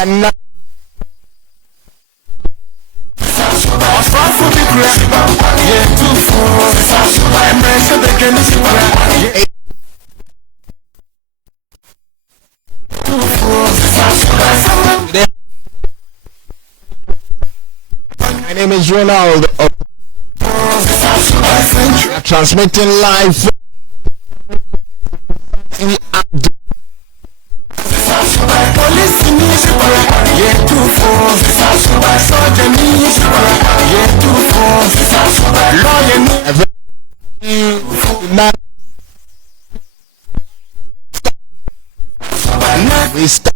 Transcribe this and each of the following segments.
and now my name is Ronald, transmitting live. We start.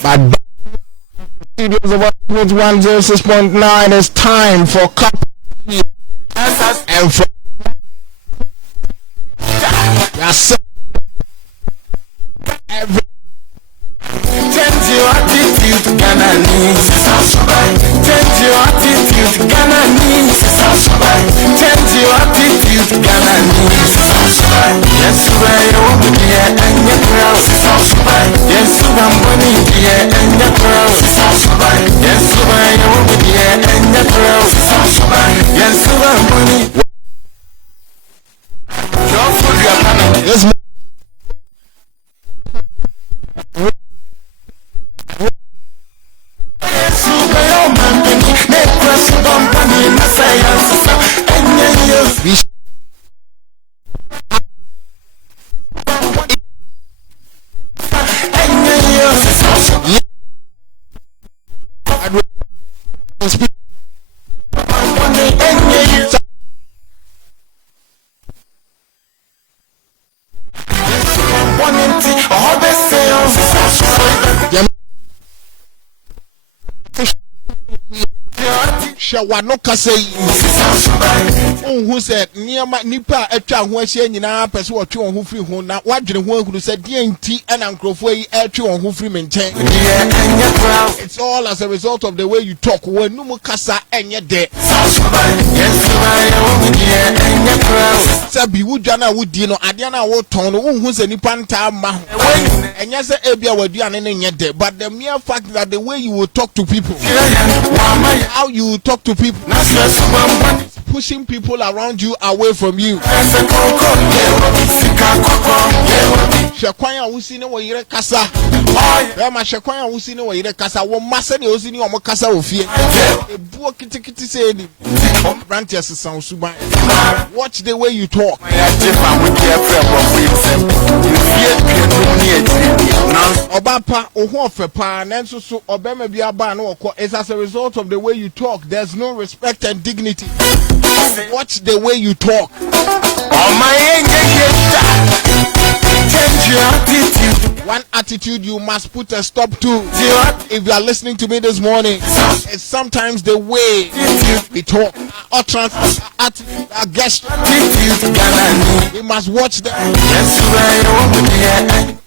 But studios of 106.9 is time for cup and for every change your attitude to Ghana needs. Change your attitude to Ghana needs. Change your attitude to Ghana needs. Yes, you want to be and your crowd. Yes, you want money and your crowd. Yes, you want to be and your crowd. Yes, you want money. Don't put your money. Yes, Shawanoka say, who said, Niama Nipa, a child who is saying, person or two on who free who now, what did one who said DNT and Uncle Way, a two on who free maintain. It's all as a result of the way you talk when Numukasa and your day. Sabi Wujana would you know, Adiana Woton, who's a Nipanta ma, and yes, Abia would be in your day, but the mere fact that the way you will talk to people, how you talk to people, pushing people around you away from you. Shakwanya usine wo yire kasa. Ma shakwanya usine wo yire kasa. Wo masa ne osini o mo kasa ofie. Ebuo kitikiti se ni. Branches sound suban. Watch the way you talk. Obapa oho ofepa nanso so obema bia ba na okọ. It's as a result of the way you talk. There's no respect and dignity. Watch the way you talk. Change your attitude. One attitude you must put a stop to. If you are listening to me this morning, it's sometimes the way we talk, utterance, attitude, gesture. We must watch them.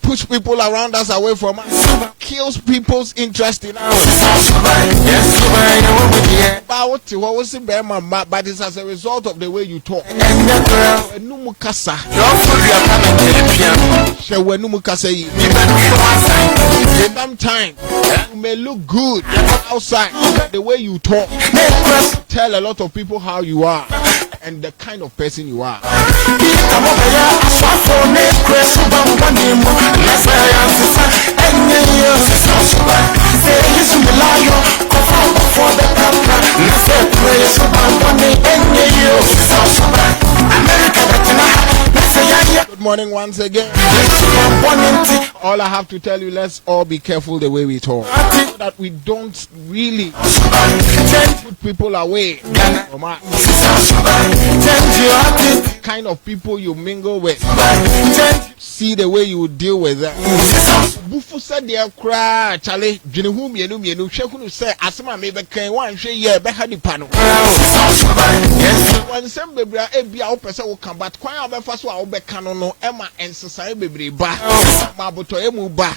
Push people around us away from us. Kills people's interest in us. But it's as a result of the way you talk. Sometimes you may look good outside. The way you talk tell a lot of people how you are and the kind of person you are. Good morning once again. All I have to tell you, let's all be careful the way we talk, so that we don't really put people away from us. Kind of people you mingle with, see the way you deal with them. Bufu said they cry, Charlie, Jinhum, Yenum, Shekunu say, Asma may be can one share ye behani pano. When some baby a person will come back, quite a first one, Becano, Emma, and society baby ba. Mabuto emu ba.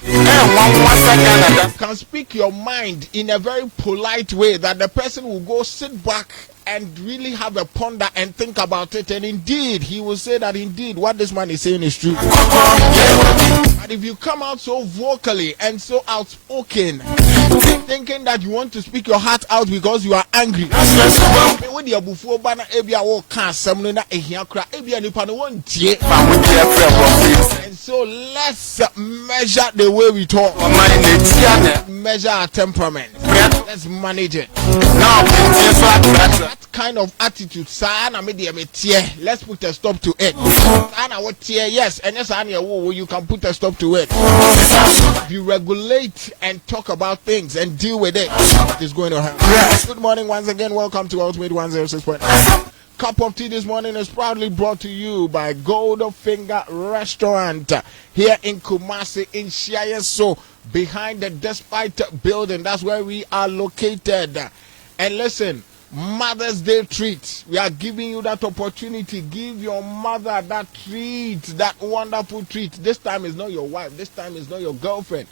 Can speak your mind in a very polite way that the person will go sit back and really have a ponder and think about it, and indeed he will say that indeed what this man is saying is true. But if you come out so vocally and so outspoken, thinking that you want to speak your heart out because you are angry, and so let's measure the way we talk, measure our temperament, let's manage it. That kind of attitude, let's put a stop to it. Yes, and yes, you can put a stop to it. If you regulate and talk about things and deal with it, it's going to happen. Good morning once again. Welcome to Ultimate 106.9. Cup of tea this morning is proudly brought to you by Goldfinger Restaurant here in Kumasi in Shiayeso, behind the Despite building. That's where we are located. And listen, Mother's Day treat. We are giving you that opportunity. Give your mother that treat, that wonderful treat. This time is not your wife. This time is not your girlfriend.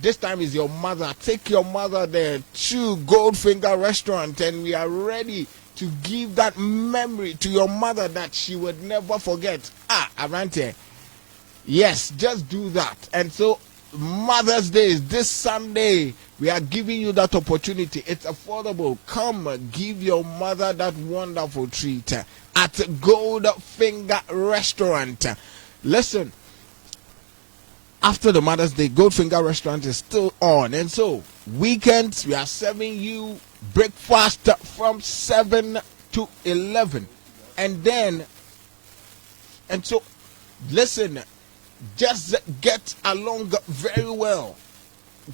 This time is your mother. Take your mother there to Goldfinger Restaurant, and we are ready to give that memory to your mother that she would never forget. Arante. Yes, just do that. And so Mother's Day is this Sunday. We are giving you that opportunity. It's affordable. Come give your mother that wonderful treat at Goldfinger Restaurant. Listen, after the Mother's Day, Goldfinger Restaurant is still on. And so, weekends, we are serving you breakfast from 7 to 11. And so, listen, just get along very well.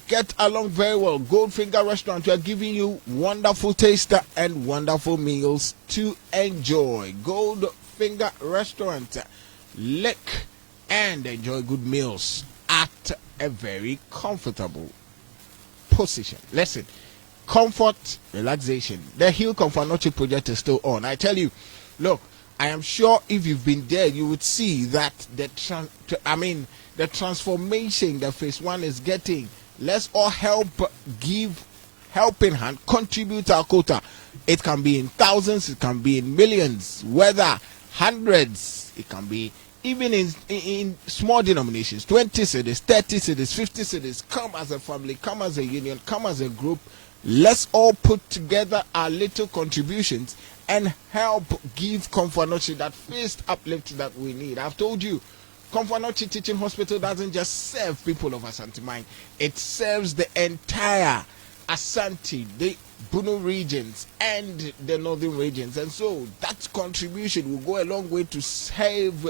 Goldfinger Restaurant, we are giving you wonderful taste and wonderful meals to enjoy. Goldfinger Restaurant, lick and enjoy good meals at a very comfortable position. Listen, comfort, relaxation. The Hill Comfort Noche project is still on. I tell you, look, I am sure if you've been there, you would see that the transformation that phase one is getting. Let's all help, give helping hand, contribute our quota. It can be in thousands, it can be in millions, whether hundreds, it can be even in small denominations, 20 cedis, 30 cedis, 50 cedis. Come as a family, come as a union, come as a group. Let's all put together our little contributions and help give Comfort Noche that first uplift that we need. I've told you, Comfort Noche Teaching Hospital doesn't just serve people of Asante Mine. It serves the entire Asante, the Bunu regions, and the northern regions. And so that contribution will go a long way to save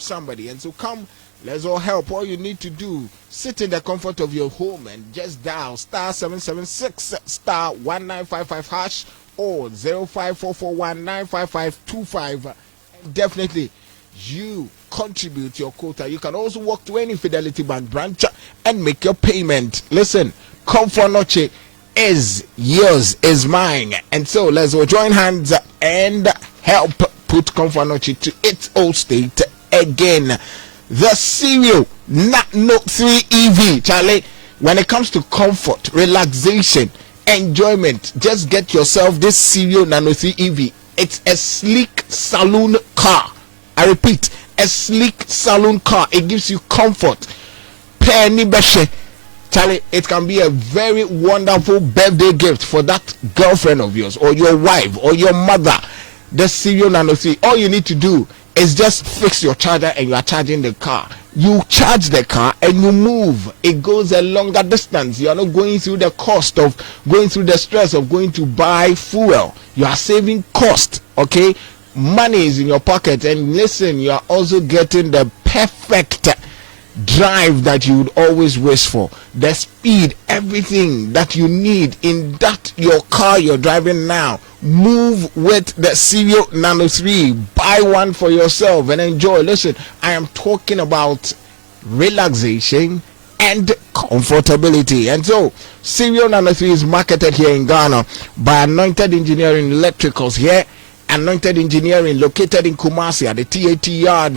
somebody. And so come, let's all help. All you need to do, sit in the comfort of your home and just dial star 776 star 1955 hash or 0544195525. Definitely, you contribute your quota. You can also walk to any Fidelity Bank branch and make your payment. Listen, Comfort Noche is yours, is mine. And so let's all join hands and help put Comfort Noche to its old state again. The cereal Nano 3 EV, Charlie. When it comes to comfort, relaxation, enjoyment, just get yourself this cereal Nano 3 EV. It's a sleek saloon car. I repeat, a sleek saloon car. It gives you comfort. Penny Beshe. Charlie, it can be a very wonderful birthday gift for that girlfriend of yours, or your wife, or your mother. The cereal Nano 3. All you need to do is just fix your charger and you are charging the car. You charge the car and you move. It goes a longer distance. You are not going through the cost of going through the stress of going to buy fuel. You are saving cost, okay? Money is in your pocket, and listen, you are also getting the perfect drive that you would always wish for, the speed, everything that you need in that your car you're driving now. Move with the Cereal Nano 3. Buy one for yourself and enjoy. Listen, I am talking about relaxation and comfortability. And so Cereal Nano 3 is marketed here in Ghana by Anointed Engineering Electricals here. Anointed Engineering located in Kumasi at the TAT yard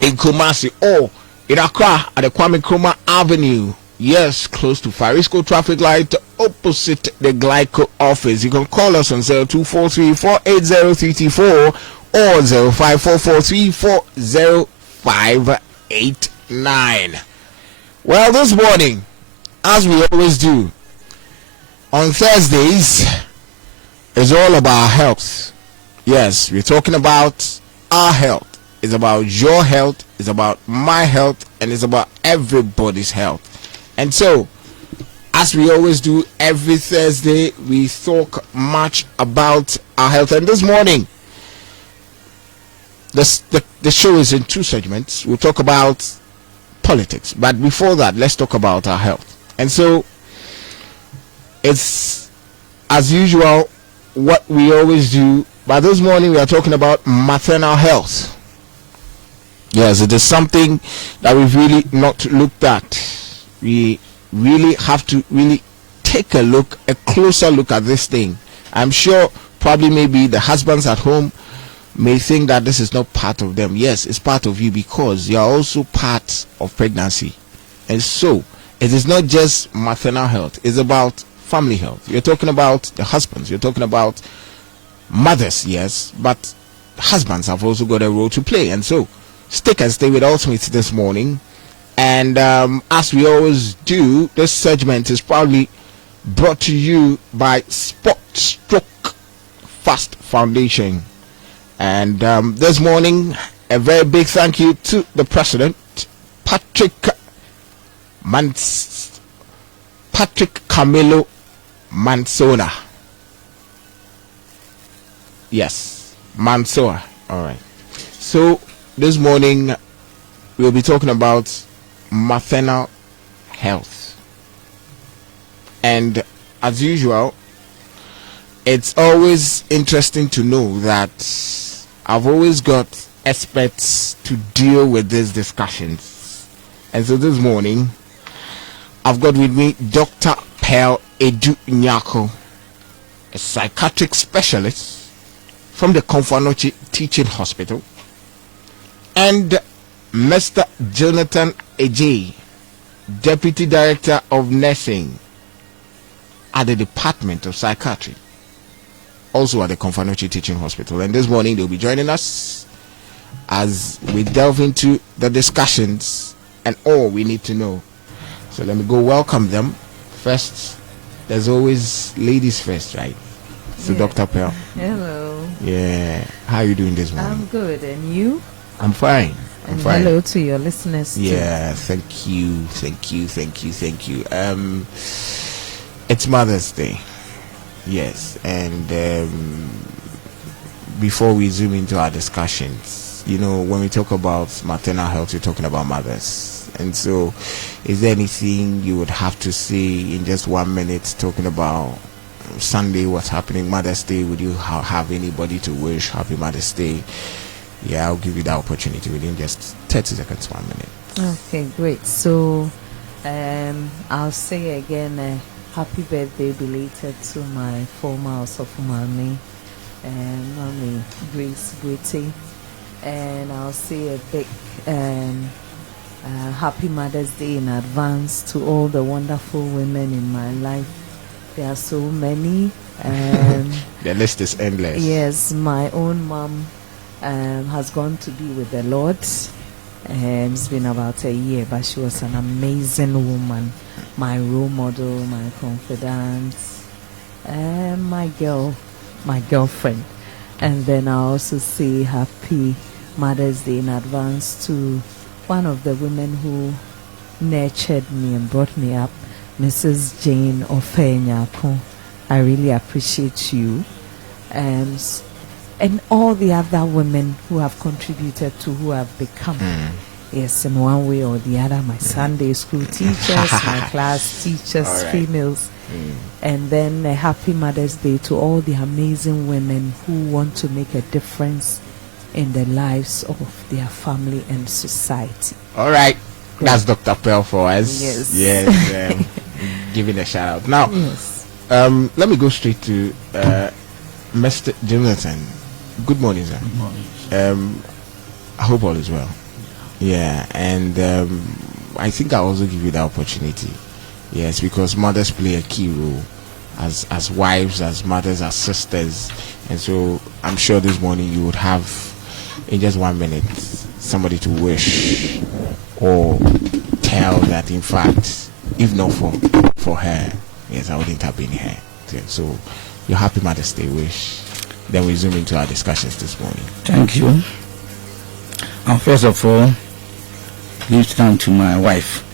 in Kumasi, or in Accra at the Kwame Nkrumah Avenue. Yes, close to Farisco traffic light opposite the Glyco office. You can call us on 0243-480-334 or 0544-340-589. Well, this morning, as we always do on Thursdays, is all about health. Yes, we're talking about our health. It's about your health, it's about my health, and it's about everybody's health. And so, as we always do every Thursday, we talk much about our health. And this morning, the show is in two segments. We'll talk about politics, but before that, let's talk about our health. And so, it's as usual what we always do, but this morning we are talking about maternal health. Yes, it is something that we've really not looked at. We really have to really take a closer look at this thing. I'm sure probably maybe the husbands at home may think that this is not part of them. Yes, it's part of you because you are also part of pregnancy. And so it is not just maternal health, it's about family health. You're talking about the husbands, you're talking about mothers, yes, but husbands have also got a role to play. And so stick and stay with Ultimate this morning. And as we always do, this segment is probably brought to you by Sport Stroke Fast Foundation. And this morning, a very big thank you to the president, Patrick Camilo Mansona. Yes, Mansoa. All right. So this morning we'll be talking about maternal health, and as usual, it's always interesting to know that I've always got experts to deal with these discussions. And so this morning I've got with me Dr. Pearl Edu Nyako, a psychiatric specialist from the Komfo Teaching Hospital, and Mr. Jonathan Ejay, Deputy Director of Nursing at the Department of Psychiatry, also at the Komfo Teaching Hospital. And this morning they'll be joining us as we delve into the discussions and all we need to know. So let me go welcome them. First, there's always ladies first, right? So yeah. Dr. Pearl. Hello. Yeah. How are you doing this morning? I'm good. And you? I'm fine. And hello to your listeners too. Yeah, thank you. It's Mother's Day. Yes, and before we zoom into our discussions, you know, when we talk about maternal health, we're talking about mothers. And so, is there anything you would have to say in just 1 minute talking about Sunday, what's happening, Mother's Day? Would you have anybody to wish Happy Mother's Day? Yeah, I'll give you that opportunity within just 30 seconds, 1 minute. Okay, great. So, I'll say again, happy birthday belated to my former Osofo Mami, Mami Grace Brity. And I'll say a big happy Mother's Day in advance to all the wonderful women in my life. There are so many. The list is endless. Yes, my own mom has gone to be with the Lord. It's been about a year, but she was an amazing woman, my role model, my confidant, my girlfriend. And then I also say happy Mother's Day in advance to one of the women who nurtured me and brought me up, Mrs. Jane Ofenyako. I really appreciate you. And all the other women who have contributed to who I've become. Yes, in one way or the other, my Sunday school teachers, my class teachers, All right. females. And then a happy Mother's Day to all the amazing women who want to make a difference in the lives of their family and society. All right. That's Dr. Pearl for us. Yes. Yes. Giving a shout out. Now, Yes. let me go straight to Mr. Jonathan. Good morning, sir. Good morning. I hope all is well. Yeah, and I think I'll also give you the opportunity. Yes, because mothers play a key role as wives, as mothers, as sisters. And so I'm sure this morning you would have, in just 1 minute, somebody to wish or tell that, in fact, if not for her, yes, I wouldn't have been here. So your happy Mother's Day wish. Then we zoom into our discussions this morning. Thank you. And first of all, give thanks to my wife,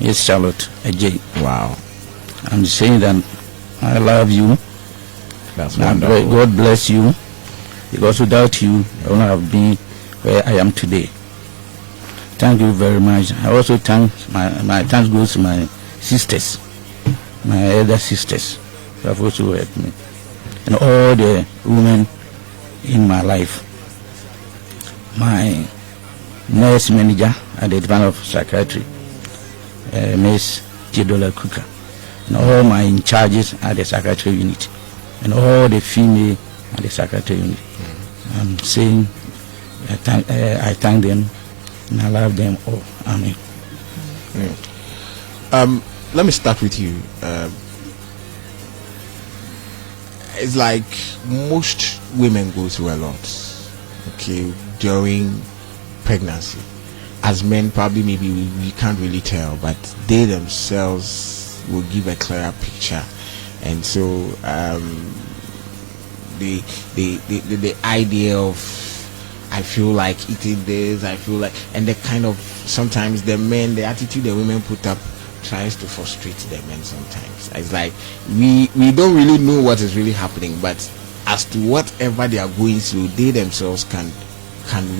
yes, Charlotte Ajay. Wow, I'm saying that I love you. that's And wonderful. God bless you, because without you, I would not have been where I am today. Thank you very much. I also thank my thanks goes to my sisters, my elder sisters, who have also helped me, and all the women in my life. My nurse manager at the Department of Psychiatry, Ms. Theodola Kuka, and all my in charges at the psychiatry unit, and all the female at the psychiatry unit. I'm saying I thank them and I love them all. Amen. Let me start with you. It's like most women go through a lot, okay, during pregnancy. As men, probably maybe we can't really tell, but they themselves will give a clearer picture. And so the idea of, I feel like eating this, I feel like, and the kind of, sometimes the men, the attitude the women put up tries to frustrate the men sometimes. It's like we don't really know what is really happening, but as to whatever they are going through, they themselves can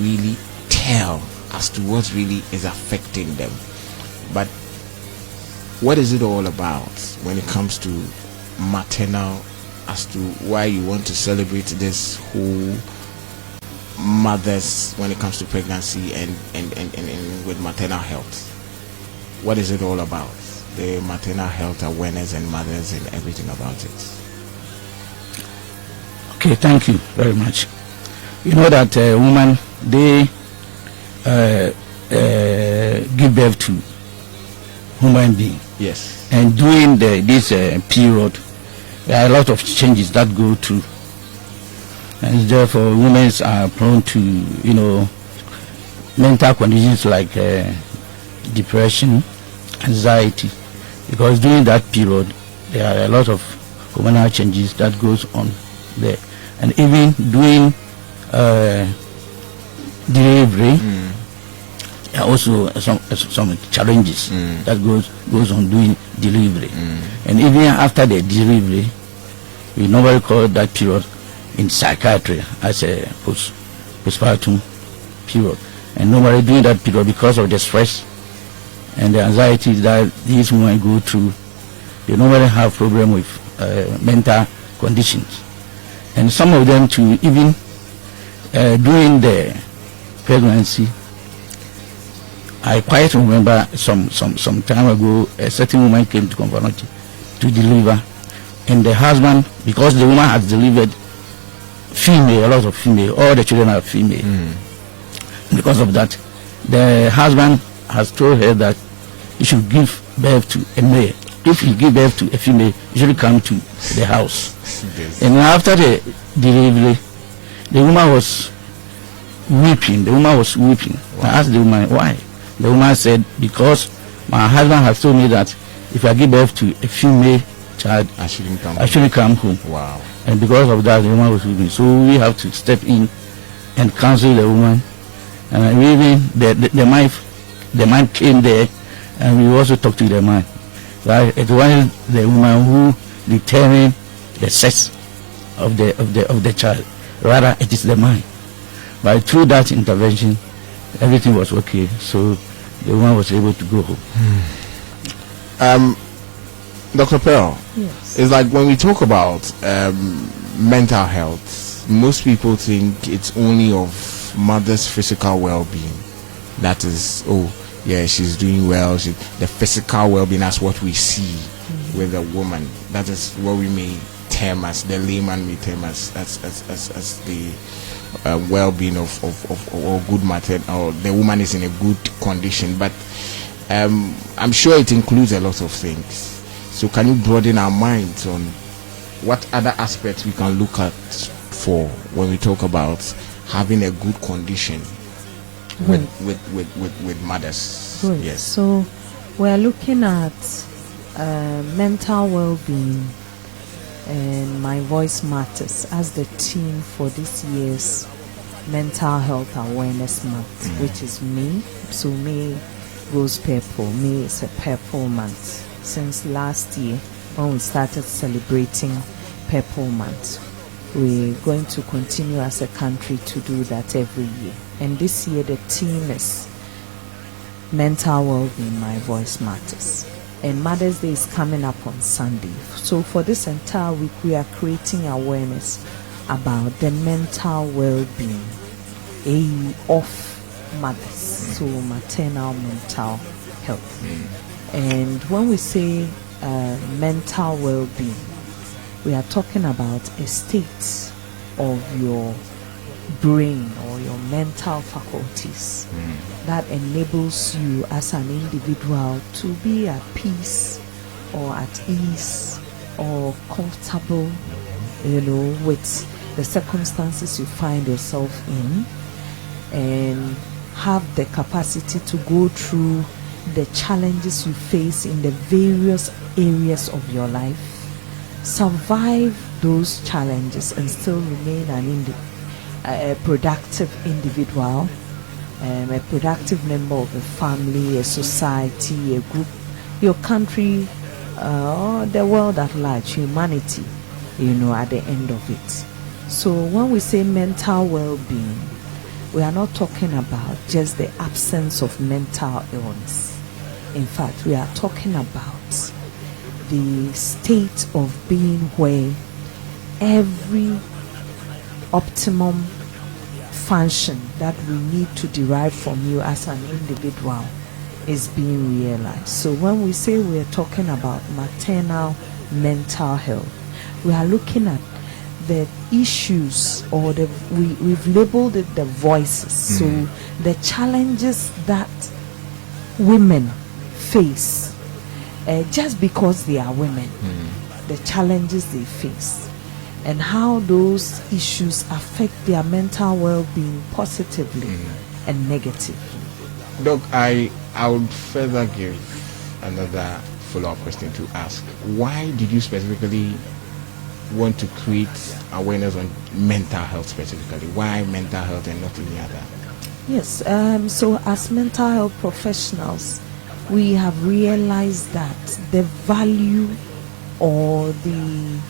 really tell as to what really is affecting them. But what is it all about when it comes to maternal, as to why you want to celebrate this whole mothers when it comes to pregnancy and with maternal health? What is it all about? The maternal health awareness and mothers and everything about it. Okay, thank you very much. You know that women, they give birth to human being, Yes. and during this period, there are a lot of changes that go through, and therefore women are prone to, mental conditions like depression, anxiety, because during that period there are a lot of hormonal changes that goes on there, and even during delivery, there are also some challenges that goes on during delivery, and even after the delivery, we normally call that period in psychiatry as a postpartum period. And normally during that period, because of the stress and the anxiety that these women go through, they normally have problem with mental conditions. And some of them too, even during the pregnancy, I quite remember some time ago, a certain woman came to Konfo to deliver, and the husband, because the woman has delivered female, a lot of female, all the children are female. Because of that, the husband has told her that he should give birth to a male. If you give birth to a female, you should come to the house. Yes. And after the delivery, the woman was weeping. I asked the woman why. The woman said, because my husband has told me that if I give birth to a female child, I shouldn't I shouldn't come home. Wow. And because of that, the woman was weeping. So we have to step in and counsel the woman. And even the man came there, and we also talked to the man. Right? It was the woman who determined the sex of the child. Rather, it is the man. But through that intervention, everything was okay. So the woman was able to go home. Dr. Pearl, Yes. it's like when we talk about mental health, most people think it's only of mother's physical well-being. That is, oh, yeah, she's doing well. The physical well-being, that's what we see with a woman. That is what we may term as, the layman may term as the well-being of or good matter, or the woman is in a good condition. But I'm sure it includes a lot of things. So can you broaden our minds on what other aspects we can look at for when we talk about having a good condition with mothers? Good. Yes. So we're looking at mental well-being, and My Voice Matters as the theme for this year's Mental Health Awareness Month, which is May. So May goes purple. May is a purple month. Since last year, when we started celebrating Purple Month, we're going to continue as a country to do that every year. And this year, the theme is Mental Well-Being, My Voice Matters. And Mother's Day is coming up on Sunday. So for this entire week, we are creating awareness about the mental well-being of mothers, so maternal mental health. And when we say mental well-being, we are talking about a state of your brain or your mental faculties that enables you as an individual to be at peace or at ease or comfortable, with the circumstances you find yourself in, and have the capacity to go through the challenges you face in the various areas of your life, survive those challenges and still remain a productive individual, a productive member of a family, a society, a group, your country, or the world at large, humanity, at the end of it. So when we say mental well-being, we are not talking about just the absence of mental illness. In fact, we are talking about the state of being where every optimum function that we need to derive from you as an individual is being realized. So when we say we are talking about maternal mental health, we are looking at the issues, or we've labeled it the voices. So the challenges that women face just because they are women, the challenges they face, and how those issues affect their mental well-being positively and negatively. Doc, I would further give another follow-up question to ask. Why did you specifically want to create awareness on mental health specifically? Why mental health and not any other? Yes, so as mental health professionals, we have realized that the value or the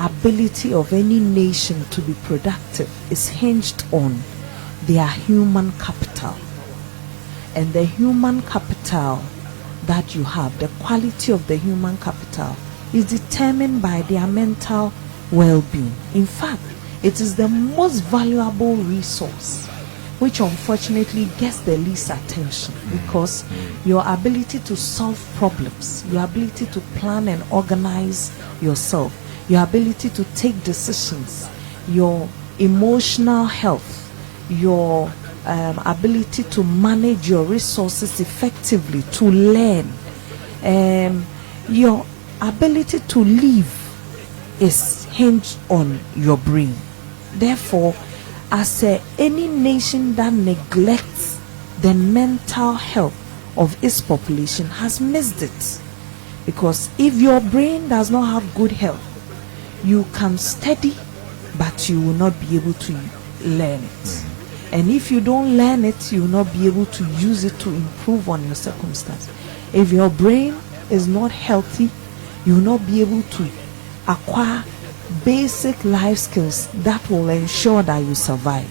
ability of any nation to be productive is hinged on their human capital. And the human capital that you have, the quality of the human capital, is determined by their mental well-being. In fact, it is the most valuable resource, which unfortunately gets the least attention, because your ability to solve problems, your ability to plan and organize yourself, your ability to take decisions, your emotional health, your ability to manage your resources effectively, to learn, your ability to live is hinged on your brain. Therefore, as any nation that neglects the mental health of its population has missed it. Because if your brain does not have good health, you can study, but you will not be able to learn it. And if you don't learn it, you will not be able to use it to improve on your circumstance. If your brain is not healthy, you will not be able to acquire basic life skills that will ensure that you survive.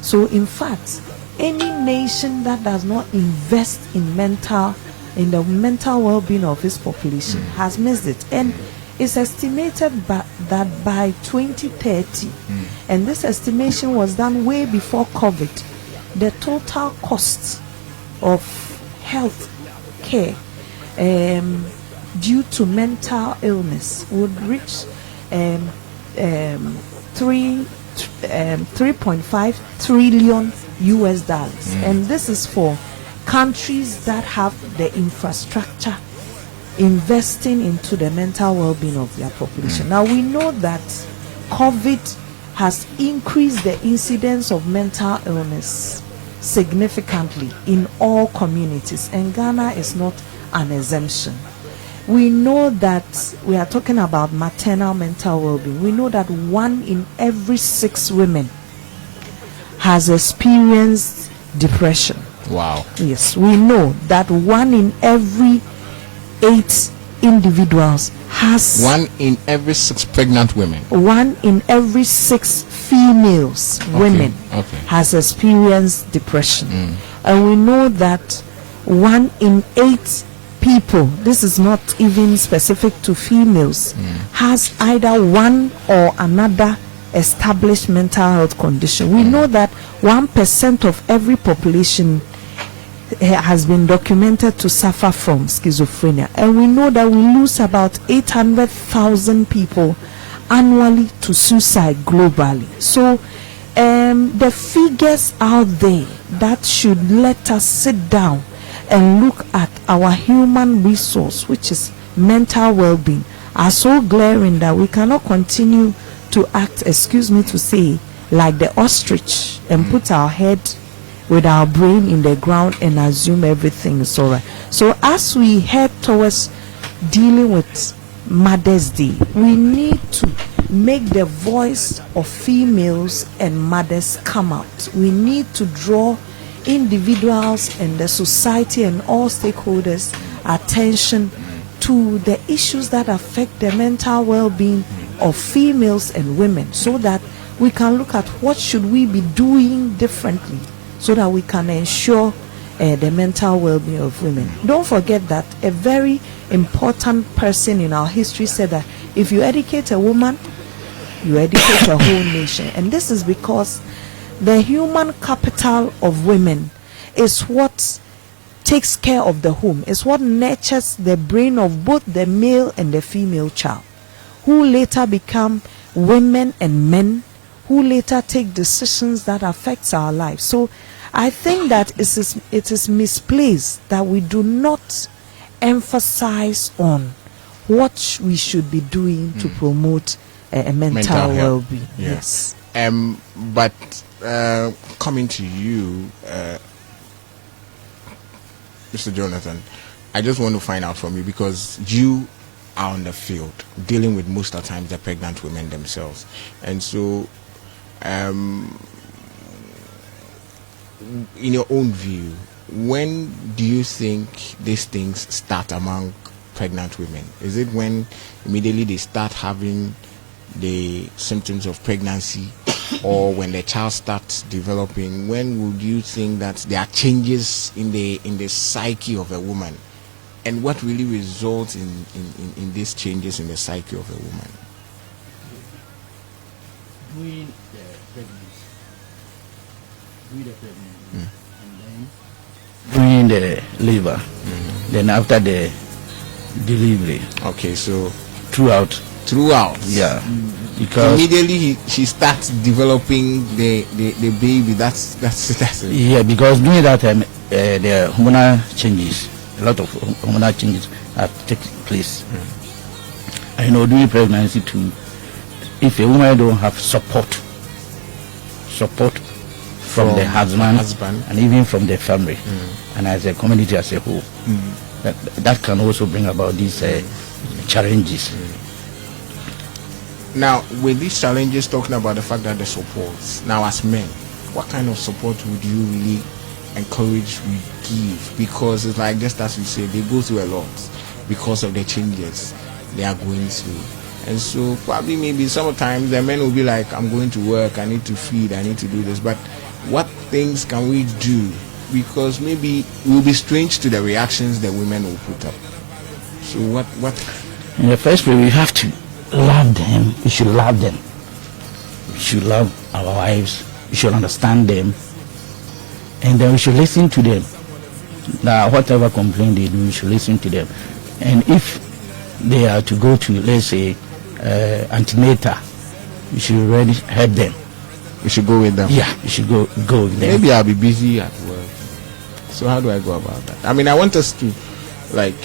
So in fact, any nation that does not invest in the mental well-being of its population has missed it. And it's estimated that by 2030, and this estimation was done way before COVID, the total cost of health care due to mental illness would reach 3.5 trillion US dollars, and this is for countries that have the infrastructure investing into the mental well-being of their population. Now we know that COVID has increased the incidence of mental illness significantly in all communities, and Ghana is not an exemption. We know that we are talking about maternal mental well-being. We know that 1 in every 6 women has experienced depression. Wow. Yes, we know that 1 in every 8 individuals has 1 in every 6 pregnant women. 1 in every 6 females, women, has experienced depression. And we know that 1 in 8 people, this is not even specific to females, has either one or another established mental health condition. We know that 1% of every population has been documented to suffer from schizophrenia, and we know that we lose about 800,000 people annually to suicide globally. So the figures out there that should let us sit down and look at our human resource, which is mental well-being, are so glaring that we cannot continue to act, excuse me to say, like the ostrich and put our head with our brain in the ground and assume everything is all right. So as we head towards dealing with Mother's Day, we need to make the voice of females and mothers come out. We need to draw individuals and the society and all stakeholders' attention to the issues that affect the mental well-being of females and women, so that we can look at what should we be doing differently so that we can ensure the mental well-being of women. Don't forget that a very important person in our history said that if you educate a woman, you educate a whole nation. And this is because the human capital of women is what takes care of the home, is what nurtures the brain of both the male and the female child, who later become women and men, who later take decisions that affects our lives. So I think that it is misplaced that we do not emphasize on what we should be doing to promote a mental well-being. Yes. But coming to you, Mr. Jonathan, I just want to find out from you, because you are on the field dealing with most of the times the pregnant women themselves, and so in your own view, when do you think these things start among pregnant women? Is it when immediately they start having the symptoms of pregnancy, or when the child starts developing? When would you think that there are changes in the psyche of a woman, and what really results in these changes in the psyche of a woman? During the labor, then after the delivery. Okay, so throughout. Yeah. Because immediately she starts developing the baby. That's it. Yeah, because during that time the hormonal changes, a lot of hormonal changes have taken place. I know during pregnancy too, if a woman don't have support from the husband and even from the family and as a community as a whole, that can also bring about these challenges. Now, with these challenges, talking about the fact that the support, now as men, what kind of support would you really encourage, we give? Because it's like, just as we say, they go through a lot because of the changes they are going through. And so probably maybe sometimes the men will be like, I'm going to work, I need to feed, I need to do this. But what things can we do? Because maybe we'll be strange to the reactions the women will put up. So what? In the first place, we have to love them. We should love them. We should love our wives. We should understand them. And then we should listen to them. Now, whatever complaint they do, we should listen to them. And if they are to go to, let's say, antenatal, we should already help them. We should go with them. Yeah, we should go with them. Maybe I'll be busy at work. So how do I go about that? I mean, I want us to, like,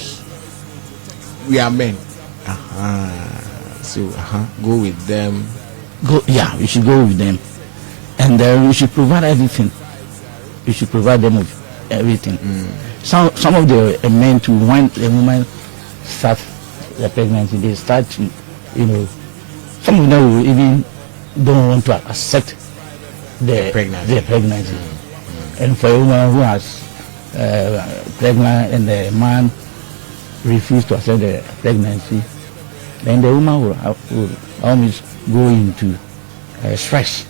we are men. So go with them. Yeah, we should go with them. And we should provide everything. We should provide them with everything. Some of the men too, when the woman starts the pregnancy, they start to, some of them will even don't want to accept the pregnancy. And for a woman who has pregnant and the man refuse to accept the pregnancy, then the woman will always go into stress.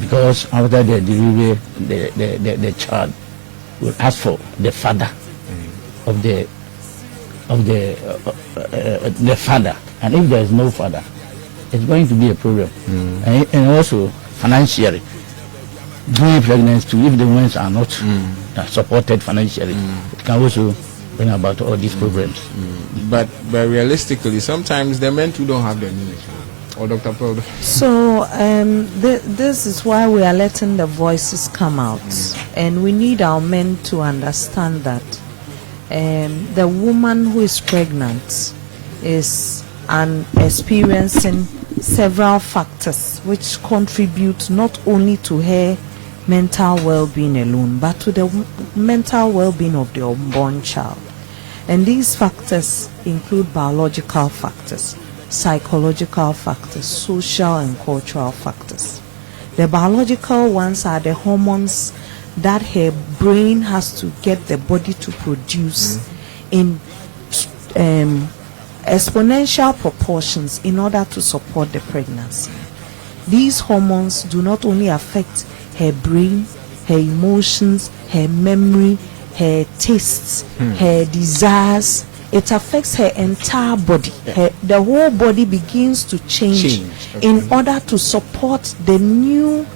Because after the delivery, the child will ask for the father of the father, and if there is no father, it's going to be a problem. And also financially, during pregnancy too, if the women are not supported financially, it can also bring about all these problems. But realistically, sometimes the men too don't have the means. Or Dr. Paul. So this is why we are letting the voices come out, and we need our men to understand that the woman who is pregnant is experiencing several factors which contribute not only to her mental well-being alone, but to the mental well-being of the unborn child. And these factors include biological factors, psychological factors, social and cultural factors. The biological ones are the hormones that her brain has to get the body to produce in exponential proportions in order to support the pregnancy. These hormones do not only affect her brain, her emotions, her memory, her tastes, her desires. It affects her entire body. The whole body begins to change. In order to support the new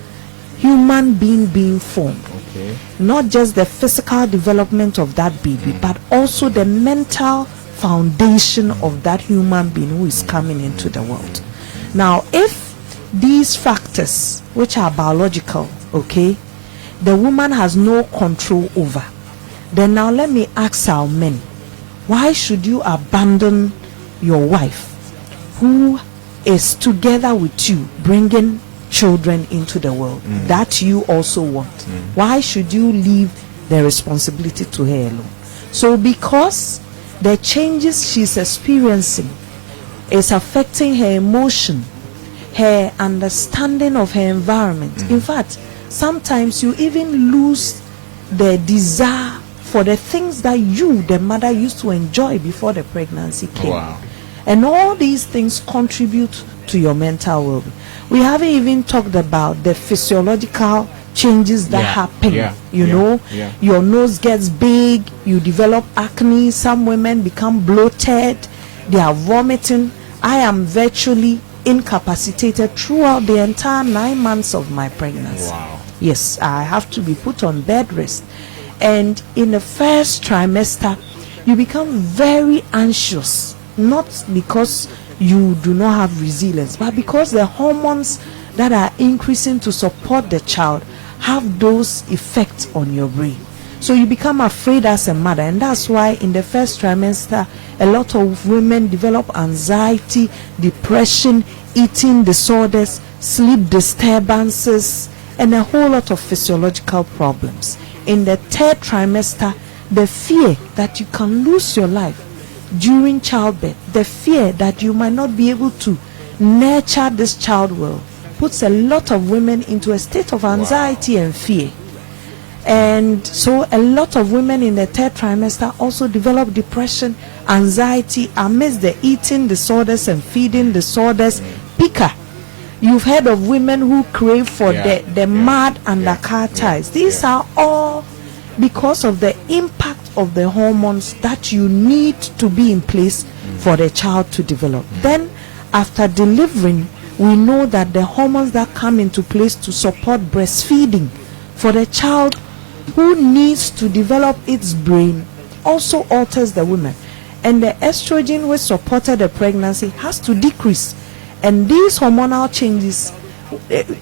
human being formed. Not just the physical development of that baby, but also the mental foundation of that human being who is coming into the world. Now, if these factors, which are biological, the woman has no control over, then now let me ask our men, why should you abandon your wife who is together with you bringing children into the world that you also want? Why should you leave the responsibility to her alone? So because the changes she's experiencing is affecting her emotion, her understanding of her environment. In fact, sometimes you even lose the desire for the things that you, the mother, used to enjoy before the pregnancy came. And all these things contribute to your mental well-being. We haven't even talked about the physiological changes that happen. Your nose gets big, you develop acne, some women become bloated, they are vomiting. I am virtually incapacitated throughout the entire 9 months of my pregnancy. Yes, I have to be put on bed rest. And in the first trimester, you become very anxious, not because you do not have resilience, but because the hormones that are increasing to support the child have those effects on your brain. So you become afraid as a mother, and that's why in the first trimester, a lot of women develop anxiety, depression, eating disorders, sleep disturbances, and a whole lot of physiological problems. In the third trimester, the fear that you can lose your life during childbirth, the fear that you might not be able to nurture this child well, puts a lot of women into a state of anxiety and fear. And so a lot of women in the third trimester also develop depression, anxiety amidst the eating disorders and feeding disorders. PICA, You've heard of women who crave for the mud undercar ties. These are all because of the impact of the hormones that you need to be in place for the child to develop. Then after delivering, we know that the hormones that come into place to support breastfeeding for the child who needs to develop its brain also alters the woman. And the estrogen which supported the pregnancy has to decrease. And these hormonal changes,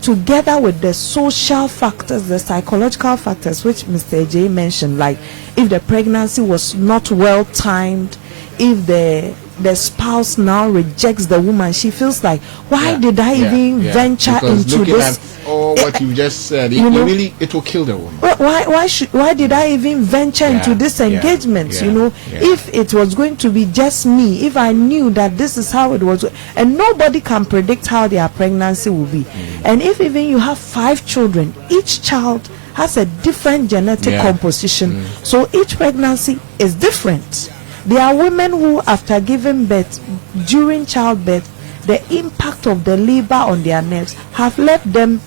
together with the social factors, the psychological factors, which Mr. J mentioned, like if the pregnancy was not well timed, if the spouse now rejects the woman, she feels like, why did I even venture because into this? What you just said, it will kill the woman. Why did I even venture into this engagement? If it was going to be just me, if I knew that this is how it was, and nobody can predict how their pregnancy will be. And if even you have 5 children, each child has a different genetic composition, so each pregnancy is different. There are women who, after giving birth, during childbirth, the impact of the labor on their nerves have left them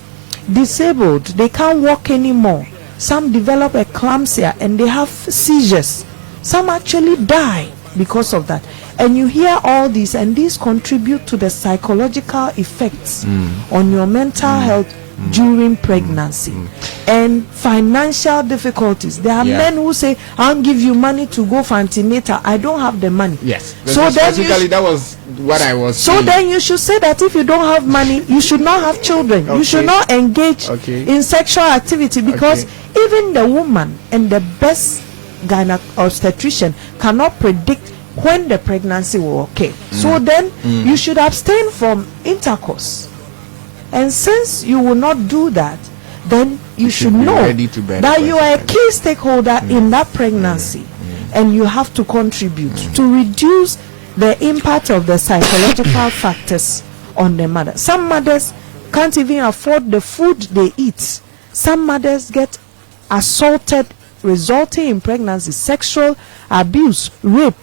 disabled. They can't walk anymore. Some develop eclampsia and they have seizures. Some actually die because of that. And you hear all these, and these contribute to the psychological effects on your mental health during pregnancy. And financial difficulties. There are men who say, I'll give you money to go for antenatal. I don't have the money. Yes. So basically that was what I was saying. Then you should say that if you don't have money, you should not have children. You should not engage in sexual activity, because even the woman and the best obstetrician cannot predict when the pregnancy will occur. So then you should abstain from intercourse. And since you will not do that, then you should know that you are a key stakeholder in that pregnancy, and you have to contribute to reduce the impact of the psychological factors on the mother. Some mothers can't even afford the food they eat. Some mothers get assaulted, resulting in pregnancy, sexual abuse, rape,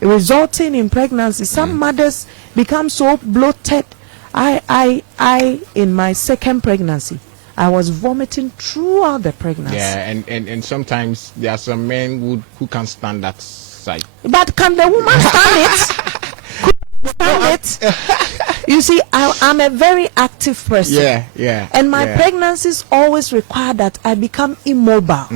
resulting in pregnancy. Some mothers become so bloated. I in my second pregnancy, I was vomiting throughout the pregnancy. And sometimes there are some men who can't stand that sight. But can the woman stand it? Stand it? You see, I'm a very active person. And my pregnancies always require that I become immobile.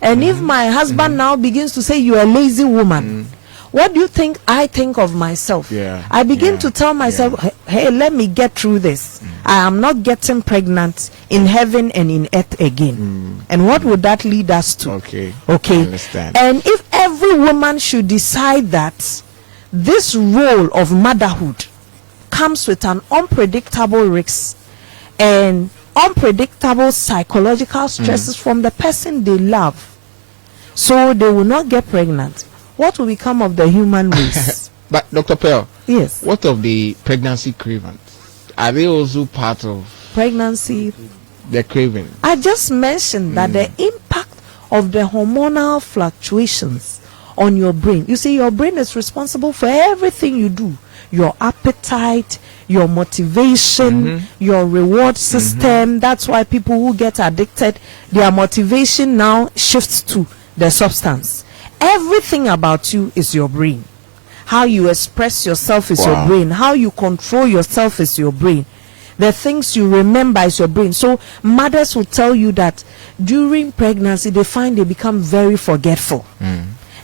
And if my husband now begins to say, you're a lazy woman, what do you think I think of myself? I begin to tell myself, hey, let me get through this. I am not getting pregnant in heaven and in earth again. And what would that lead us to? Okay. I understand. And if every woman should decide that this role of motherhood comes with an unpredictable risk and unpredictable psychological stresses from the person they love, so they will not get pregnant, what will become of the human race? But Dr. Pearl, yes, what of the pregnancy cravings? Are they also part of pregnancy? The craving. I just mentioned that the impact of the hormonal fluctuations on your brain. You see, your brain is responsible for everything you do. Your appetite, your motivation, your reward system. That's why people who get addicted, their motivation now shifts to the substance. Everything about you is your brain. How you express yourself is your brain. How you control yourself is your brain. The things you remember is your brain. So mothers will tell you that during pregnancy they find they become very forgetful.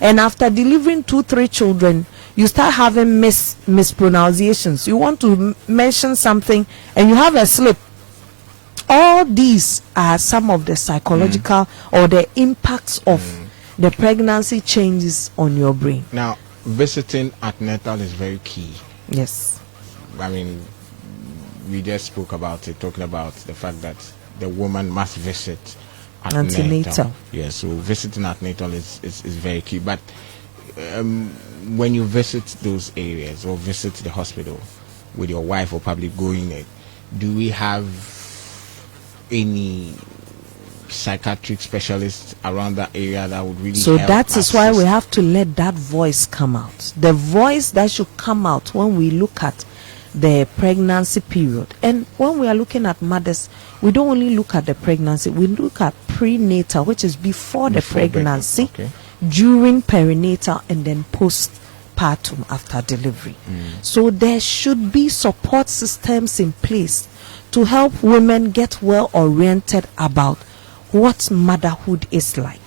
And after delivering 2-3 children, you start having mispronunciations. You want to mention something and you have a slip. All these are some of the psychological or the impacts of the pregnancy changes on your brain. Now, visiting antenatal is very key. Yes. I mean, we just spoke about it, talking about the fact that the woman must visit antenatal. Yeah, so visiting antenatal is very key. But when you visit those areas or visit the hospital with your wife or probably going there, do we have any psychiatric specialists around that area that would really so help that is why we have to let that voice come out. The voice that should come out when we look at the pregnancy period. And when we are looking at mothers, we don't only look at the pregnancy, we look at prenatal, which is before the pregnancy, during perinatal, and then postpartum after delivery. So there should be support systems in place to help women get well oriented about what motherhood is like.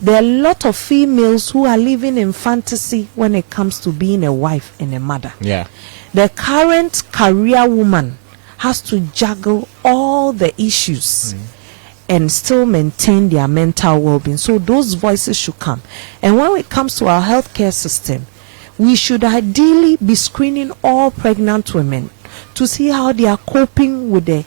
There are a lot of females who are living in fantasy when it comes to being a wife and a mother. Yeah. The current career woman has to juggle all the issues and still maintain their mental well-being. So those voices should come. And when it comes to our healthcare system, we should ideally be screening all pregnant women to see how they are coping with the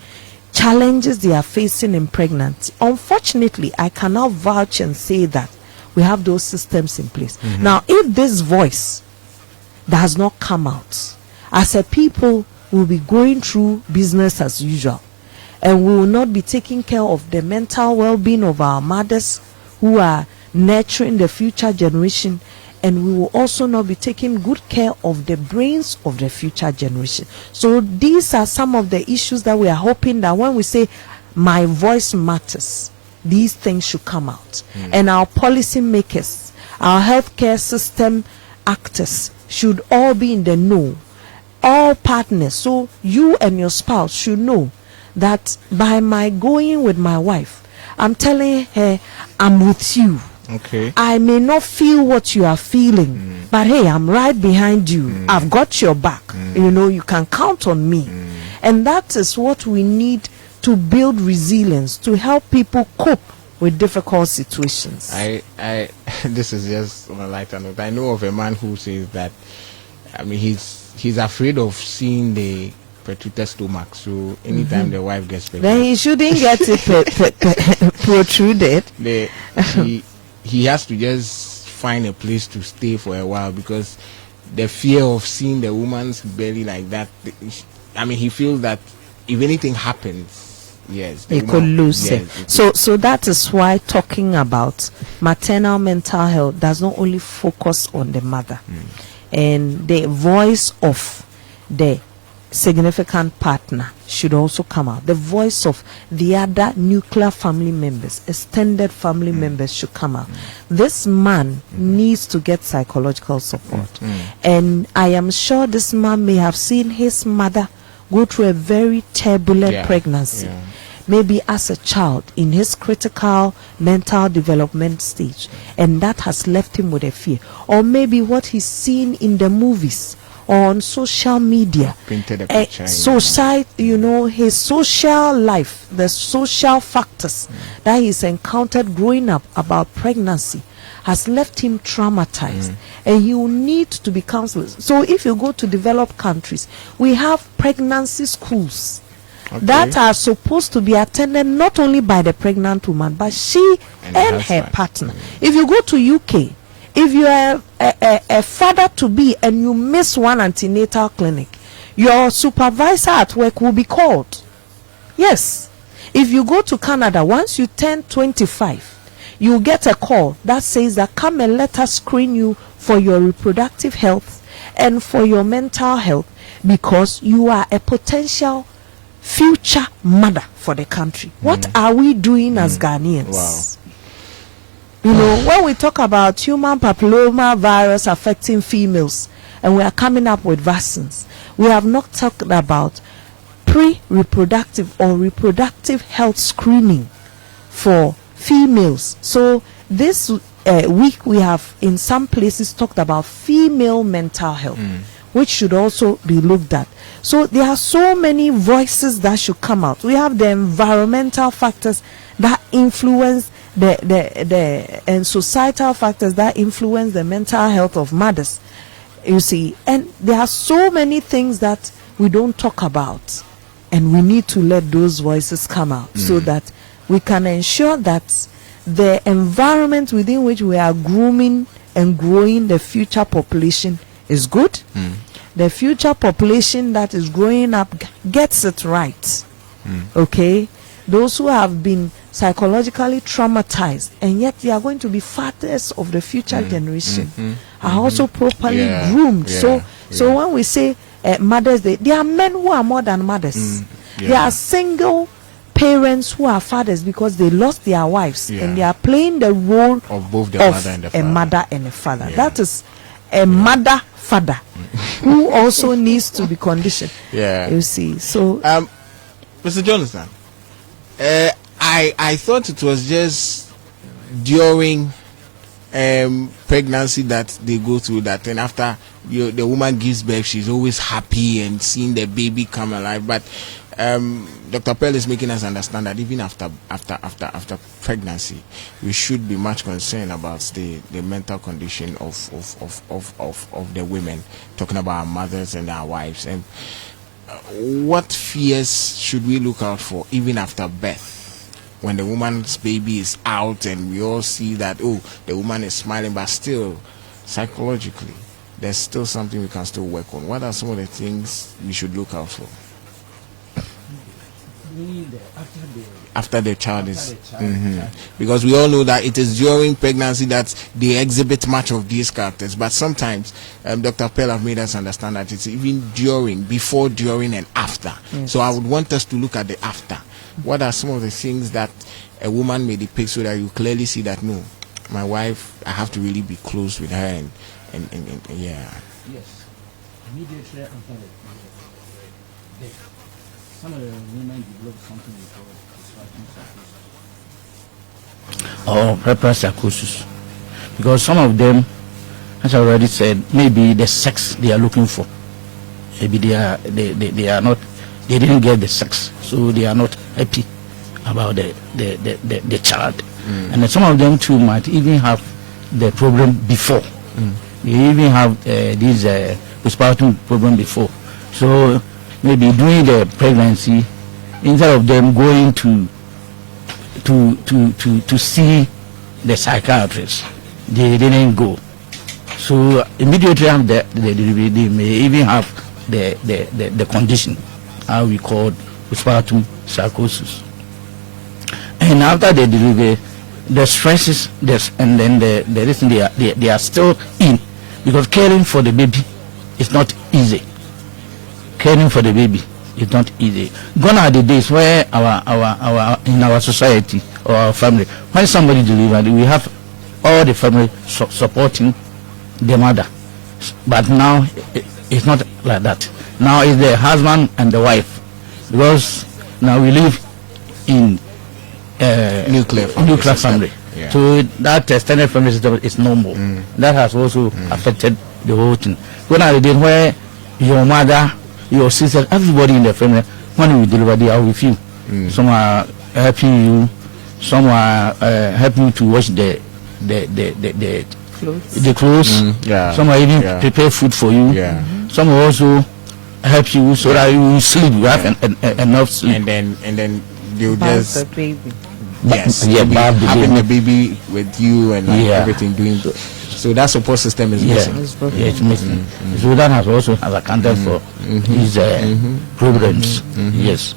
challenges they are facing in pregnancy. Unfortunately, I cannot vouch and say that we have those systems in place. Now, if this voice does not come out, as a people, we'll be going through business as usual, and we will not be taking care of the mental well-being of our mothers who are nurturing the future generation, and we will also not be taking good care of the brains of the future generation. So these are some of the issues that we are hoping that when we say my voice matters, these things should come out. And our policy makers, our healthcare system actors should all be in the know, all partners. So you and your spouse should know that by my going with my wife, I'm telling her I'm with you. Okay. I may not feel what you are feeling, but hey, I'm right behind you. I've got your back. You know, you can count on me. And that is what we need to build resilience, to help people cope with difficult situations. I this is just on a lighter note. I know of a man who says that, I mean, he's afraid of seeing the protruded stomach. So anytime the wife gets pregnant, then he shouldn't get it protruded. He has to just find a place to stay for a while, because the fear of seeing the woman's belly like that, I mean, he feels that if anything happens, yes, they could lose it. So that is why talking about maternal mental health does not only focus on the mother, and the voice of the significant partner should also come out. The voice of the other nuclear family members, extended family members should come out. This man needs to get psychological support. And I am sure this man may have seen his mother go through a very turbulent pregnancy. Maybe as a child in his critical mental development stage, and that has left him with a fear. Or maybe what he's seen in the movies or on social media, painted a picture, society, you know, his social life, the social factors that he's encountered growing up about pregnancy has left him traumatized, and he will need to be counseled. So if you go to developed countries, we have pregnancy schools that are supposed to be attended not only by the pregnant woman, but she and her partner. If you go to UK, if you are a father to be and you miss one antenatal clinic, your supervisor at work will be called. Yes. If you go to Canada, once you turn 25, you get a call that says that come and let us screen you for your reproductive health and for your mental health, because you are a potential future mother for the country. What are we doing as Ghanaians? Wow. You know, when we talk about human papilloma virus affecting females and we are coming up with vaccines, we have not talked about pre-reproductive or reproductive health screening for females. So this week we have in some places talked about female mental health, which should also be looked at. So there are so many voices that should come out. We have the environmental factors that influence and societal factors that influence the mental health of mothers, you see. And there are so many things that we don't talk about, and we need to let those voices come out so that we can ensure that the environment within which we are grooming and growing the future population is good. The future population that is growing up gets it right. Okay? Those who have been psychologically traumatized and yet they are going to be fathers of the future generation are also properly groomed. So when we say Mothers Day. There are men who are more than mothers. There are single parents who are fathers because they lost their wives and they are playing the role of both the mother and a father. That is a mother father who also needs to be conditioned. You see. So Mr. Jonathan, I thought it was just during pregnancy that they go through that, and after the woman gives birth, she's always happy and seeing the baby come alive. But Dr. Pearl is making us understand that even after pregnancy, we should be much concerned about the mental condition of the women, talking about our mothers and our wives. And what fears should we look out for even after birth, when the woman's baby is out and we all see that, oh, the woman is smiling, but still psychologically there's still something we can still work on? What are some of the things we should look out for after the child is because we all know that it is during pregnancy that they exhibit much of these characters, but sometimes Dr. Pearl have made us understand that it's even during, before, during and after. So I would want us to look at the after. What are some of the things that a woman may depict so that you clearly see that, no, my wife, I have to really be close with her and yes, immediately after some of the women develop something called or prepuce psychosis, because some of them, as I already said, maybe the sex they are looking for, maybe they are not, they didn't get the sex, so they are not happy about the child. And then some of them too might even have the problem before. They even have this postpartum problem before. So maybe during the pregnancy, instead of them going to see the psychiatrist, they didn't go. So immediately after the delivery, they may even have the condition, how we call postpartum psychosis. And after the delivery, the stresses, and then the reason they are still in, because caring for the baby is not easy. Caring for the baby is not easy. Gone are the days where our in our society or our family, when somebody delivered, we have all the family supporting the mother. But now it's not like that. Now it's the husband and the wife, because now we live in nuclear family. So that extended family system is normal. That has also affected the whole thing. When I did where your mother, your sister, everybody in the family, when you deliver, they are with you. Some are helping you, some are helping you to wash the clothes. Some are even prepare food for you. Some will also help you so that you sleep, you have enough sleep. And then you just the baby. Having the baby with you and everything doing. So that support system is missing. It's missing. So that has also accounted for these problems. Yes.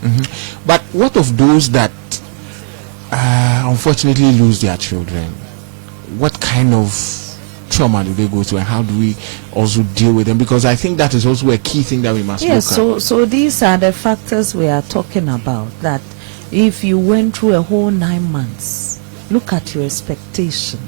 But what of those that unfortunately lose their children? What kind of trauma do they go through, and how do we also deal with them? Because I think that is also a key thing that we must look at. So these are the factors we are talking about, that if you went through a whole 9 months, look at your expectation.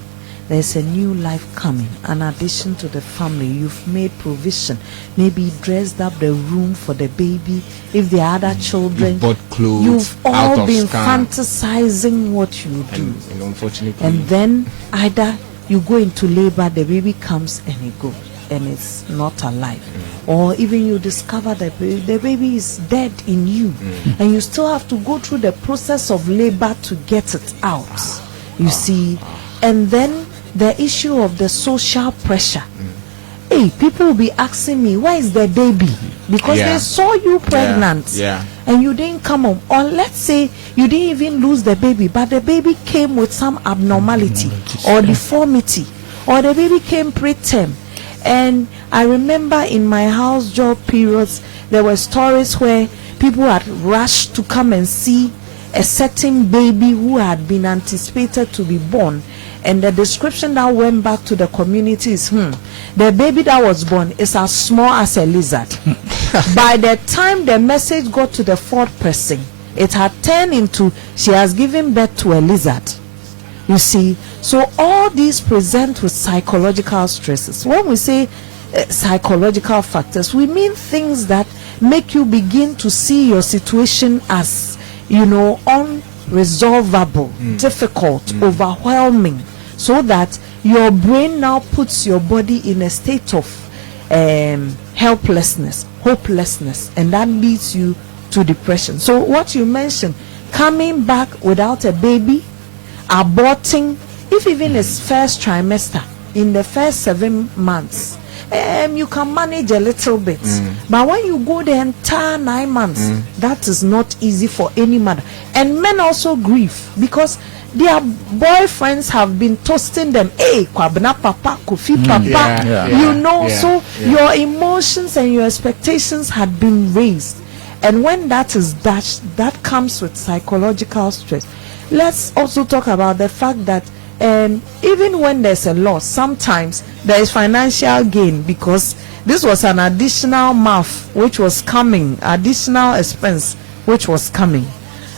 There's a new life coming. In addition to the family, you've made provision. Maybe dressed up the room for the baby. If there are other children, you've bought clothes, you've all been fantasizing what you do. And unfortunately, and then either you go into labor, the baby comes and it goes, and it's not alive. Or even you discover that the baby is dead in you, and you still have to go through the process of labor to get it out. You see, and then the issue of the social pressure. Hey, people will be asking me, where is the baby? Because they saw you pregnant and you didn't come home. Or let's say you didn't even lose the baby, but the baby came with some abnormality or deformity, or the baby came preterm. And I remember in my house job periods, there were stories where people had rushed to come and see a certain baby who had been anticipated to be born. And the description that went back to the community is, the baby that was born is as small as a lizard. By the time the message got to the fourth person, it had turned into she has given birth to a lizard. You see, so all these present with psychological stresses. When we say psychological factors, we mean things that make you begin to see your situation as, unresolvable, difficult, overwhelming, so that your brain now puts your body in a state of helplessness, hopelessness, and that leads you to depression. So what you mentioned, coming back without a baby, aborting, if even his first trimester, in the first 7 months, you can manage a little bit. But when you go the entire 9 months, that is not easy for any mother. And men also grieve because their boyfriends have been toasting them. Hey, Kwabena Papa, Kofi Papa, so your emotions and your expectations had been raised. And when that is dashed, that comes with psychological stress. Let's also talk about the fact that even when there's a loss, sometimes there is financial gain because this was an additional mouth which was coming, additional expense which was coming.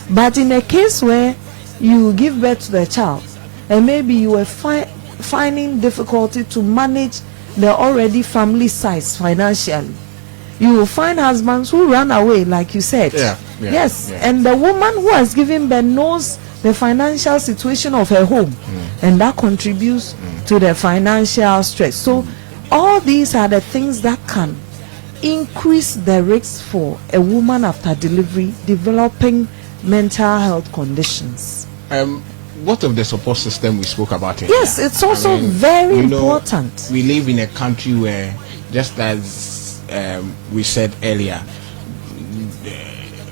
But in a case where you give birth to the child and maybe you were finding difficulty to manage the already family size financially, you will find husbands who run away, like you said. Yes. And the woman who has given birth knows the financial situation of her home, and that contributes to the financial stress. So all these are the things that can increase the risk for a woman after delivery developing mental health conditions. What of the support system we spoke about? Yes, it's also very important. We live in a country where, just as we said earlier,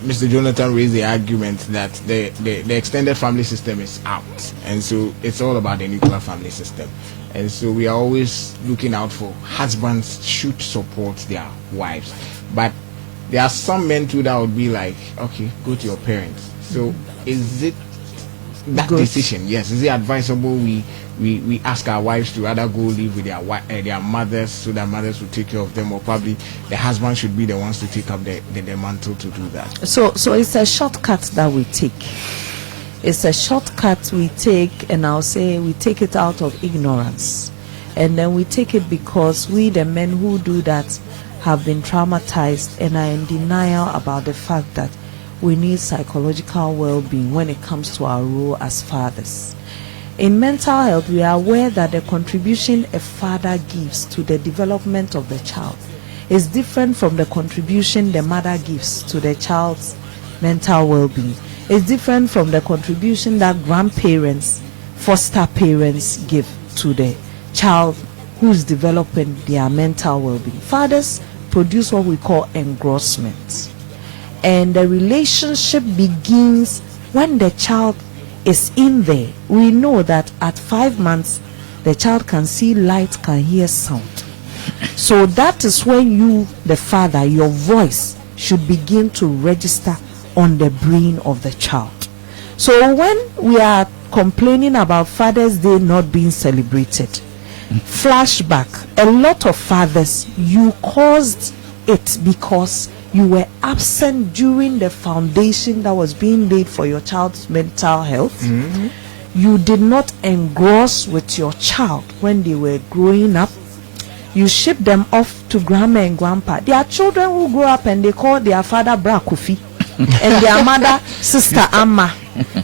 Mr. Jonathan raised the argument that the extended family system is out, and so it's all about the nuclear family system. And so we are always looking out for husbands should support their wives, but there are some men too that would be like, okay, go to your parents. So is it that decision? Yes, is it advisable we ask our wives to rather go live with their mothers so that mothers will take care of them, or probably the husband should be the ones to take up the mantle to do that? So it's a shortcut that we take. It's a shortcut we take, and I'll say we take it out of ignorance, and then we take it because we, the men who do that, have been traumatized and are in denial about the fact that we need psychological well-being when it comes to our role as fathers. In mental health, we are aware that the contribution a father gives to the development of the child is different from the contribution the mother gives to the child's mental well-being. It's different from the contribution that grandparents, foster parents give to the child who's developing their mental well-being. Fathers produce what we call engrossment. And the relationship begins when the child is in there. We know that at 5 months, the child can see light, can hear sound. So that is when you, the father, your voice should begin to register on the brain of the child. So when we are complaining about Father's Day not being celebrated, flashback, a lot of fathers, you caused it because you were absent during the foundation that was being laid for your child's mental health. You did not engross with your child when they were growing up. You shipped them off to grandma and grandpa. There are children who grow up and they call their father Bra Kofi and their mother Sister Amma,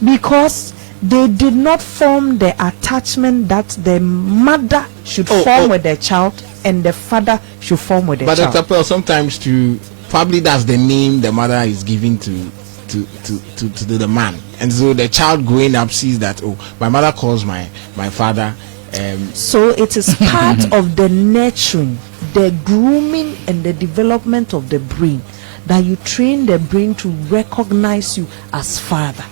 because they did not form the attachment that the mother should form with the child and the father should form with the child. But Dr. Pearl, sometimes probably that's the name the mother is giving to the man, and so the child growing up sees that, oh, my mother calls my father. So it is part of the nurturing, the grooming, and the development of the brain, that you train the brain to recognize you as father.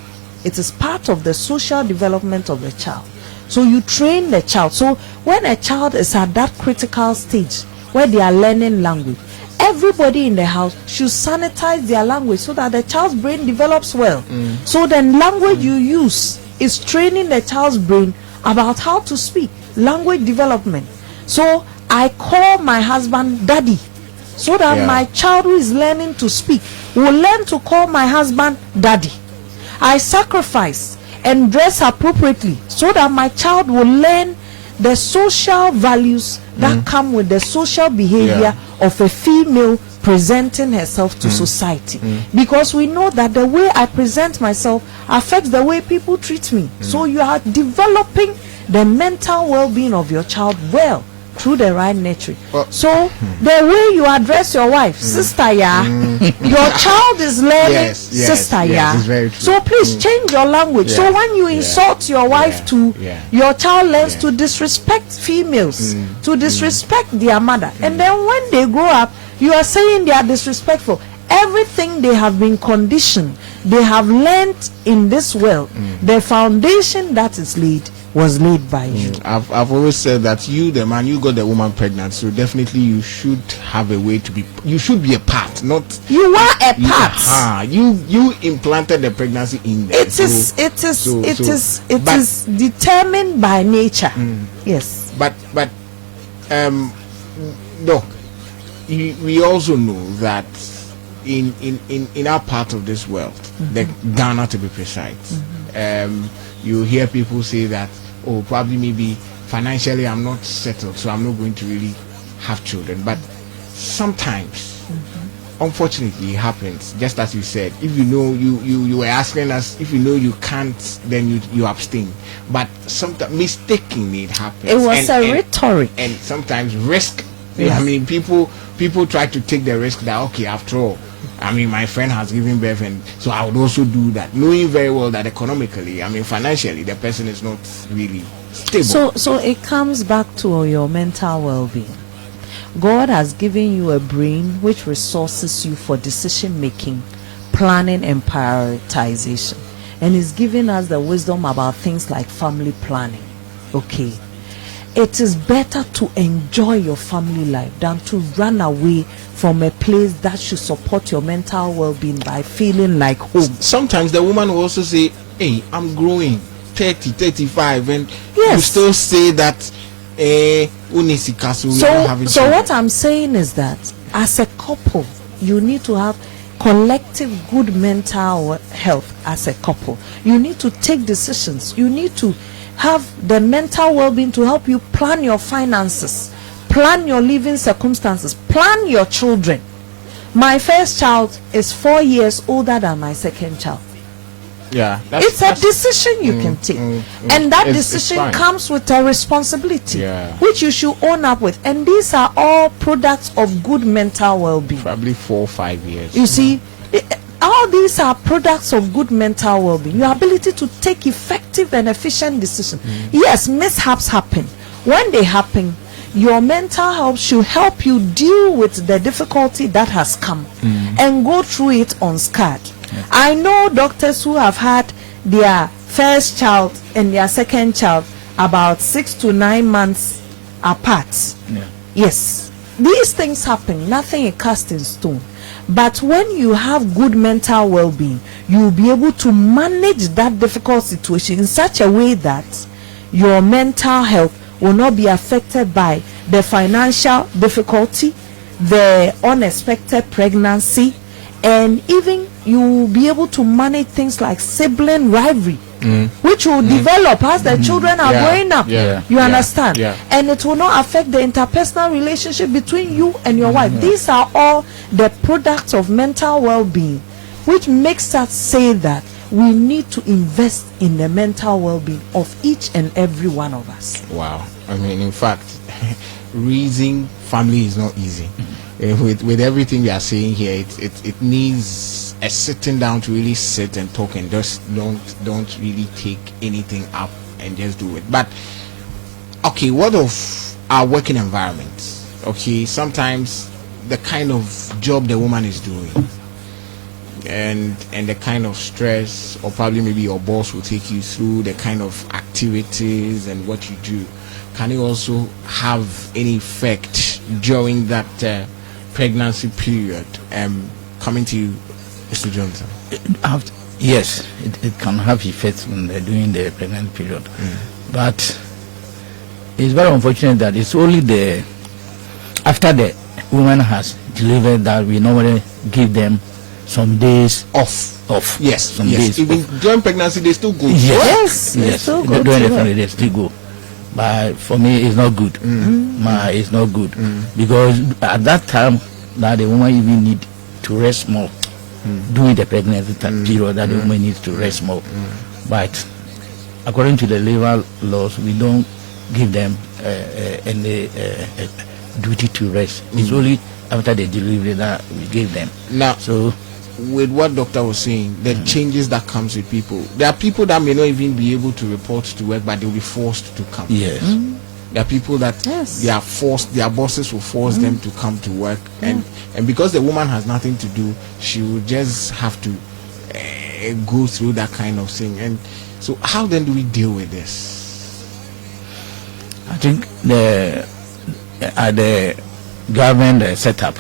It is part of the social development of the child. So you train the child. So when a child is at that critical stage where they are learning language, everybody in the house should sanitize their language so that the child's brain develops well. So the language you use is training the child's brain about how to speak, language development. So I call my husband daddy so that my child who is learning to speak will learn to call my husband daddy. I sacrifice and dress appropriately so that my child will learn the social values that come with the social behavior of a female presenting herself to society, because we know that the way I present myself affects the way people treat me. So you are developing the mental well-being of your child well through the right nurturing. So the way you address your wife, sister, your child is learning, sister, it's very true. So please change your language. So when you insult your wife too, your child learns to disrespect females, to disrespect their mother, and then when they grow up, you are saying they are disrespectful. Everything they have been conditioned, they have learned in this world. The foundation that is laid was laid by you. I've always said that you, the man, you got the woman pregnant, so definitely you should have a way to be. You should be a part, not. You are a part. You implanted the pregnancy in there. It is determined by nature. Yes. But Doc, we also know that in our part of this world, the Ghana to be precise, you hear people say that, oh, probably maybe financially I'm not settled, so I'm not going to really have children. But sometimes, unfortunately, it happens. Just as you said, if you know you were asking us, if you know you can't, then you abstain. But sometimes mistakenly it happens. It was rhetoric, and sometimes risk. Yes. I mean, people try to take the risk that, okay, after all, I mean, my friend has given birth, and so I would also do that, knowing very well that economically, I mean, financially, the person is not really stable. So it comes back to your mental well-being. God has given you a brain which resources you for decision making, planning, and prioritization, and is giving us the wisdom about things like family planning. Okay. It is better to enjoy your family life than to run away from a place that should support your mental well-being by feeling like home. Sometimes the woman will also say, hey, I'm growing 30, 35, and you still say that so what I'm saying is that as a couple, you need to have collective good mental health. As a couple, you need to take decisions. You need to have the mental well-being to help you plan your finances, plan your living circumstances, plan your children. My first child is 4 years older than my second child. It's a decision you can take, and that decision comes with a responsibility, which you should own up with. And these are all products of good mental well-being. Probably 4 or 5 years. You see, all these are products of good mental well-being. Your ability to take effective and efficient decisions. Yes, mishaps happen. When they happen, your mental health should help you deal with the difficulty that has come and go through it unscarred. I know doctors who have had their first child and their second child about 6 to 9 months apart. Yes, these things happen. Nothing is cast in stone. But when you have good mental well-being, you will be able to manage that difficult situation in such a way that your mental health will not be affected by the financial difficulty, the unexpected pregnancy, and even you will be able to manage things like sibling rivalry, which will develop as the children are growing up. You understand? And it will not affect the interpersonal relationship between you and your wife. These are all the products of mental well-being, which makes us say that we need to invest in the mental well-being of each and every one of us. Wow. I mean, in fact, raising family is not easy. With everything we are saying here, it needs a sitting down to really sit and talk, and just don't really take anything up and just do it. But okay, what of our working environment? Okay, sometimes the kind of job the woman is doing, and the kind of stress, or probably maybe your boss will take you through the kind of activities and what you do, can it also have any effect during that pregnancy period? Coming to you, Mr. Johnson. Yes, it can have effects when they're doing the pregnancy period, but it's very unfortunate that it's only after the woman has delivered, that we normally give them some days Off. Yes. some Yes. days Even off. during pregnancy, they still go. Yes, they yes. still go During to the work. family, they still go. But for me, it's not good. It's not good because at that time, that the woman even need to rest more during the pregnancy period. That the woman needs to rest more. But according to the labor laws, we don't give them any duty to rest. It's only after the delivery that we give them. Now, So with what doctor was saying, the changes that comes with people. There are people that may not even be able to report to work, but they'll be forced to come. yes, There are people that Yes. they are forced, their bosses will force them to come to work, and because the woman has nothing to do, she will just have to go through that kind of thing. And so, how then do we deal with this? I think the government setup.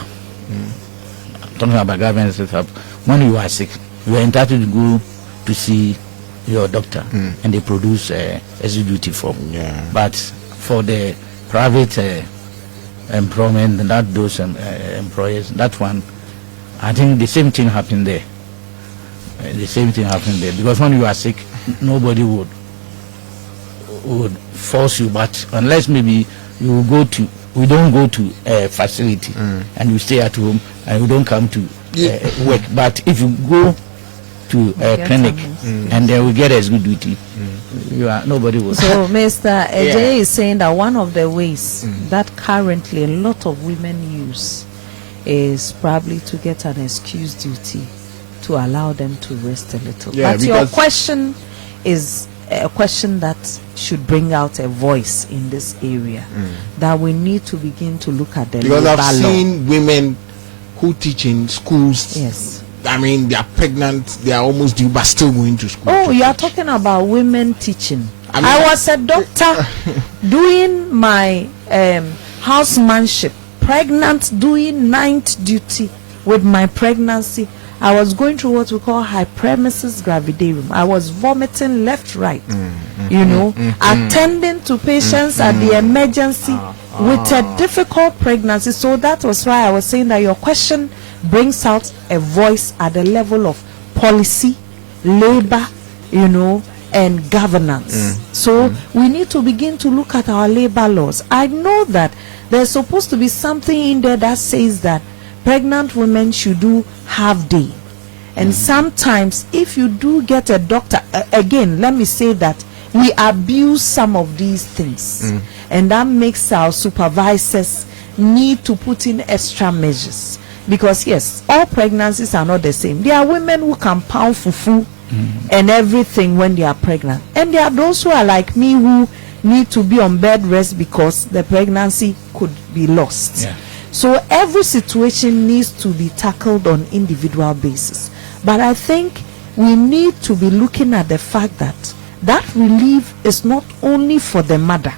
Talking about government setup, when you are sick, you are entitled to go to see your doctor, and they produce a SUT form. Yeah. But for the private employment, and that those employers, that one, I think the same thing happened there. The same thing happened there, because when you are sick, nobody would force you, but unless maybe you go to, we don't go to a facility and you stay at home and you don't come to work. But if you go to a Get clinic some and then we get a good duty, you are, nobody will. So, Mr. Ej Yeah. is saying that one of the ways that currently a lot of women use is probably to get an excuse duty to allow them to rest a little. Yeah, but your because- question is a question that should bring out a voice in this area, that we need to begin to look at the Because labor I've law. seen women who teach in schools. Yes. I mean, they are pregnant, they are almost due, but still going to school. Oh, to you are teach. talking about women teaching. I mean- I was a doctor doing my housemanship, pregnant, doing night duty with my pregnancy. I was going through what we call hyperemesis gravidarum. I was vomiting left, right, attending to patients at the emergency with a difficult pregnancy. So that was why I was saying that your question brings out a voice at the level of policy, labor, and governance. So we need to begin to look at our labor laws. I know that there's supposed to be something in there that says that pregnant women should do half day. And sometimes if you do get a doctor, again, let me say that we abuse some of these things. And that makes our supervisors need to put in extra measures. Because yes, all pregnancies are not the same. There are women who can pound fufu and everything when they are pregnant. And there are those who are like me who need to be on bed rest because the pregnancy could be lost. Yeah. So every situation needs to be tackled on individual basis. But I think we need to be looking at the fact that that relief is not only for the mother,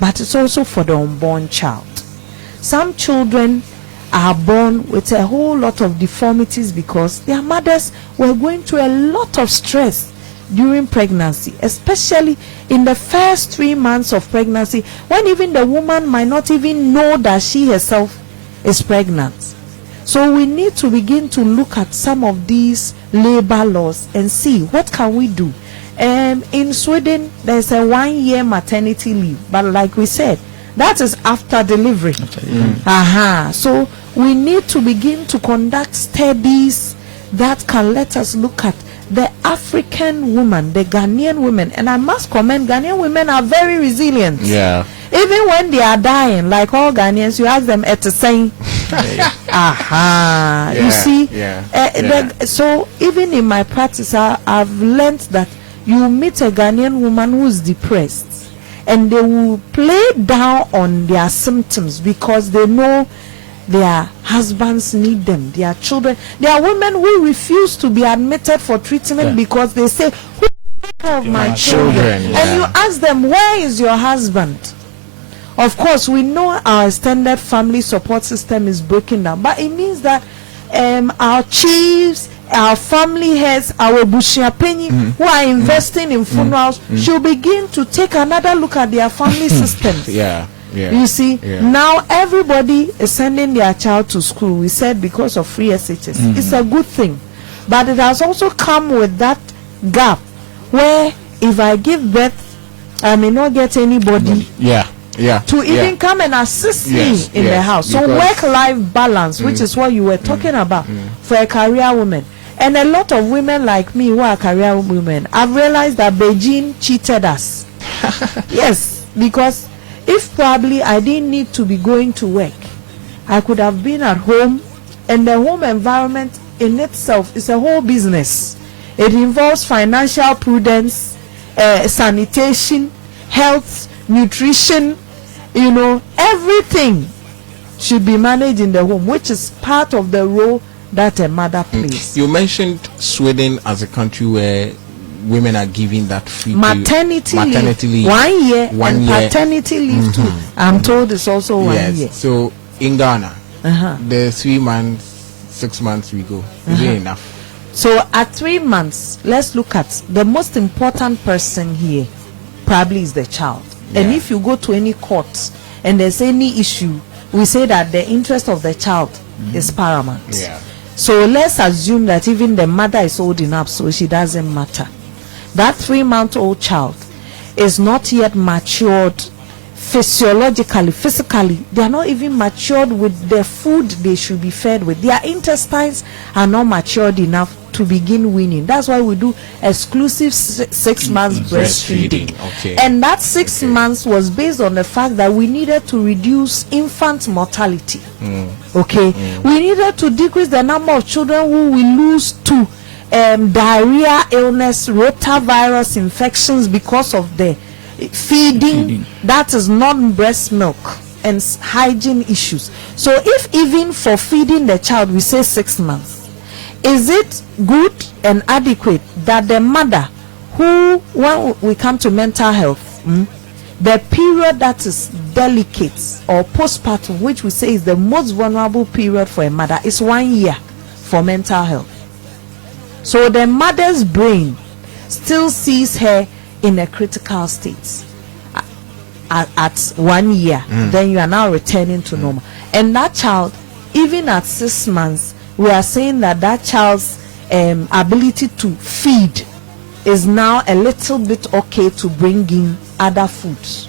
but it's also for the unborn child. Some children are born with a whole lot of deformities because their mothers were going through a lot of stress during pregnancy, especially in the first 3 months of pregnancy, when even the woman might not even know that she herself is pregnant. So we need to begin to look at some of these labor laws and see what can we do. In Sweden, there's a 1-year maternity leave, but like we said, that is after delivery. So we need to begin to conduct studies that can let us look at the African woman, the Ghanaian women. And I must comment, Ghanaian women are very resilient. Yeah. Even when they are dying, like all Ghanaians, you ask them at saying, you see. So even in my practice, I've learned that you meet a Ghanaian woman who is depressed, and they will play down on their symptoms because they know their husbands need them, their children. There are women who refuse to be admitted for treatment because they say, who take care of my children? And you ask them, where is your husband? Of course, we know our extended family support system is breaking down, but it means that our chiefs, our family heads, our bushiapenyi who are investing in funerals should begin to take another look at their family systems. You see, now everybody is sending their child to school. We said because of free SHS. It's a good thing. But it has also come with that gap where if I give birth, I may not get anybody to even come and assist me in the house. So work-life balance, which is what you were talking about for a career woman. And a lot of women like me who are career women, I've realized that Beijing cheated us. Yes, because if probably I didn't need to be going to work, I could have been at home, and the home environment in itself is a whole business. It involves financial prudence, sanitation, health, nutrition, everything should be managed in the home, which is part of the role that a mother plays. You mentioned Sweden as a country where women are given that free maternity leave 1 year, and paternity leave too. I'm told it's also 1 year. So in Ghana, the 3 months, 6 months we go. Is it enough? So at 3 months, let's look at the most important person here. Probably is the child. And if you go to any court and there's any issue, we say that the interest of the child is paramount. So let's assume that even the mother is old enough, so she doesn't matter. That 3-month-old child is not yet matured physiologically, physically. They are not even matured with the food they should be fed with. Their intestines are not matured enough to begin weaning. That's why we do exclusive 6 months breastfeeding. And that 6 months was based on the fact that we needed to reduce infant mortality. We needed to decrease the number of children who we lose to diarrhea, illness, rotavirus infections because of the feeding that is non-breast milk and hygiene issues. So if even for feeding the child we say 6 months, is it good and adequate that the mother who, when we come to mental health, the period that is delicate or postpartum, which we say is the most vulnerable period for a mother, is 1 year for mental health. So the mother's brain still sees her in a critical state at 1 year. Then you are now returning to normal. And that child, even at 6 months, we are saying that that child's ability to feed is now a little bit okay to bring in other foods.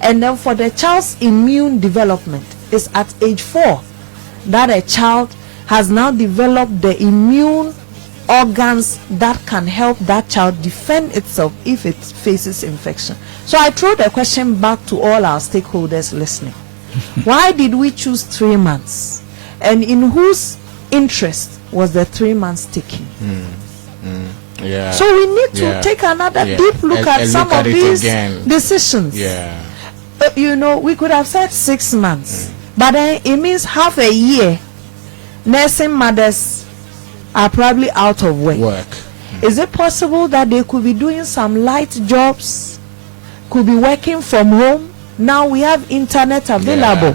And then for the child's immune development, is at age 4 that a child has now developed the immune organs that can help that child defend itself if it faces infection. So I throw the question back to all our stakeholders listening. Why did we choose 3 months? And in whose interest was the 3 months taken? So we need to take another deep look at some of these decisions. We could have said 6 months, but then it means half a year nursing mothers are probably out of work. Is it possible that they could be doing some light jobs, could be working from home? Now we have internet available,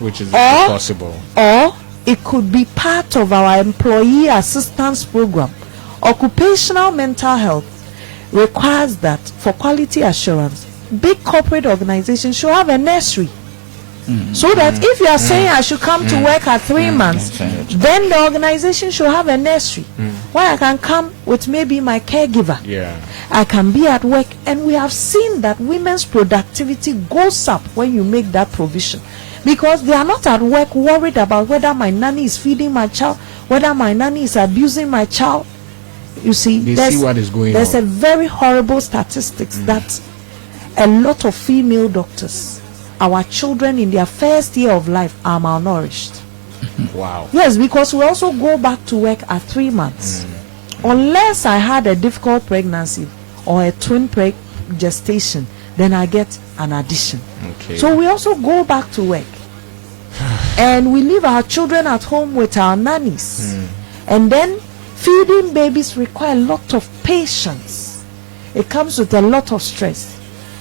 which is possible. Or it could be part of our employee assistance program. Occupational mental health requires that for quality assurance, big corporate organizations should have a nursery. So that if you are saying I should come to work at 3 months, then the organization should have a nursery where I can come with maybe my caregiver. I can be at work, and we have seen that women's productivity goes up when you make that provision, because they are not at work worried about whether my nanny is feeding my child, whether my nanny is abusing my child. You see, they see what is going on. There's a very horrible statistics that a lot of female doctors, our children in their first year of life, are malnourished. Wow. Yes, because we also go back to work at 3 months. Unless I had a difficult pregnancy or a twin gestation, then I get an addition. So we also go back to work. And we leave our children at home with our nannies. And then feeding babies require a lot of patience. It comes with a lot of stress.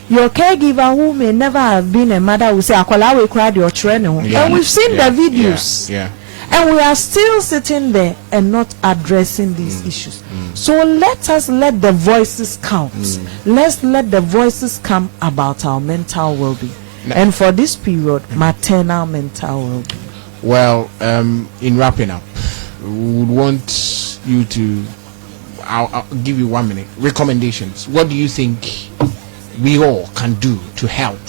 Your caregiver who may never have been a mother will say, "Akwala we cried your children." And we've seen the videos. And we are still sitting there and not addressing these issues. So let the voices count. Let's let the voices come about our mental well-being. And for this period, maternal mental well-being. Well, in wrapping up, we would want you to, I'll give you 1 minute, recommendations. What do you think we all can do to help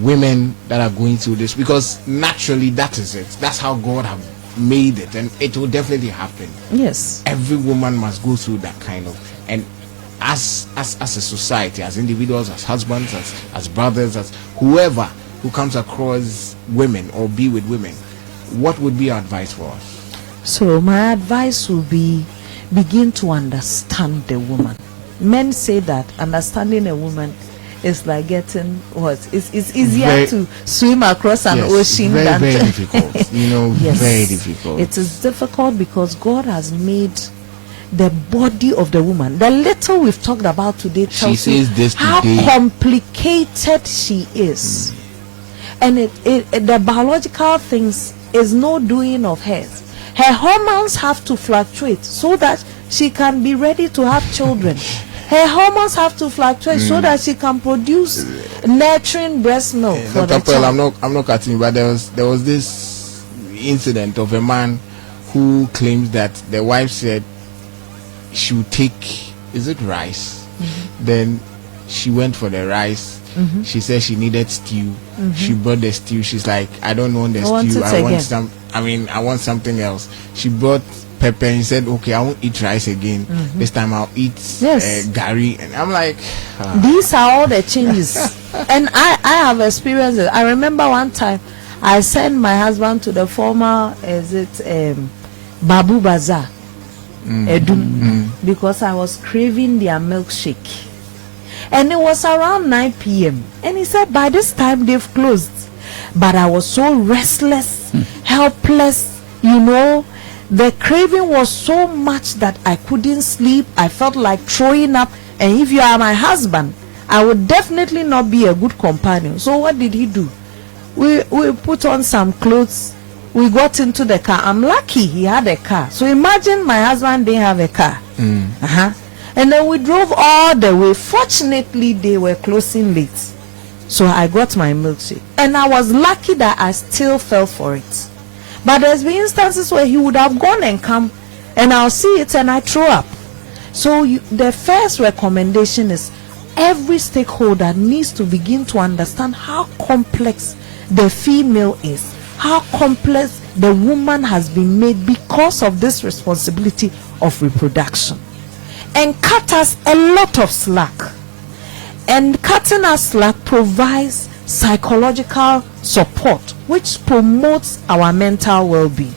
women that are going through this? Because naturally that is it. That's how God have made it, and it will definitely happen. Yes. Every woman must go through that kind of, and as a society, as individuals, as husbands, as brothers, as whoever who comes across women or be with women, what would be your advice for us? So my advice will be, begin to understand the woman. Men say that understanding a woman is like getting what? It's easier to swim across an ocean than very difficult. Yes. Very difficult. It is difficult because God has made the body of the woman. The little we've talked about today tells you how complicated she is. And the biological things is no doing of hers. Her hormones have to fluctuate so that she can be ready to have children. Her hormones have to fluctuate so that she can produce nurturing breast milk for the child. I'm not cutting, but there was this incident of a man who claims that the wife said she would take, is it rice? Then she went for the rice. She said she needed stew. She brought the stew. She's like, I don't want the stew. I want something else. She brought pepper and said, okay, I won't eat rice again. This time I'll eat gari. And I'm like, these are all the changes. And I have experienced it. I remember one time I sent my husband to the former Babu Bazaar Edum, because I was craving their milkshake. And it was around 9 p.m. And he said, by this time they've closed. But I was so restless, helpless, the craving was so much that I couldn't sleep. I felt like throwing up. And if you are my husband, I would definitely not be a good companion. So what did he do? We put on some clothes. We got into the car. I'm lucky he had a car. So imagine my husband didn't have a car. And then we drove all the way. Fortunately, they were closing late. So I got my milkshake. And I was lucky that I still fell for it. But there's been instances where he would have gone and come, and I'll see it and I throw up. So the first recommendation is every stakeholder needs to begin to understand how complex the female is, how complex the woman has been made because of this responsibility of reproduction. And cut us a lot of slack. And cutting us slack provides psychological support, which promotes our mental well-being.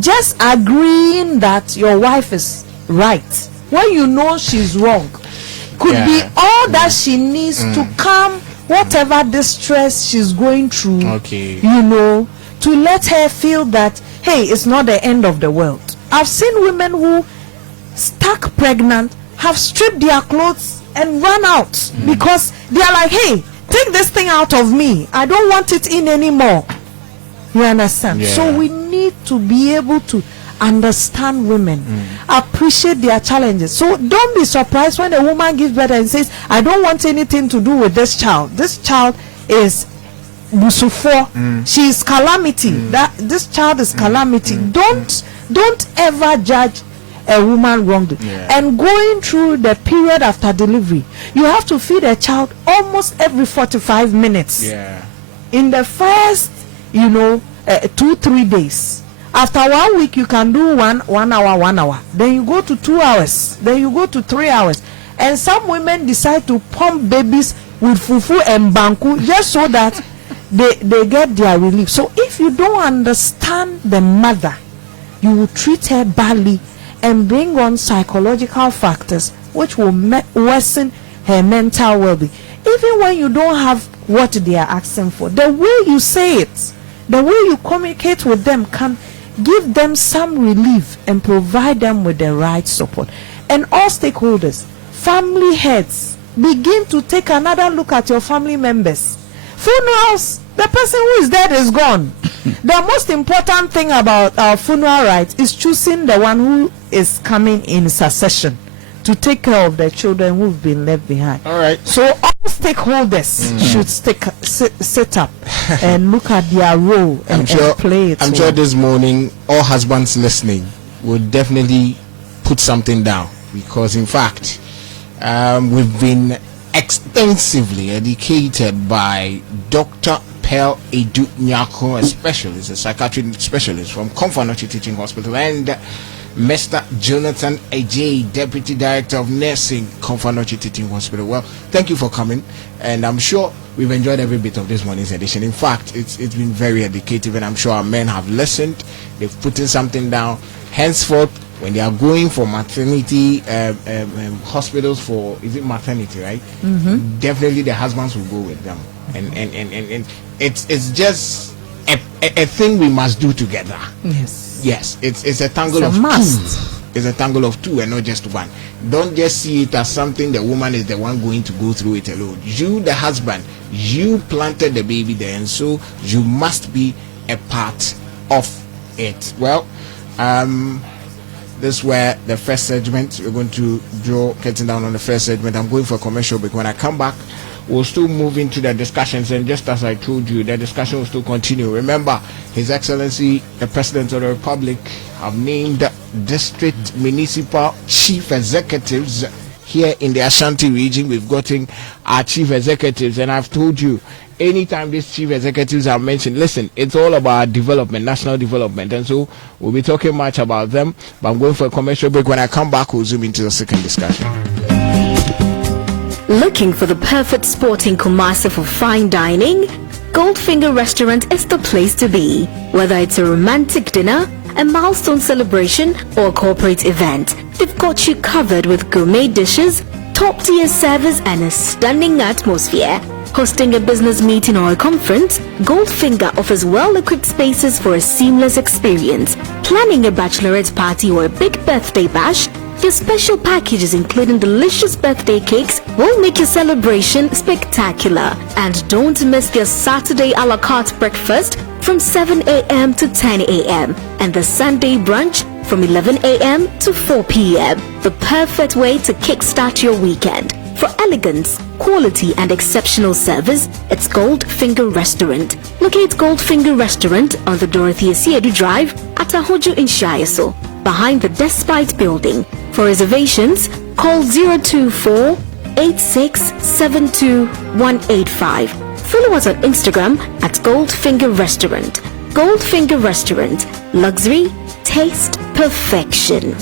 Just agreeing that your wife is right when you know she's wrong could be all that she needs to calm whatever distress she's going through. To let her feel that, hey, it's not the end of the world. I've seen women who stuck pregnant have stripped their clothes and run out because they are like, hey, take this thing out of me. I don't want it in anymore. You understand? So we need to be able to understand women, appreciate their challenges. So don't be surprised when a woman gives birth and says, I don't want anything to do with this child. This child is Busufo. She is calamity. That this child is calamity. Don't ever judge a woman wrongly. And going through the period after delivery, you have to feed a child almost every 45 minutes. In the first 2-3 days. After 1 week you can do 1 hour, then you go to 2 hours, then you go to 3 hours. And some women decide to pump babies with fufu and banku just so that they get their relief. So if you don't understand the mother, you will treat her badly and bring on psychological factors which will worsen her mental well-being. Even when you don't have what they are asking for, the way you say it, the way you communicate with them can give them some relief and provide them with the right support. And all stakeholders, family heads, begin to take another look at your family members. Funerals, the person who is dead is gone. The most important thing about our funeral rites is choosing the one who is coming in succession to take care of the children who've been left behind. All right. So all stakeholders should sit up and look at their role and play it. I'm sure this morning all husbands listening will definitely put something down, because in fact we've been extensively educated by Dr. Pearl Edu Nyako, a specialist, a psychiatric specialist from Komfo Teaching Hospital, and Mr. Jonathan Ajay, Deputy Director of Nursing, Komfo Teaching Hospital. Well, thank you for coming, and I'm sure we've enjoyed every bit of this morning's edition. In fact, it's been very educative, and I'm sure our men have listened. They've put in something down. Henceforth, when they are going for maternity hospitals for, is it maternity, right? Mm-hmm. Definitely the husbands will go with them, and it's just a thing we must do together. Yes, it's a tangle of two. It's a tangle of two and not just one. Don't just see it as something the woman is the one going to go through it alone. You, the husband, you planted the baby there, and so you must be a part of it. Well, this is where the first segment, we're going to draw curtain down on the first segment. I'm going for a commercial break. When I come back, we'll still move into the discussions, and just as I told you, the discussion will still continue. Remember, His Excellency the President of the Republic have named district municipal chief executives here in the Ashanti region. We've gotten our chief executives, and I've told you, anytime these chief executives are mentioned, listen, it's all about development, national development, and so we'll be talking much about them. But I'm going for a commercial break. When I come back, we'll zoom into the second discussion. Looking for the perfect spot in Kumasi for fine dining? Goldfinger Restaurant is the place to be. Whether it's a romantic dinner, a milestone celebration, or a corporate event, they've got you covered with gourmet dishes, top-tier service, and a stunning atmosphere. Hosting a business meeting or a conference, Goldfinger offers well-equipped spaces for a seamless experience. Planning a bachelorette party or a big birthday bash? Their special packages, including delicious birthday cakes, will make your celebration spectacular. And don't miss their Saturday a la carte breakfast from 7 a.m. to 10 a.m. and the Sunday brunch from 11 a.m. to 4 p.m. The perfect way to kickstart your weekend. For elegance, quality, and exceptional service, it's Goldfinger Restaurant. Locate Goldfinger Restaurant on the Dorothy Asiedu Drive at Ahoju in Shiaso, behind the Despite Building. For reservations, call 024 8672 185. Follow us on Instagram at Goldfinger Restaurant. Goldfinger Restaurant. Luxury, taste, perfection.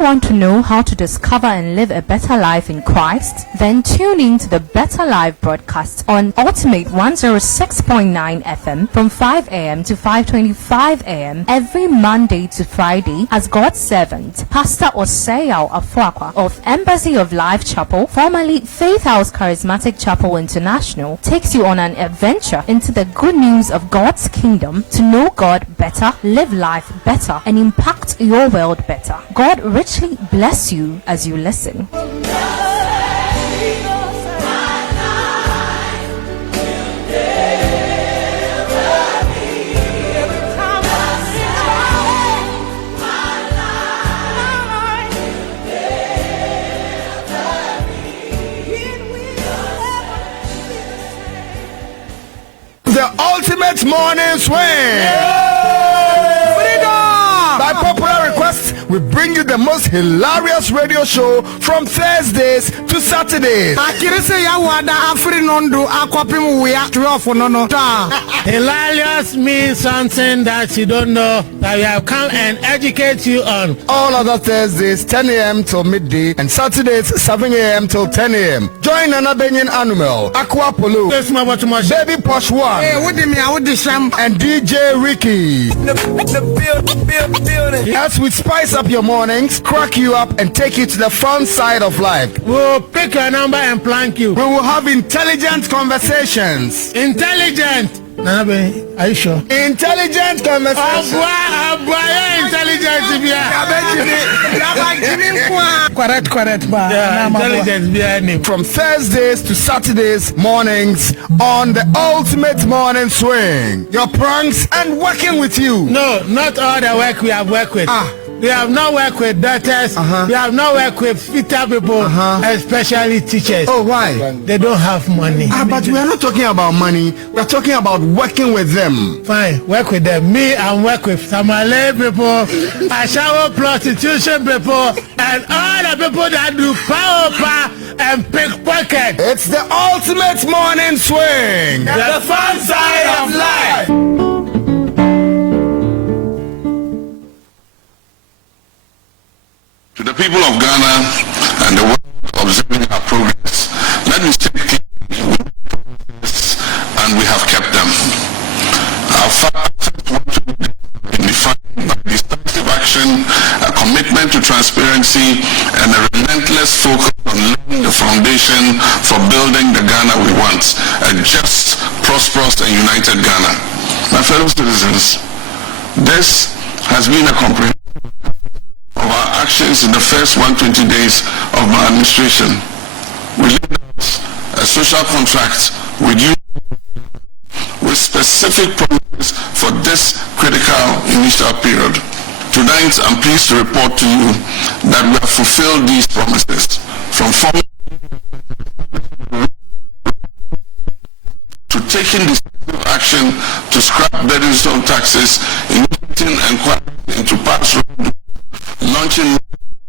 Want to know how to discover and live a better life in Christ? Then tune in to the Better Life broadcast on Ultimate 106.9 FM from 5 a.m. to 5:25 a.m. every Monday to Friday as God's servant, Pastor Oseo Afuakwa of Embassy of Life Chapel, formerly Faith House Charismatic Chapel International, takes you on an adventure into the good news of God's kingdom to know God better, live life better, and impact your world better. God richly bless you as you listen. The ultimate morning swing. By popular request, we bring you the most hilarious radio show from Thursdays to Saturdays. Hilarious means something that you don't know, that we have come and educate you on. All other Thursdays 10 a.m. till midday and Saturdays 7 a.m. till 10 a.m. Join Nana Benyon Animal, Aqua Polo, Baby Posh One, and DJ Ricky. Yes, we spice up your mornings, crack you up, and take you to the fun side of life. We'll pick a number and plank you. We will have intelligent conversations. Intelligent. Nanabe, are you sure? Intelligent conversations. Correct. Yeah, intelligence. From Thursdays to Saturdays mornings on the Ultimate Morning Swing. Your pranks and working with you. No, not all the work we have worked with. We have not worked with doctors. We have not worked with fitter people, especially teachers. Oh, why? They don't have money. But we are not talking about money. We are talking about working with them. Fine, work with them. Me, I'm work with Somali people, Ashawo prostitution people, and all the people that do power and pickpocket. It's the Ultimate Morning Swing. The fun side of life. To the people of Ghana and the world observing our progress, let me say clearly, and we have kept them. Our facts want to be defined by decisive action, a commitment to transparency, and a relentless focus on laying the foundation for building the Ghana we want, a just, prosperous, and united Ghana. My fellow citizens, this has been a comprehensive of our actions in the first 120 days of my administration. We laid out a social contract with you with specific promises for this critical initial period. Tonight, I'm pleased to report to you that we have fulfilled these promises, from forming to taking decisive action to scrap burdensome taxes, initiating inquiries into past road, launching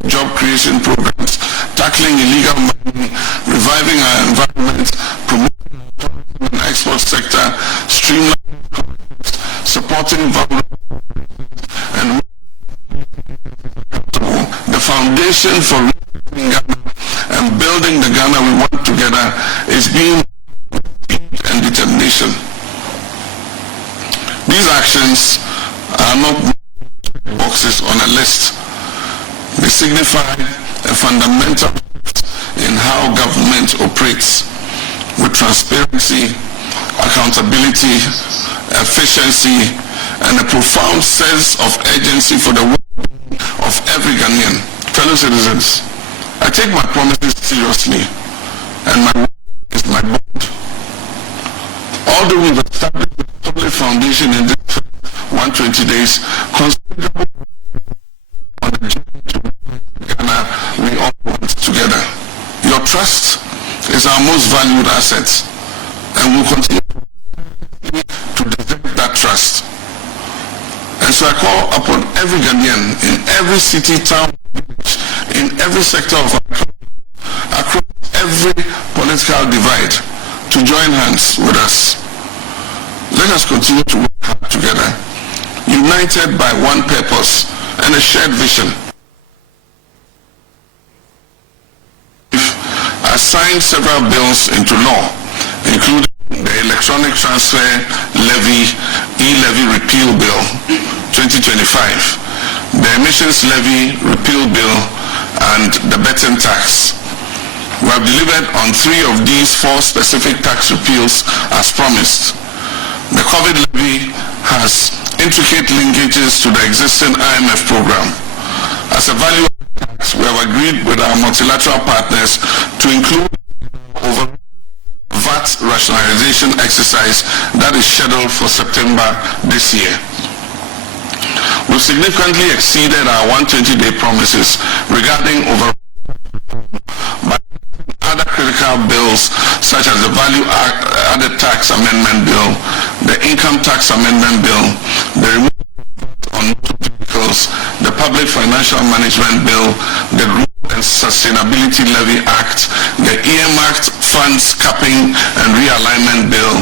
job creation programs, tackling illegal mining, reviving our environment, promoting the export sector, streamlining, supporting vulnerable, and the foundation for rebuilding Ghana and building the Ghana we want together is being and determination. These actions are not boxes on a list. They signify a fundamental shift in how government operates, with transparency, accountability, efficiency, and a profound sense of urgency for the well-being of every Ghanaian. Fellow citizens, I take my promises seriously, and my word is my bond. Although we've established a solid foundation in this 120 days, considerable on the journey to Ghana we all want together. Your trust is our most valued asset, and we'll continue to deserve that trust. And so I call upon every Ghanaian in every city, town, village, in every sector of our country, across every political divide, to join hands with us. Let us continue to work hard together, united by one purpose and a shared vision. I signed several bills into law, including the Electronic Transfer Levy E-Levy Repeal Bill 2025, the Emissions Levy Repeal Bill, and the Betting Tax. We have delivered on 3 of these 4 specific tax repeals as promised. The COVID levy has intricate linkages to the existing IMF program. As a value tax, we have agreed with our multilateral partners to include over VAT rationalization exercise that is scheduled for September this year. We've significantly exceeded our 120-day promises regarding over by other critical bills such as the Value Added Tax Amendment Bill, the Income Tax Amendment Bill, the removal on motor vehicles, the Public Financial Management Bill, the Growth and Sustainability Levy Act, the Earmarked Funds Capping and Realignment Bill,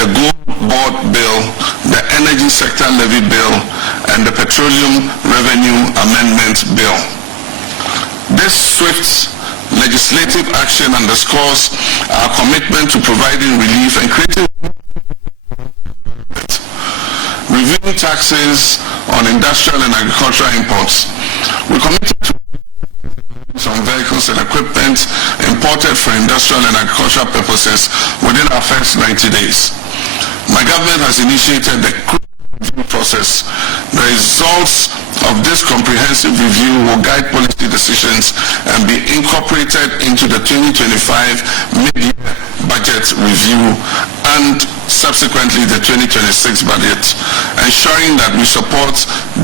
the Gold Board Bill, the Energy Sector Levy Bill, and the Petroleum Revenue Amendment Bill. This swift legislative action underscores our commitment to providing relief and creating. We reviewing taxes on industrial and agricultural imports. We committed to some vehicles and equipment imported for industrial and agricultural purposes within our first 90 days. My government has initiated the review process. The results of this comprehensive review will guide policy decisions and be incorporated into the 2025 mid-year budget review and subsequently the 2026 budget, ensuring that we support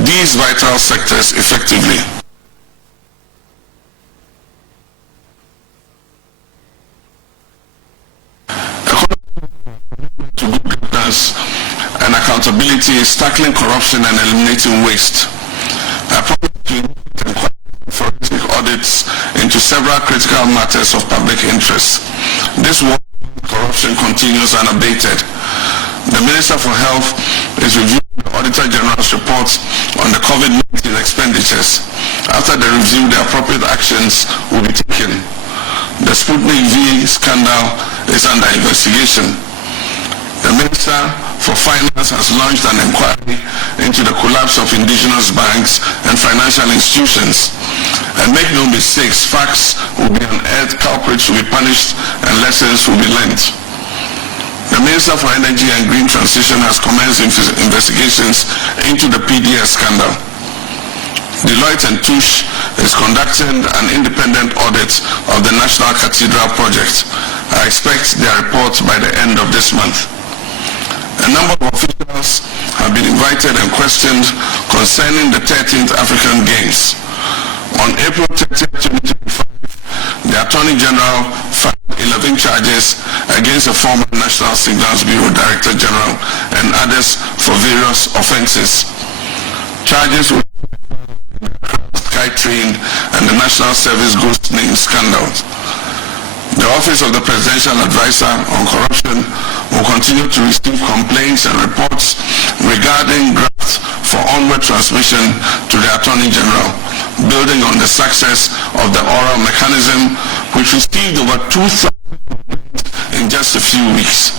these vital sectors effectively. To good governance and accountability is tackling corruption and eliminating waste. I promise to inquire forensic audits into several critical matters of public interest. This work on corruption continues unabated. The Minister for Health is reviewing the Auditor General's report on the COVID-19 expenditures. After the review, the appropriate actions will be taken. The Sputnik V scandal is under investigation. The Minister for Finance has launched an inquiry into the collapse of indigenous banks and financial institutions. And make no mistakes, facts will be unearthed, culprits will be punished, and lessons will be learned. The Minister for Energy and Green Transition has commenced investigations into the PDS scandal. Deloitte and Touche is conducting an independent audit of the National Cathedral project. I expect their report by the end of this month. A number of officials have been invited and questioned concerning the 13th African Games. On April 30, 2025, the Attorney General filed 11 charges against the former National Signals Bureau Director General and others for various offenses. Charges were SkyTrain and the National Service Ghost Name scandal. The Office of the Presidential Advisor on Corruption will continue to receive complaints and reports regarding grants for onward transmission to the Attorney General, building on the success of the oral mechanism, which received over 2,000 in just a few weeks.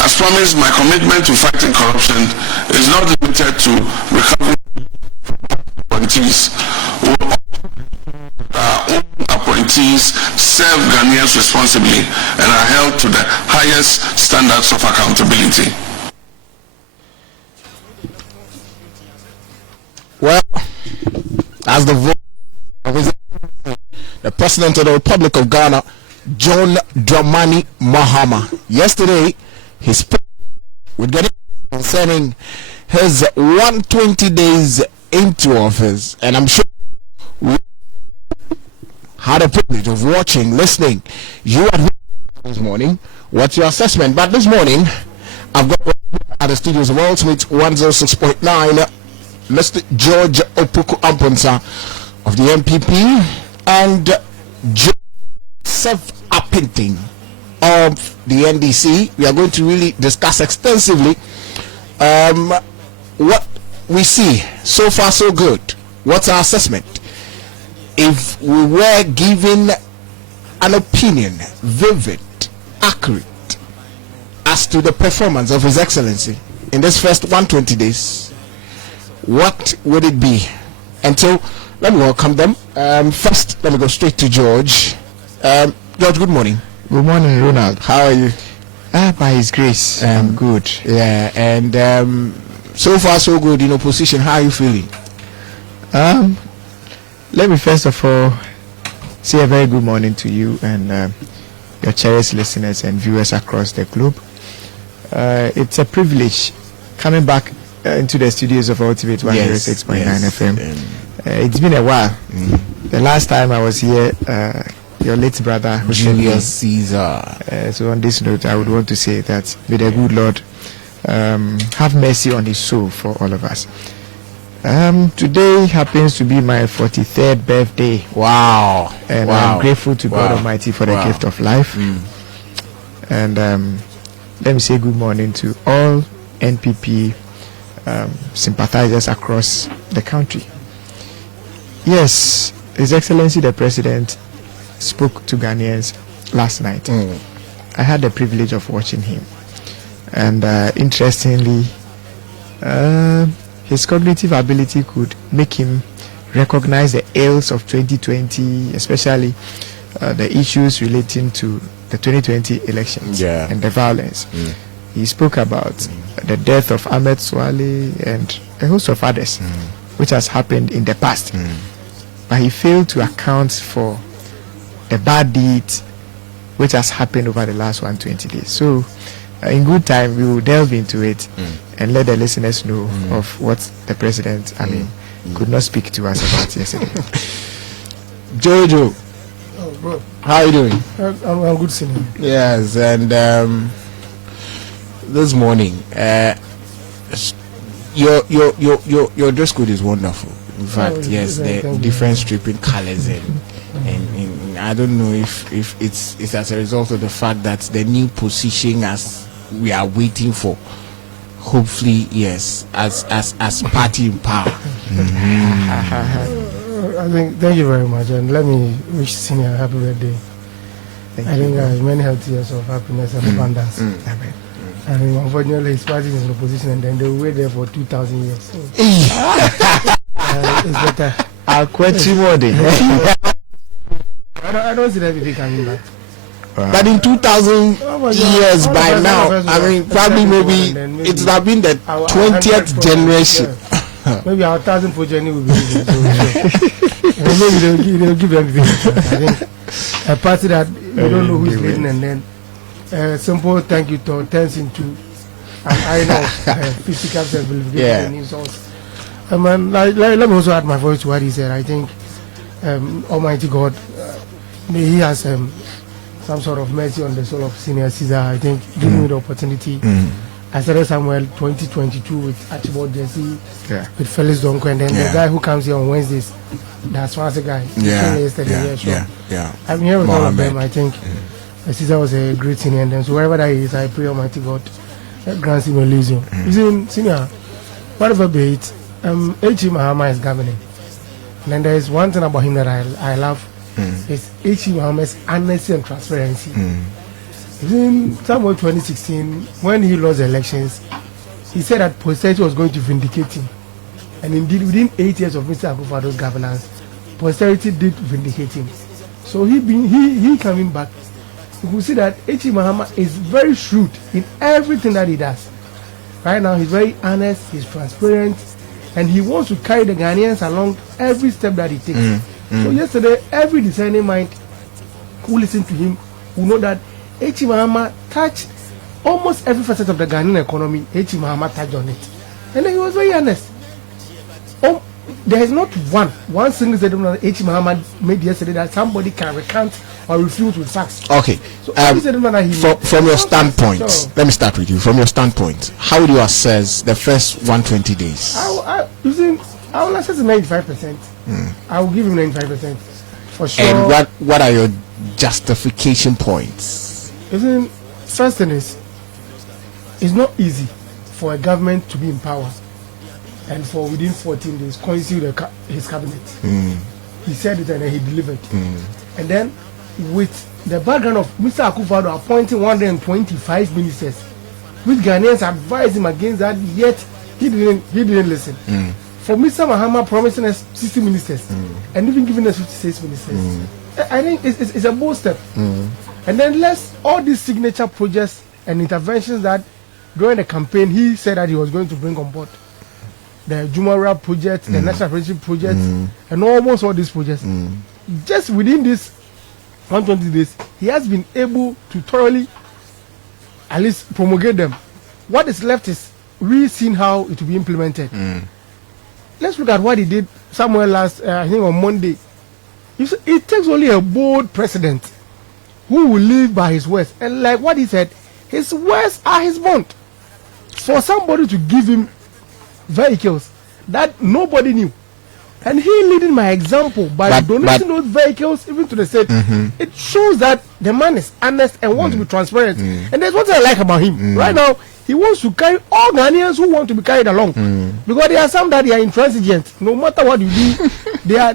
As promised, my commitment to fighting corruption is not limited to recovery appointees. Our own appointees serve Ghanaians responsibly and are held to the highest standards of accountability. Well, as the voice of the President of the Republic of Ghana, John Dramani Mahama, yesterday he spoke with Ghanaians concerning his 120 days into office, and I'm sure we had a privilege of watching, listening. You at this morning, what's your assessment? But this morning, I've got at the studios of Ultimate 106.9, Mr. George Opoku Amponsa of the MPP and Joseph Apinting of the NDC. We are going to really discuss extensively what we see. So far, so good. What's our assessment? If we were given an opinion, vivid, accurate, as to the performance of His Excellency in this first 120 days, what would it be? And so, let me welcome them. First, let me go straight to George. George, good morning. Good morning, Ronald. How are you? By His grace, I'm good. Yeah, and so far so good in opposition. How are you feeling? Let me first of all say a very good morning to you and your cherished listeners and viewers across the globe. It's a privilege coming back into the studios of Ultimate 106.9 FM. It's been a while. The last time I was here, your late brother Julius Caesar. So on this note, I would want to say that may the good Lord have mercy on his soul for all of us. Today happens to be my 43rd birthday. Wow. And I'm grateful to God Almighty for the gift of life. And let me say good morning to all NPP sympathizers across the country. Yes, His Excellency the President spoke to Ghanaians last night. I had the privilege of watching him. And interestingly, his cognitive ability could make him recognize the ills of 2020, especially the issues relating to the 2020 elections and the violence. He spoke about the death of Ahmed Swale and a host of others, which has happened in the past. But he failed to account for the bad deeds which has happened over the last 120 days. So, in good time, we will delve into it and let the listeners know of what the president, could not speak to us about yesterday. Jojo, Bro, how are you doing? I'm good, senior. Yes, and this morning, your dress code is wonderful. In fact, yes, the different stripping colors and I don't know if it's as a result of the fact that the new position as we are waiting for. Hopefully, yes, as party in power. I think, thank you very much, and let me wish Senior a happy birthday. I think many healthy years of happiness and abundance. Amen. I mean, unfortunately, his party is in opposition, and then they will wait there for 2,000 years. So, it's better. I'll quit you more day. I don't see that people coming back. But in 2,000 years by now, I mean, probably maybe it would have been the 20th generation. Maybe our 1,000th journey will be easy. Maybe they'll give them the I think a party that you don't know who's leading, and then simple thank you to turns into an iron of 50 caps and believe in the news source. Let me also add my voice to what he said. I think Almighty God, may He has some sort of mercy on the soul of Senior Caesar. I think giving me the opportunity. I started somewhere 2022 with Archibald Jesse, with Felix Donko, and then the guy who comes here on Wednesdays, that's one guy. I'm here with all of them. I think Caesar was a great senior, and then so wherever that is, I pray Almighty God grants him Elysium. You see, Senior, whatever be it, H.E. Mahama is governing. And then there is one thing about him that I love. It's H.E. Mahama's honesty and transparency. In somewhere 2016, when he lost the elections, he said that posterity was going to vindicate him. And indeed, within 8 years of Mr. Akufo-Addo's governance, posterity did vindicate him. So he coming back, you will see that H.E. Mahama is very shrewd in everything that he does. Right now, he's very honest, he's transparent, and he wants to carry the Ghanaians along every step that he takes. So yesterday, every discerning mind who listened to him will know that H.E. Mahama touched almost every facet of the Ghanaian economy. H.E. Mahama touched on it. And then he was very honest. There is not one single statement that H.E. Mahama made yesterday that somebody can recant or refute with facts. Okay. So from your standpoint, let me start with you. From your standpoint, how would you assess the first 120 days? I will assess 95%. I will give him 95% for sure. And what are your justification points? First thing is, it's not easy for a government to be in power and for within 14 days constitute his cabinet. He said it and then he delivered. And then with the background of Mr. Akufo-Addo appointing 125 ministers, which Ghanaians advised him against that, yet he didn't listen. For Mr. Mahama promising us 60 ministers and even giving us 56 ministers, I think it's a bold step. And then all these signature projects and interventions that during the campaign he said that he was going to bring on board. The Jumara project, the National Friendship project, and almost all these projects. Just within this 120 days, he has been able to thoroughly at least promulgate them. What is left is really seeing how it will be implemented. Let's look at what he did somewhere last, I think on Monday. It takes only a bold president who will live by his words. And like what he said, his words are his bond. For somebody to give him vehicles that nobody knew, and he leading by example by donating those vehicles even to the state, it shows that the man is honest and wants to be transparent. And that's what I like about him. Right now, he wants to carry all Ghanaians who want to be carried along, because there are some that they are intransigent. No matter what you do, they are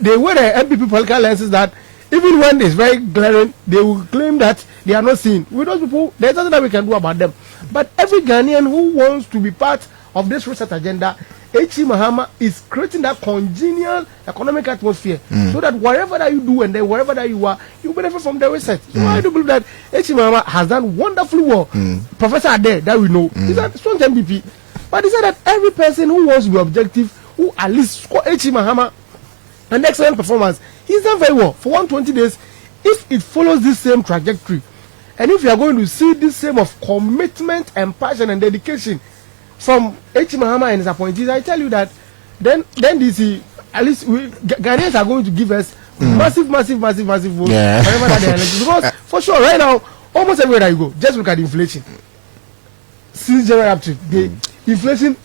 they wear the MPP political lenses that even when it's very glaring, they will claim that they are not seen. With those people, there's nothing that we can do about them. But every Ghanaian who wants to be part of this research agenda, H.E. Mahama is creating that congenial economic atmosphere so that wherever that you do and then wherever that you are, you benefit from the research. So I do believe that H.E. Mahama has done wonderfully well. Professor Ade, that we know, he's a strong MVP. But he said that every person who wants to be objective, who at least score H.E. Mahama an excellent performance, he's done very well for 120 days. If it follows this same trajectory, and if you are going to see this same of commitment and passion and dedication from H.E. Mahama and his appointees, I tell you that then this at least Ghanaians are going to give us massive votes wherever that they are elected. Because for sure, right now, almost everywhere that you go, just look at the inflation. Since January up to the inflation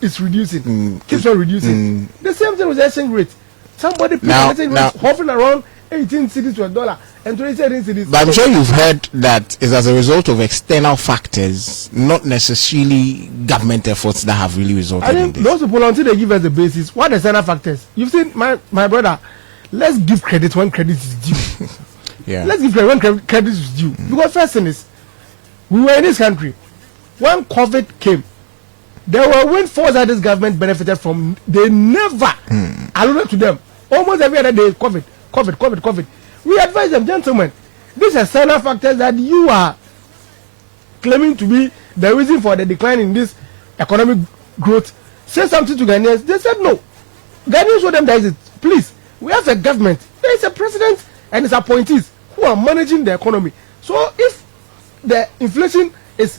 is reducing, keeps on reducing. The same thing with the exchange rate. Somebody put the exchange rate hovering around 18 cedis to $1 and 27 cedis. But I'm sure you've heard that it's as a result of external factors, not necessarily government efforts that have really resulted in this. Those people, until they give us the basis, what are the external factors? You've seen my brother. Let's give credit when credit is due. Let's give credit when credit is due. Because first thing is, we were in this country when COVID came. There were windfalls that this government benefited from. They never alluded to them. Almost every other day, COVID. We advise them, gentlemen, these are external factors that you are claiming to be the reason for the decline in this economic growth. Say something to Ghanaians. They said no. Ghanaians show them that please, we have a government. There is a president and his appointees who are managing the economy. So if the inflation is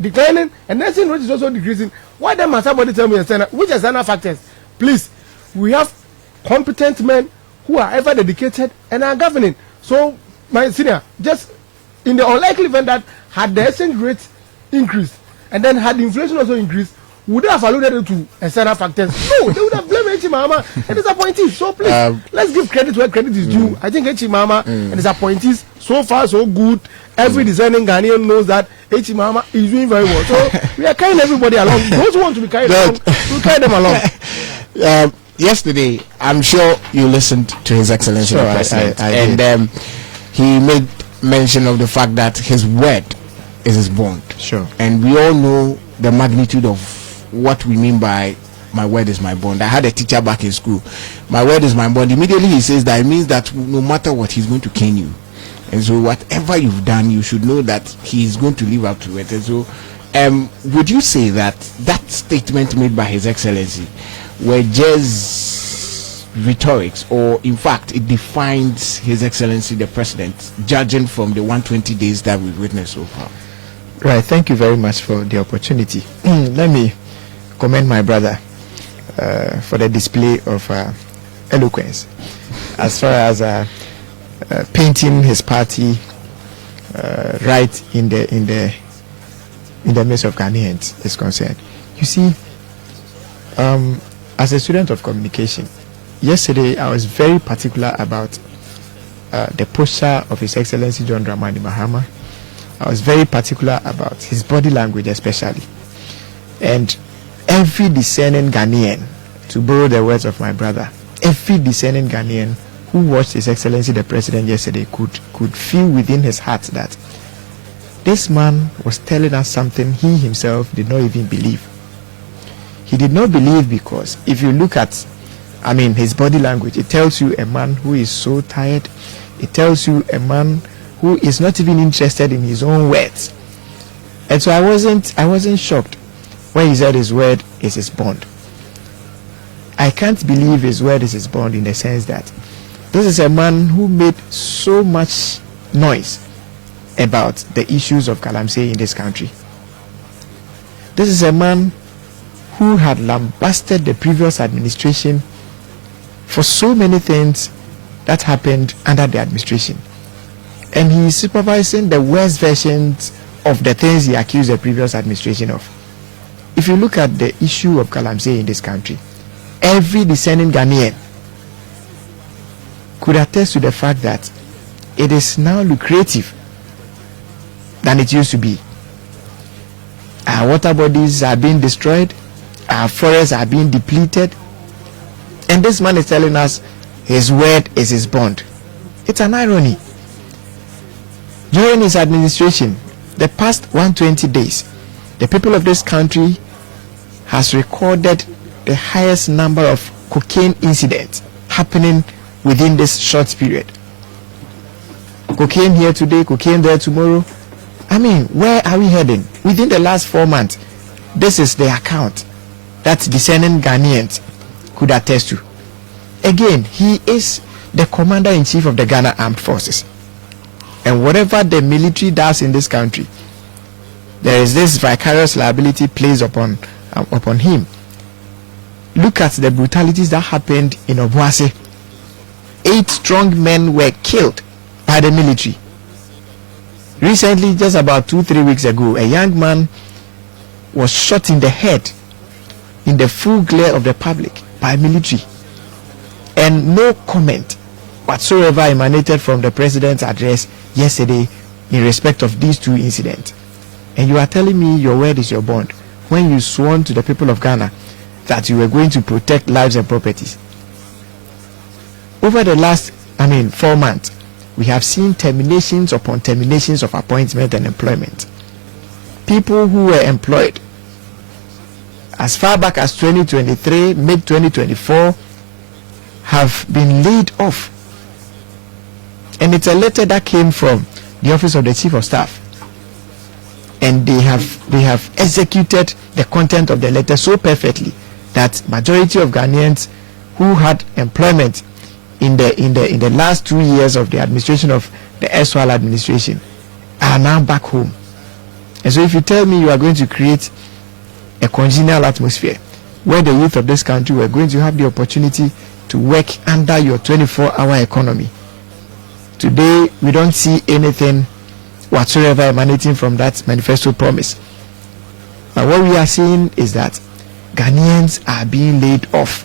declining and the exchange rate is also decreasing, why then must somebody tell me which external factors? Please, we have competent men who are ever dedicated and are governing. So, my senior, just in the unlikely event that had the exchange rate increased and then had the inflation also increased, would they have alluded to external factors? No, they would have blamed H.E. Mahama and his appointees. So please, let's give credit where credit is due. I think H.E. Mahama and his appointees, so far so good. Every discerning Ghanaian knows that H.E. Mahama is doing very well. So we are carrying everybody along. Those who want to be carried along, we'll carry them along. Yesterday, I'm sure you listened to His Excellency the President, and he made mention of the fact that his word is his bond. Sure. And we all know the magnitude of what we mean by my word is my bond. I had a teacher back in school. My word is my bond. Immediately he says that it means that no matter what, he's going to cane you. And so whatever you've done, you should know that he's going to live up to it. And so would you say that that statement made by His Excellency were just rhetorics, or in fact it defines His Excellency the President, judging from the 120 days that we've witnessed so far? Right, thank you very much for the opportunity. Let me commend my brother for the display of eloquence as far as painting his party right in the midst of Ghanaians is concerned. You see, as a student of communication, yesterday I was very particular about the posture of His Excellency John Dramani Mahama. I was very particular about his body language especially. And every discerning Ghanaian, to borrow the words of my brother, every discerning Ghanaian who watched His Excellency the President yesterday could feel within his heart that this man was telling us something he himself did not even believe. He did not believe because if you look at, his body language, it tells you a man who is so tired. It tells you a man who is not even interested in his own words. And so I wasn't shocked when he said his word is his bond. I can't believe his word is his bond in the sense that this is a man who made so much noise about the issues of Galamsey in this country. This is a man who had lambasted the previous administration for so many things that happened under the administration. And he is supervising the worst versions of the things he accused the previous administration of. If you look at the issue of Galamsey in this country, every discerning Ghanaian could attest to the fact that it is now lucrative than it used to be. Our water bodies are being destroyed, our forests are being depleted, and this man is telling us his word is his bond. It's an irony. During his administration, the past 120 days, the people of this country has recorded the highest number of cocaine incidents happening within this short period. Cocaine here today, cocaine there tomorrow. I mean, where are we heading? Within the last 4 months, this is the account that discerning Ghanaians could attest to. Again, he is the commander-in-chief of the Ghana Armed Forces. And whatever the military does in this country, there is this vicarious liability placed upon him. Look at the brutalities that happened in Obuasi. 8 strong men were killed by the military. Recently, just about 2-3 weeks ago, a young man was shot in the head in the full glare of the public by military. And no comment whatsoever emanated from the president's address yesterday in respect of these 2 incidents. And you are telling me your word is your bond when you sworn to the people of Ghana that you were going to protect lives and properties. Over the last 4 months, we have seen terminations upon terminations of appointment and employment. People who were employed as far back as 2023, mid-2024, have been laid off. And it's a letter that came from the Office of the Chief of Staff. And they have executed the content of the letter so perfectly that majority of Ghanaians who had employment in the last 2 years of the administration of the erstwhile administration are now back home. And so if you tell me you are going to create a congenial atmosphere where the youth of this country were going to have the opportunity to work under your 24-hour economy, today we don't see anything whatsoever emanating from that manifesto promise. But what we are seeing is that Ghanaians are being laid off.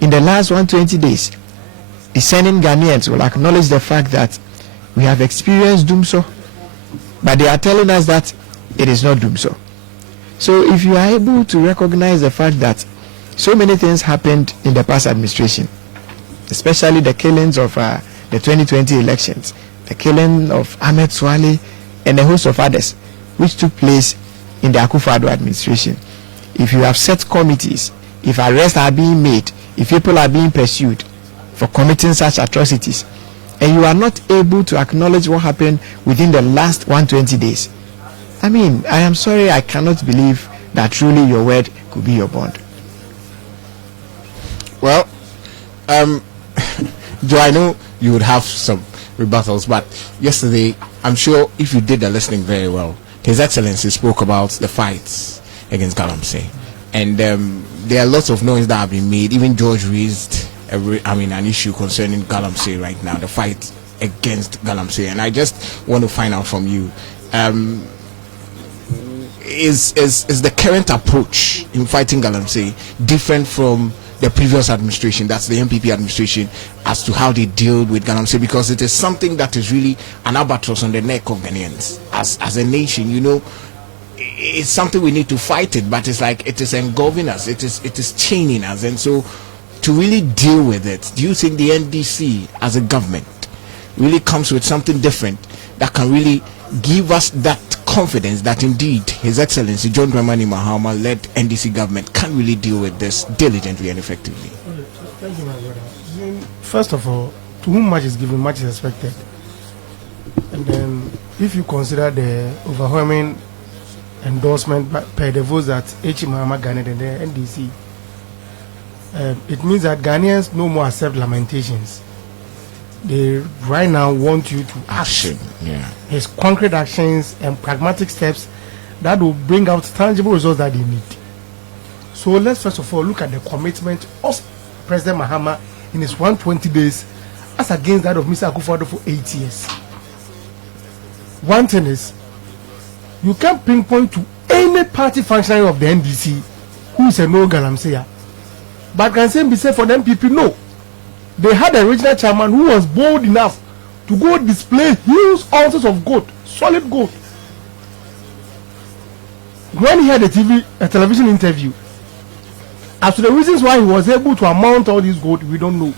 In the last 120 days, discerning Ghanaians will acknowledge the fact that we have experienced doomso, but they are telling us that it is not doomso. So if you are able to recognize the fact that so many things happened in the past administration, especially the killings of the 2020 elections, the killing of Ahmed Swale and a host of others which took place in the Akufo-Addo administration, if you have set committees, if arrests are being made, if people are being pursued for committing such atrocities, and you are not able to acknowledge what happened within the last 120 days, I am sorry, I cannot believe that truly your word could be your bond. Well, Joe, I know you would have some rebuttals, but yesterday, I'm sure if you did the listening very well, His Excellency spoke about the fights against Galamsey. And there are lots of noise that have been made. Even George raised an issue concerning Galamsey right now, the fight against Galamsey. And I just want to find out from you, is the current approach in fighting Galamsey different from the previous administration, that's the MPP administration, as to how they deal with Galamsey? Because it is something that is really an albatross on the neck of Ghanaians. As a nation, it's something we need to fight it, but it's like it is engulfing us, it is chaining us. And so to really deal with it, do you think the NDC as a government really comes with something different that can really give us that confidence that indeed His Excellency John Dramani Mahama led NDC government can really deal with this diligently and effectively? Thank you, my brother. First of all, to whom much is given, much is expected. And then if you consider the overwhelming endorsement per the votes that H. Mahama garnered in the NDC, it means that Ghanaians no more accept lamentations. They right now want you to action. His concrete actions and pragmatic steps that will bring out tangible results that they need. So let's first of all look at the commitment of President Mahama in his 120 days as against that of Mr. Akufo-Addo for 8 years. One thing is, you can't pinpoint to any party functionary of the NDC who is a no Galamsey. But can same be said for the MPP? No. They had a regional chairman who was bold enough to go display huge ounces of gold, solid gold. When he had a television interview, as to the reasons why he was able to amount all this gold, we don't know.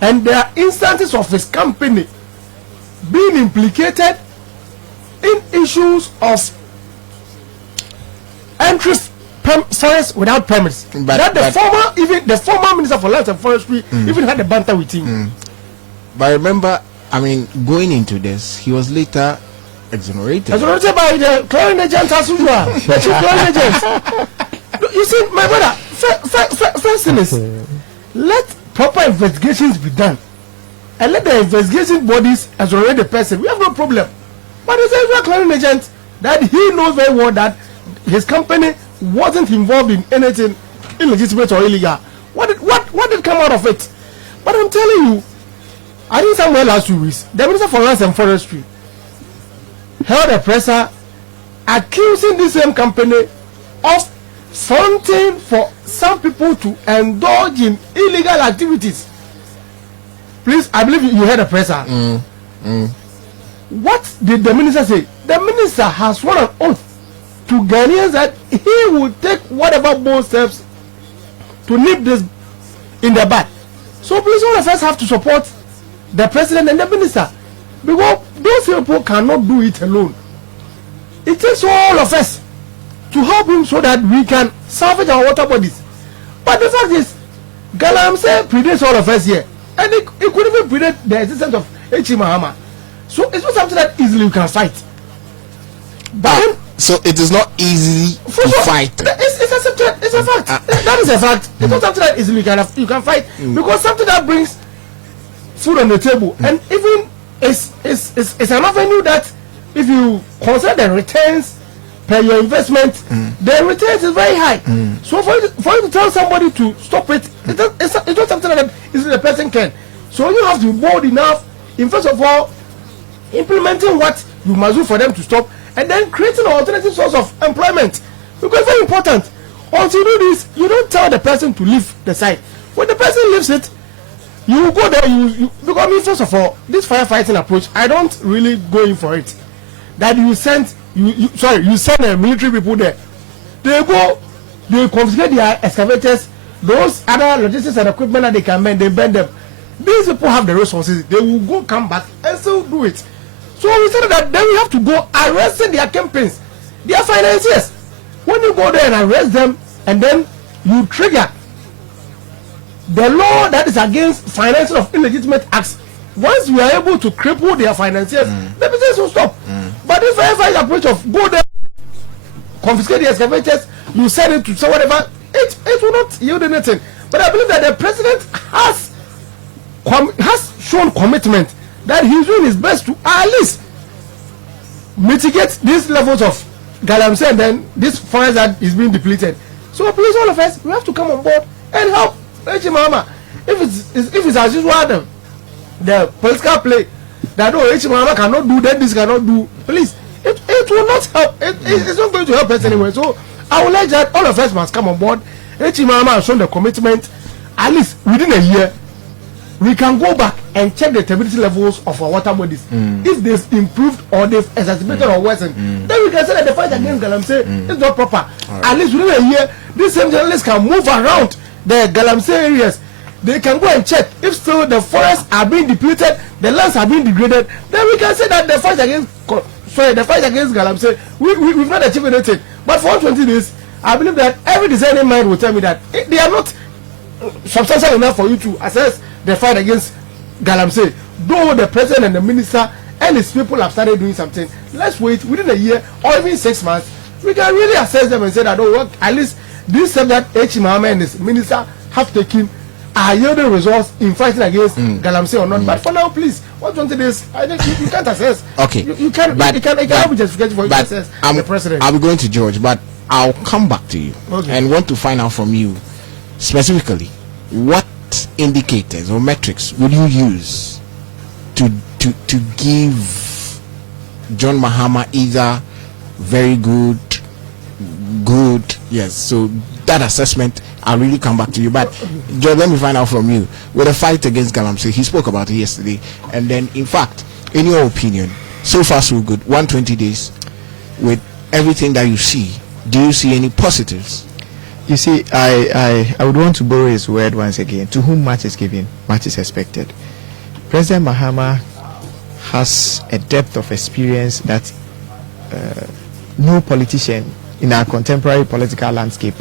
And there are instances of his company being implicated in issues of entry forest without permits. But the former minister for lands and forestry even had a banter with him. But remember, I mean, going into this, he was later exonerated. Exonerated by the clearing agent as usual. The chief clearing agent. You see, my brother, first thing is, let proper investigations be done. And let the investigation bodies exonerate the person. We have no problem. But it's a clearing agent that he knows very well that his company wasn't involved in anything illegitimate or illegal. What did come out of it? But I'm telling you, I think somewhere last 2 weeks, the Minister for Lands and Forestry held a presser accusing the same company of fronting for some people to indulge in illegal activities. Please, I believe you heard the presser. What did the minister say? The minister has sworn an oath to Ghanaians that he will take whatever bold steps to nip this in the bud. So please, all of us have to support the president and the minister, because those people cannot do it alone. It takes all of us to help him so that we can salvage our water bodies. But the fact is, Galamsey predates all of us here, and it could even predate the existence of H.E. Mahama. So it's not something that easily you can fight. But so it is not easy to fight. It's a fact. That is a fact. It's not something that easily you can fight, because something that brings food on the table, and even it's an avenue that, if you consider the returns per your investment, the returns is very high. So for you to tell somebody to stop it, it's not something that easily the person can. So you have to be bold enough in, first of all, implementing what you must do for them to stop, and then creating an alternative source of employment, because it's very important. Once you do this, you don't tell the person to leave the site. When the person leaves it, you go there. Because, I mean, first of all, this firefighting approach, I don't really go in for it. That you send military people there. They go, they confiscate their excavators, those other logistics and equipment that they can burn, they burn them. These people have the resources. They will go, come back, and still do it. So we said that then we have to go arresting their campaigns, their financiers. When you go there and arrest them, and then you trigger the law that is against financing of illegitimate acts, once you are able to cripple their financiers, the business will stop. But if firefighting approach of go there, confiscate the excavators, you send it to say whatever, it will not yield anything. But I believe that the president has shown commitment that he's doing his best to at least mitigate these levels of Galamsey, and then this forest that is being depleted. So please, all of us, we have to come on board and help H.E. Mahama. If it's as usual, the political play that H.E. Mahama cannot do, then this cannot do, please, it will not help. It's not going to help us anyway. So I would like that all of us must come on board. H.E. Mahama has shown the commitment. At least within a year, we can go back and check the turbidity levels of our water bodies. If they've improved or they've exacerbated or worsened, then we can say that the fight against Galamsey is not proper. At least within a year, these same journalists can move around the Galamsey areas. They can go and check if still the forests are being depleted, the lands are being degraded. Then we can say that the fight against Galamsey, we've not achieved anything. But for 120 days, I believe that every designing mind will tell me that they are not substantial enough for you to assess the fight against Galamsey. Though the president and the minister and his people have started doing something, let's wait within a year or even 6 months. We can really assess them and say that, oh, at least this step that H.E. Mahama and his minister have taken are yielding results in fighting against Galamsey or not. But for now, please, 120 days, I think you can't assess. Okay. You can't. It cannot be justification for you to assess the president. I'll be going to George, but I'll come back to you and want to find out from you specifically what indicators or metrics would you use to give John Mahama either very good, yes. So that assessment, I'll really come back to you. But John, let me find out from you, with the fight against Galamsey, he spoke about it yesterday, and then in fact, in your opinion, so far so good, 120 days, with everything that you see, do you see any positives? You see, I would want to borrow his word once again. To whom much is given, much is expected. President Mahama has a depth of experience that no politician in our contemporary political landscape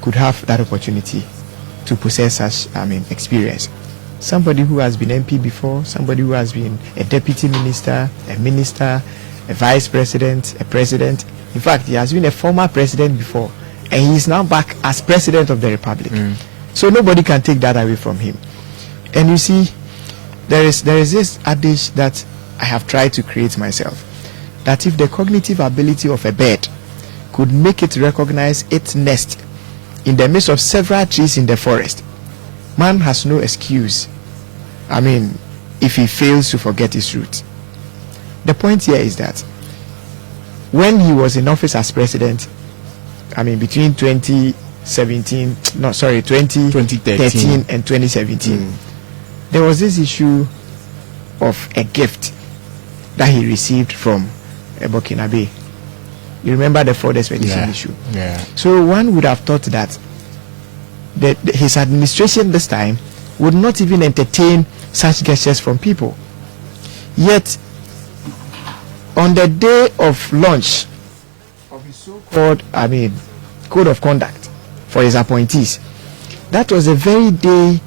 could have that opportunity to possess such experience. Somebody who has been MP before, somebody who has been a deputy minister, a vice president, a president. In fact, he has been a former president before, and he is now back as president of the republic. So nobody can take that away from him. And you see, there is this adage that I have tried to create myself, that if the cognitive ability of a bird could make it recognize its nest in the midst of several trees in the forest, man has no excuse, if he fails to forget his roots. The point here is that when he was in office as president, between 2013 and 2017, there was this issue of a gift that he received from Burkinabe. You remember the Ford expedition issue? Yeah. So one would have thought that his administration this time would not even entertain such gestures from people. Yet, on the day of launch of his so-called, code of conduct for his appointees, that was the very day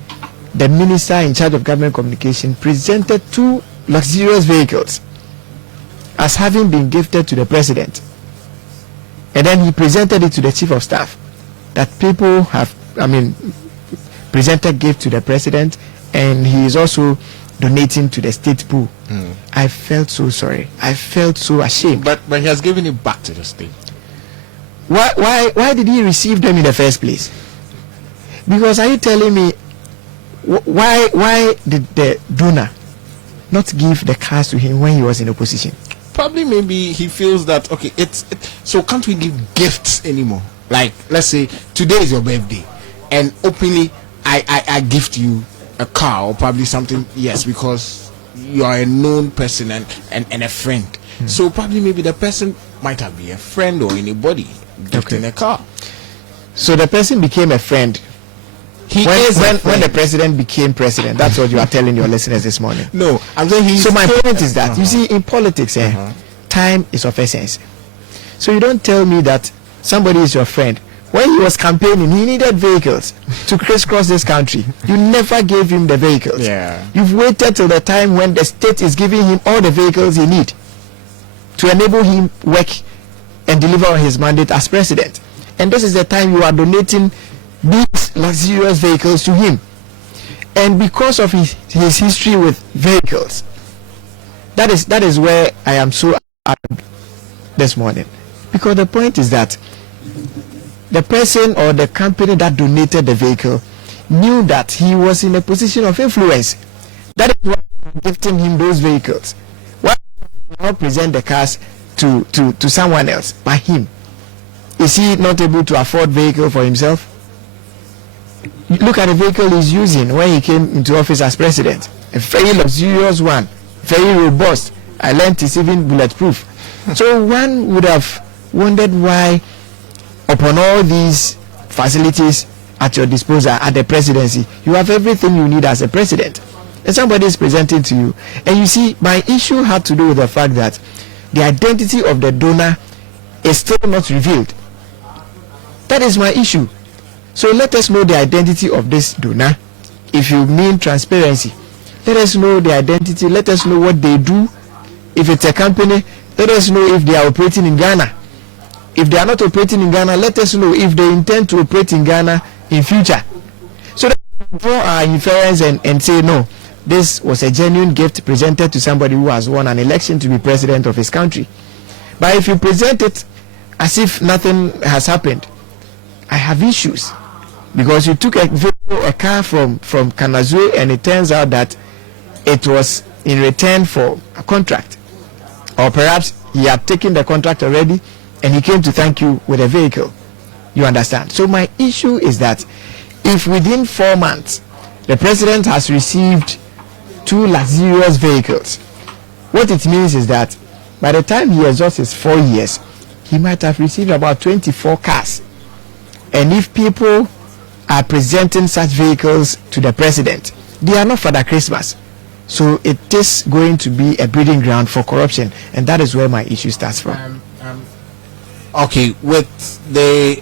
the minister in charge of government communication presented 2 luxurious vehicles as having been gifted to the president. And then he presented it to the chief of staff that people have, presented gift to the president, and he is also donating to the state pool. I felt so sorry. I felt so ashamed. But he has given it back to the state. Why did he receive them in the first place? Because are you telling me why did the donor not give the cars to him when he was in opposition? Probably maybe he feels that so can't we give gifts anymore? Like, let's say today is your birthday, and openly I gift you a car or probably something. Yes, because you are a known person and a friend. So probably maybe the person might have been a friend or anybody gifting a car. So the person became a friend. When the president became president. That's what you are telling your listeners this morning. No, I'm saying so my point is that you see, in politics, time is of essence. So you don't tell me that somebody is your friend. When he was campaigning, he needed vehicles to crisscross this country. You never gave him the vehicles. Yeah. You've waited till the time when the state is giving him all the vehicles he needs to enable him work and deliver on his mandate as president. And this is the time you are donating these luxurious vehicles to him. And because of his history with vehicles, that is where I am so angry this morning. Because the point is that the person or the company that donated the vehicle knew that he was in a position of influence. That is why I'm gifting him those vehicles. Why not present the cars to someone else by him? Is he not able to afford vehicle for himself? Look at the vehicle he's using when he came into office as president. A very luxurious one, very robust. I learned it's even bulletproof. So one would have wondered why, upon all these facilities at your disposal at the presidency, you have everything you need as a president, and somebody is presenting to you. And you see, my issue had to do with the fact that the identity of the donor is still not revealed. That is my issue. So let us know the identity of this donor. If you mean transparency, let us know the identity. Let us know what they do. If it's a company, let us know if they are operating in Ghana. If they are not operating in Ghana, let us know if they intend to operate in Ghana in future. So that we draw our inference and say, no, this was a genuine gift presented to somebody who has won an election to be president of his country. But if you present it as if nothing has happened, I have issues. Because you took a car from Kanazue, and it turns out that it was in return for a contract. Or perhaps he had taken the contract already and he came to thank you with a vehicle. You understand? So my issue is that if within 4 months the president has received 2 luxurious vehicles, what it means is that by the time he exhausts his 4 years, he might have received about 24 cars. And if people are presenting such vehicles to the president, they are not Father Christmas. So it is going to be a breeding ground for corruption, and that is where my issue starts from. Okay, with the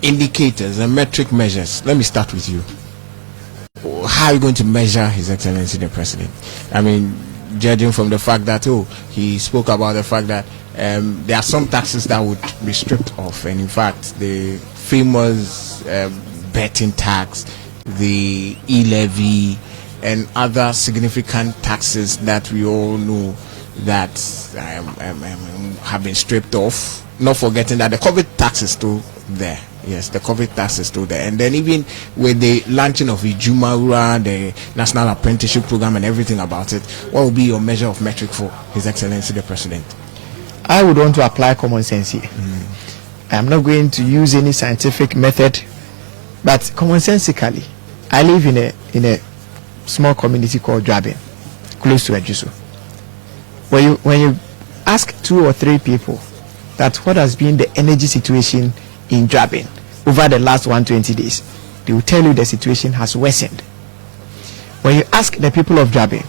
indicators and metric measures, let me start with you. How are you going to measure His Excellency the President? I mean, judging from the fact that he spoke about the fact that there are some taxes that would be stripped off, and in fact the famous betting tax, the e-levy, and other significant taxes that we all know that have been stripped off. Not forgetting that the COVID tax is still there. Yes, the COVID tax is still there. And then even with the launching of Ijumawura, the National Apprenticeship Program and everything about it, what will be your measure of metric for His Excellency the President? I would want to apply common sense here. I'm not going to use any scientific method, but commonsensically, I live in a small community called Drabin, close to Ejusu. When you ask 2 or 3 people that what has been the energy situation in Drabin over the last 120 days, they will tell you the situation has worsened. When you ask the people of Drabin,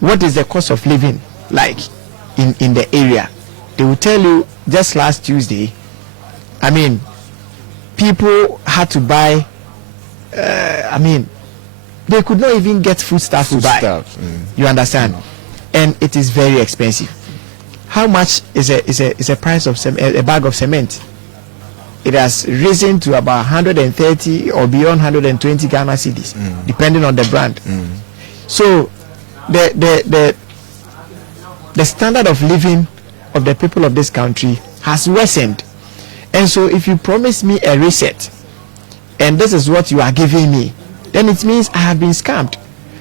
what is the cost of living like in the area, they will tell you just last Tuesday, I mean, people had to buy, they could not even get foodstuffs to buy. You understand? And it is very expensive. How much is a price of a bag of cement? It has risen to about 130 or beyond 120 Ghana cedis, depending on the brand. So the standard of living of the people of this country has worsened. And so if you promise me a reset, and this is what you are giving me, then it means I have been scammed.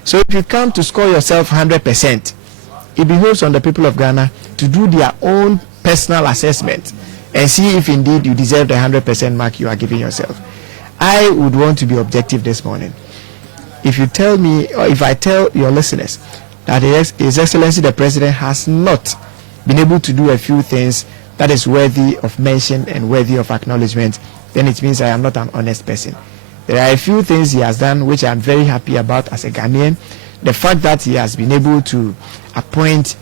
So if you come to score yourself 100%, it behoves on the people of Ghana to do their own personal assessment and see if indeed you deserve the 100% mark you are giving yourself. I would want to be objective this morning. If you tell me, or if I tell your listeners that His Excellency the President has not been able to do a few things that is worthy of mention and worthy of acknowledgement, then it means I am not an honest person. There are a few things he has done which I am very happy about as a Ghanaian. The fact that he has been able to appoint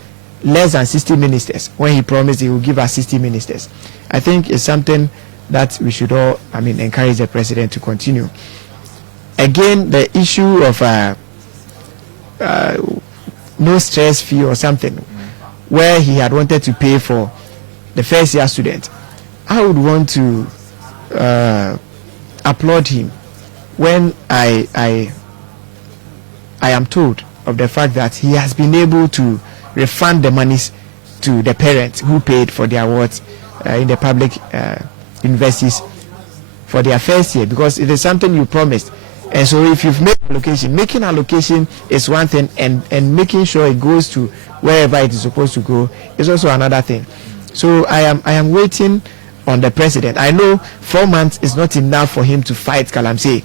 less than 60 ministers when he promised he will give us 60 ministers, I think is something that we should all, encourage the President to continue. Again, the issue of no stress fee or something, where he had wanted to pay for the first year student, I would want to applaud him when I am told of the fact that he has been able to refund the monies to the parents who paid for their awards in the public universities for their first year, because it is something you promised. And so if you've made allocation, making allocation is one thing, and making sure it goes to wherever it is supposed to go is also another thing. So I am waiting on the President. I know 4 months is not enough for him to fight Galamsey,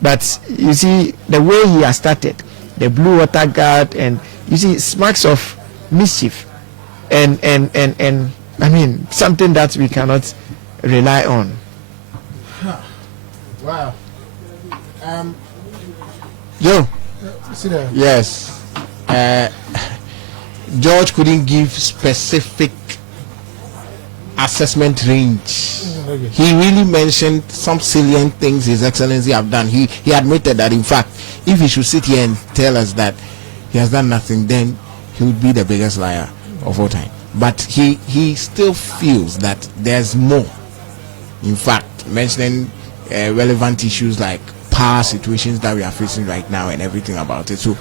but you see the way he has started, the Blue Water Guard, and you see smacks of mischief, and something that we cannot rely on. Wow. Joe. Yes. George couldn't give specific assessment range. He really mentioned some salient things His Excellency have done. He admitted that, in fact, if he should sit here and tell us that he has done nothing, then he would be the biggest liar of all time. But he still feels that there's more. In fact, mentioning relevant issues like power situations that we are facing right now and everything about it. So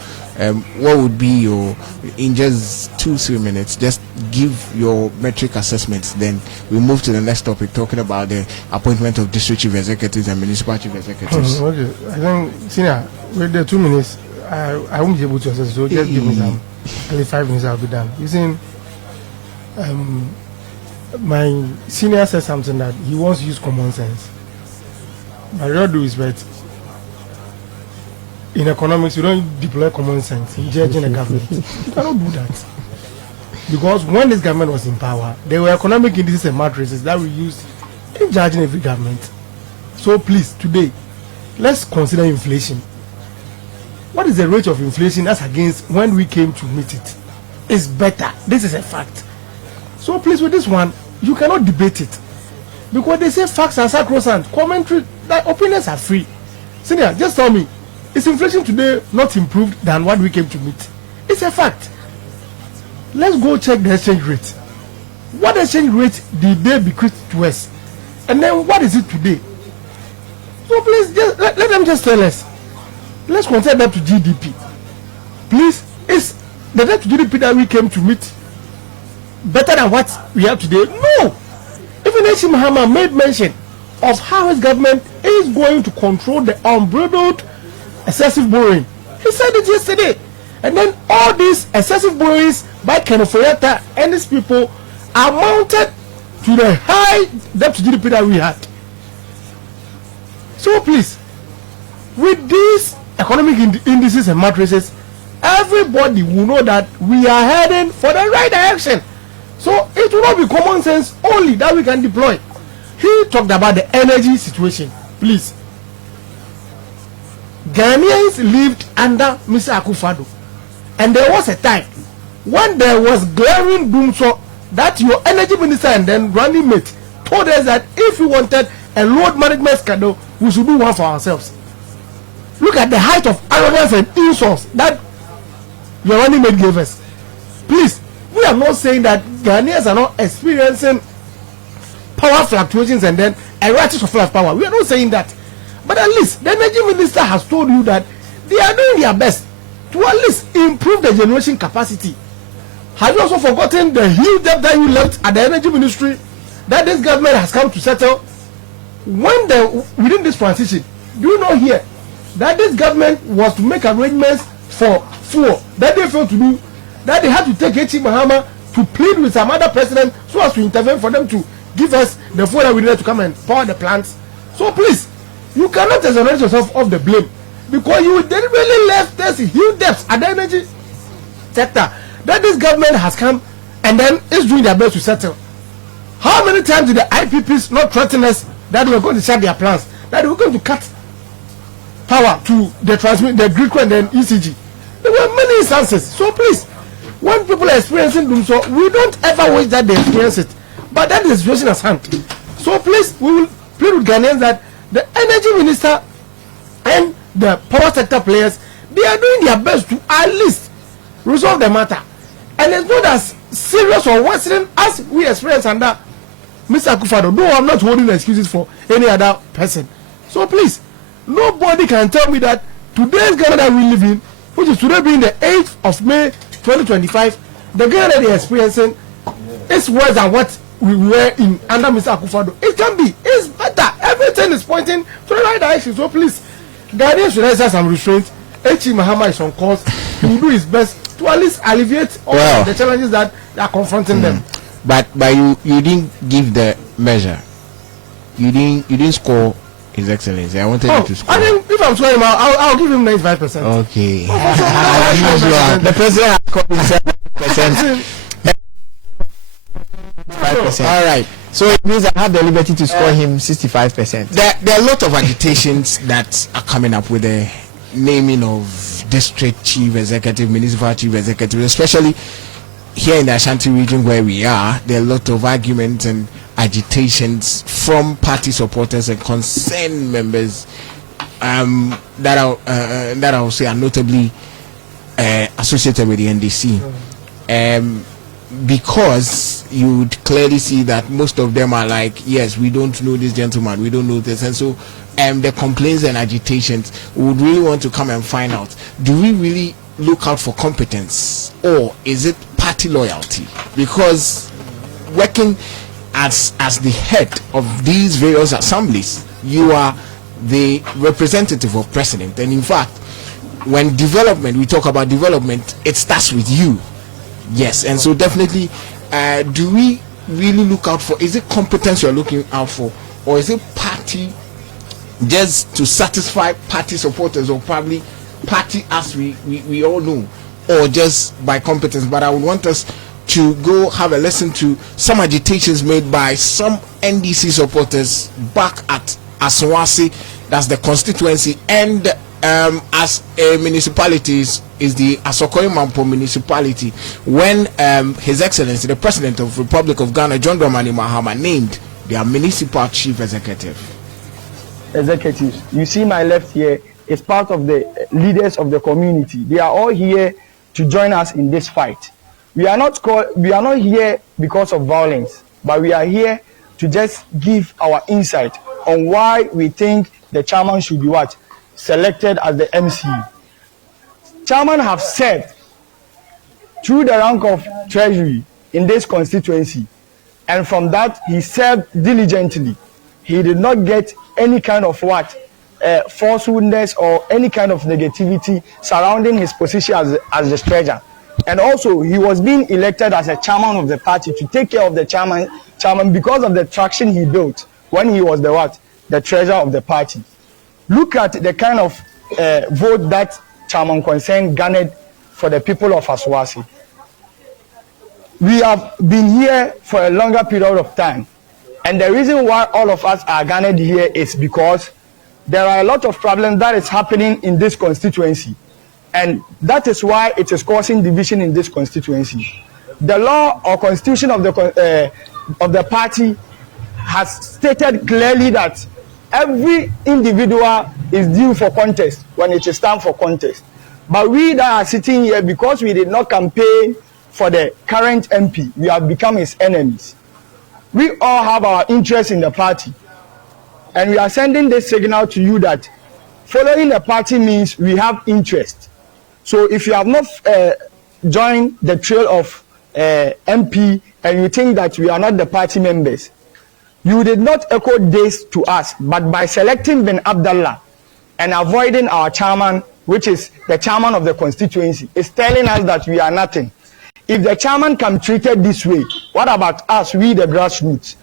what would be your, in just 2-3 minutes, just give your metric assessments, then we move to the next topic, talking about the appointment of district chief executives and municipal chief executives. Okay, I think, Senior, with the 2 minutes, I won't be able to assess, so just give me some, only 5 minutes I'll be done. You see, my senior said something that he wants to use common sense. But with all due respect, in economics, you don't deploy common sense in judging a government. You cannot do that. Because when this government was in power, there were economic indices and matrices that we used in judging every government. So please, today, let's consider inflation. What is the rate of inflation as against when we came to meet it? It's better. This is a fact. So please, with this one, you cannot debate it because they say facts are sacrosanct. Commentary, that opinions are free. Senior, just tell me, is inflation today not improved than what we came to meet? It's a fact. Let's go check the exchange rate. What exchange rate did they bequeath to us? And then what is it today? So please, just, let them just tell us. Let's compare that to GDP. Please, is the debt to GDP that we came to meet better than what we have today? No. Even H.C. Mahama made mention of how his government is going to control the unbridled excessive borrowing. He said it yesterday. And then all these excessive borrowings by Ken Ofori-Atta and these people amounted to the high debt to GDP that we had. So please, with these economic indices and matrices, everybody will know that we are heading for the right direction. So it will not be common sense only that we can deploy. He talked about the energy situation. Please, Ghanaians lived under Mr. Akufo-Addo, and there was a time when there was glaring doom, so that your energy minister and then running mate told us that if we wanted a load management schedule, we should do one for ourselves. Look at the height of arrogance and insults that your running mate gave us. Please, we are not saying that Ghanaians are not experiencing power fluctuations and then erratic supply of power. We are not saying that. But at least the energy minister has told you that they are doing their best to at least improve the generation capacity. Have you also forgotten the huge debt that you left at the energy ministry that this government has come to settle? Within this transition, do you know here that this government was to make arrangements for fuel that they failed to do, that they had to take H.C. Mahama to plead with some other president so as to intervene for them to give us the fuel that we needed to come and power the plants. So please, you cannot exonerate yourself of the blame because you deliberately left us huge debts at the energy sector that this government has come and then is doing their best to settle. How many times did the IPPs not threaten us that we are going to shut their plants, that we are going to cut power to the grid and then ECG? There were many instances. So please, when people are experiencing doom, so we don't ever wish that they experience it, but that is the situation at hand. So please, we will plead with Ghanaians that the energy minister and the power sector players, they are doing their best to at least resolve the matter. And it's not as serious or worsening as we experience under Mr. Akufo-Addo. No, I'm not holding excuses for any other person. So please, nobody can tell me that today's Ghana that we live in, which is today being the 8th of May 2025, the Ghana that they are experiencing is worse than what we were in under Mr. Akufo-Addo. It can be. It's better. Everything is pointing to the right direction. So please, Ghanaians should exercise some restraint. H.C. Mahama is on course. He will do his best to at least alleviate all the challenges that are confronting them. But you didn't give the measure. You didn't score His Excellency. I wanted you to score. I mean, if I'm scoring him, I'll give him 95%. Okay. The president has scored 7%. 5%. All right. So it means I have the liberty to score him 65%. There are a lot of agitations that are coming up with the naming of district chief executive, municipal chief executive, especially here in the Ashanti region where we are. There are a lot of arguments and agitations from party supporters and concerned members that I will say are notably associated with the NDC. Because you would clearly see that most of them are like, yes, we don't know this gentleman, we don't know this, and so the complaints and agitations, we would really want to come and find out, do we really look out for competence or is it party loyalty? Because working as the head of these various assemblies, you are the representative of president, and in fact, when we talk about development, it starts with you. Yes, and so definitely, do we really look out for, is it competence you're looking out for, or is it party, just to satisfy party supporters, or probably party as we all know, or just by competence? But I would want us to go have a listen to some agitations made by some NDC supporters back at Asawasi, that's the constituency, and as a municipality is the Asokoi Mampo municipality, when His Excellency the President of Republic of Ghana, John Dramani Mahama, named their municipal chief executives. You see my left here is part of the leaders of the community. They are all here to join us in this fight. We are not here because of violence, but we are here to just give our insight on why we think the chairman should be selected as the MC. Chairman have served through the rank of treasury in this constituency, and from that he served diligently. He did not get any kind of falsehoodness or any kind of negativity surrounding his position as the treasurer. And also, he was being elected as a chairman of the party to take care of the chairman because of the traction he built when he was the treasurer of the party. Look at the kind of vote that Chairman Consent garnered for the people of Aswasi. We have been here for a longer period of time, and the reason why all of us are garnered here is because there are a lot of problems that is happening in this constituency. And that is why it is causing division in this constituency. The law or constitution of the party has stated clearly that every individual is due for contest when it is time for contest. But we that are sitting here, because we did not campaign for the current MP, we have become his enemies. We all have our interest in the party. And we are sending this signal to you that following the party means we have interest. So if you have not joined the trail of MP and you think that we are not the party members, you did not echo this to us, but by selecting Ben Abdallah and avoiding our chairman, which is the chairman of the constituency, is telling us that we are nothing. If the chairman can be treated this way, what about us, we the grassroots?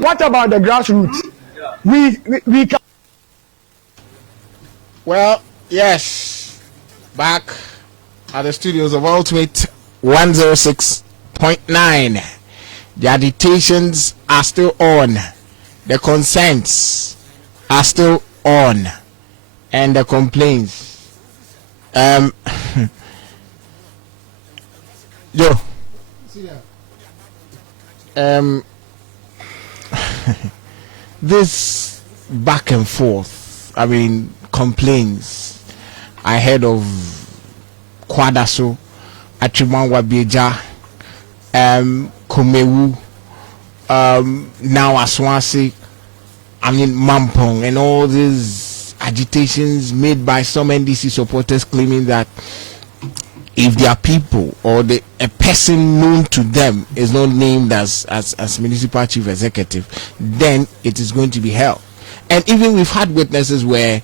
What about the grassroots? We can. Well, yes, back at the studios of Ultimate 106.9. The agitations are still on, the consents are still on, and the complaints. This back and forth, complaints ahead of Kwadaso, Achimanwa Beja, Kumewu, now Aswasi, Mampong, and all these agitations made by some NDC supporters claiming that if their people or a person known to them is not named as municipal chief executive, then it is going to be hell. And even we've had witnesses where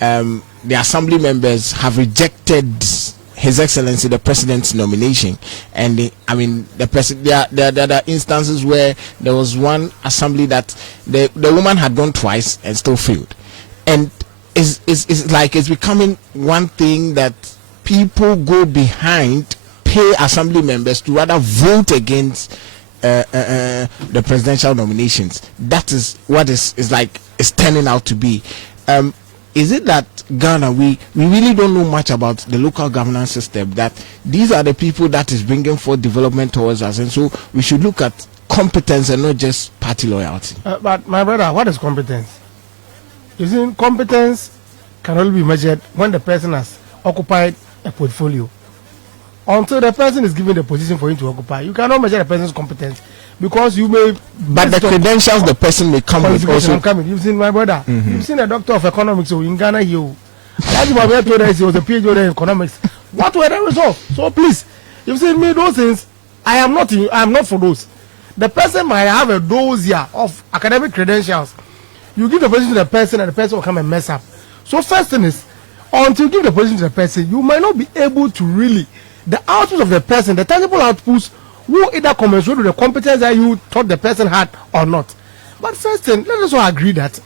the assembly members have rejected His Excellency the President's nomination, and there are instances where there was one assembly that the woman had gone twice and still failed, and it's like it's becoming one thing that people go behind, pay assembly members to rather vote against the presidential nominations. That is what is turning out to be. Is it that Ghana, we really don't know much about the local governance system, that these are the people that is bringing forth development towards us, and so we should look at competence and not just party loyalty? But my brother, what is competence? You see, competence can only be measured when the person has occupied a portfolio. Until the person is given the position for him to occupy, you cannot measure the person's competence, because you may. But the credentials the person may come with also. You've seen my brother. You've seen a doctor of economics in Ghana here. That's why we told us he was a PhD in economics. What were the results? So please, you've seen me those things. I am not for those. The person might have a dossier of academic credentials. You give the position to the person, and the person will come and mess up. So first thing is, until you give the position to the person, you might not be able to really, the outputs of the person, the tangible outputs, will either commensurate with the competence that you thought the person had or not. But first thing, let us all agree that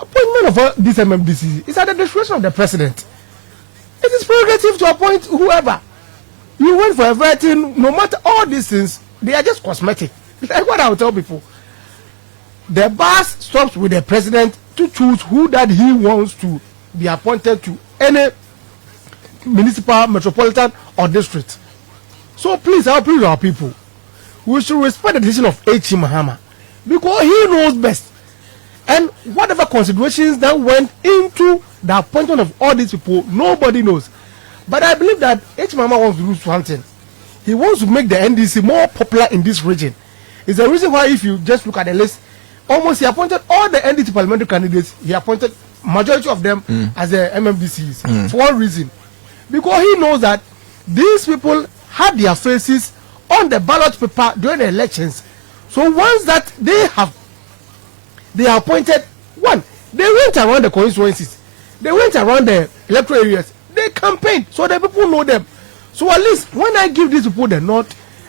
appointment of this MMDC is at the discretion of the president. It is prerogative to appoint whoever. You went for everything, no matter all these things, they are just cosmetic. Like what I will tell people. The bus stops with the president to choose who that he wants to be appointed to any municipal, metropolitan, or district. So please, I plead with our people, we should respect the decision of H. Mahama because he knows best. And whatever considerations that went into the appointment of all these people, nobody knows. But I believe that H. Mahama wants to do something. He wants to make the NDC more popular in this region. It's the reason why if you just look at the list, almost he appointed all the NDC parliamentary candidates, he appointed majority of them as the MMDCs for one reason. Because he knows that these people had their faces on the ballot paper during the elections. So once that they are appointed, one, they went around the constituencies, they went around the electoral areas, they campaigned, so the people know them. So at least when I give these people the nod,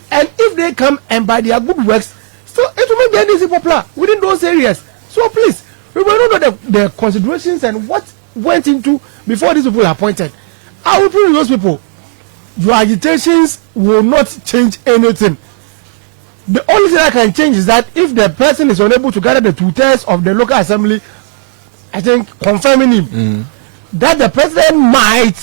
and if they come and by their good works, so it will make the NDC popular within those areas. So please, we will know the considerations and what went into before these people are appointed. I will prove those people, your agitations will not change anything. The only thing that can change is that if the person is unable to gather the 2/3 of the local assembly, I think confirming him that the president might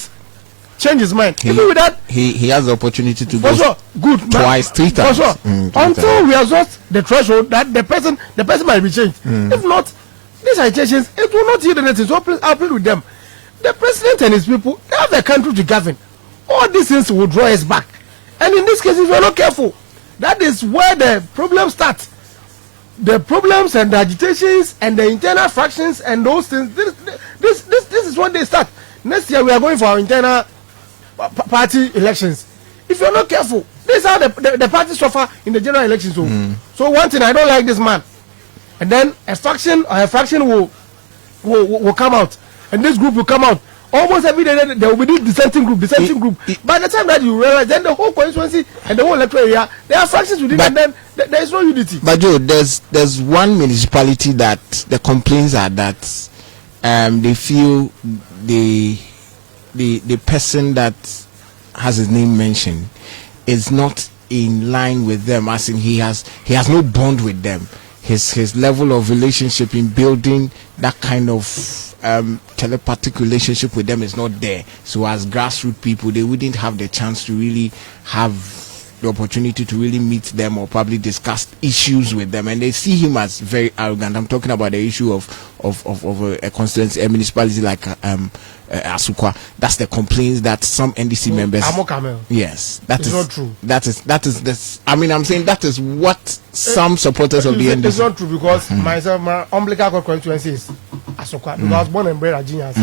change his mind. Even with that, he has the opportunity to go sure, good, twice, 3 times. For sure. Until we exhaust the threshold that the person might be changed. If not, these agitations, it will not yield anything. So please, I'll plead with them. The president and his people, they have the country to govern. All these things will draw us back. And in this case, if you're not careful, that is where the problem starts. The problems and the agitations and the internal fractions and those things, this is when they start. Next year, we are going for our internal party elections. If you're not careful, this is how the parties suffer in the general elections. So one thing, I don't like this man. And then a faction will come out. And this group will come out. Almost every day there will be this dissenting group. By the time that you realize, then the whole constituency and the whole electoral area, there are fractions within, and then there is no unity. But Joe, there's one municipality that the complaints are that they feel the person that has his name mentioned is not in line with them, as in he has no bond with them. His level of relationship in building that kind of telepathic relationship with them is not there. So as grassroots people, they wouldn't have the chance to really have the opportunity to really meet them or probably discuss issues with them, and they see him as very arrogant. I'm talking about the issue of a constituency, a municipality like Asukwa. That's the complaints that some NDC members. Yes, it's not true. That is this. I mean, I'm saying that is what some supporters of the NDC. It's not true because myself, my umbilical constituency is Asukwa because I was born and bred at Genius.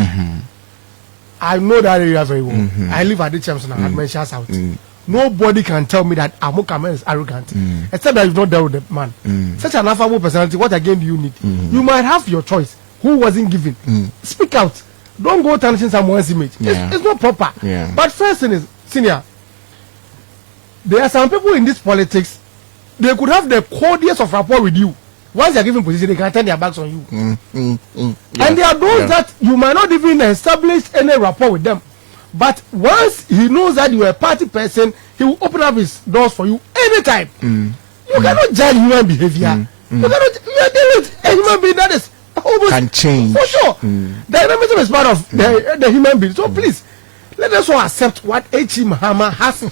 I know that area very well. I live at the Champion at Menchas South. Nobody can tell me that Amokamen is arrogant, except that you've not dealt with the man. Such an affable personality, what again do you need? You might have your choice. Who wasn't given? Speak out. Don't go tarnishing someone's image. It's not proper. But first thing is, senior, there are some people in this politics, they could have the cordiest of rapport with you. Once they are given position, they can turn their backs on you. And there are those that you might not even establish any rapport with them. But once he knows that you are a party person, he will open up his doors for you anytime. You cannot judge human behavior. You are dealing with a human being that is almost can change. For sure. Dynamism is part of the human being. So please, let us all accept what H. Mahama has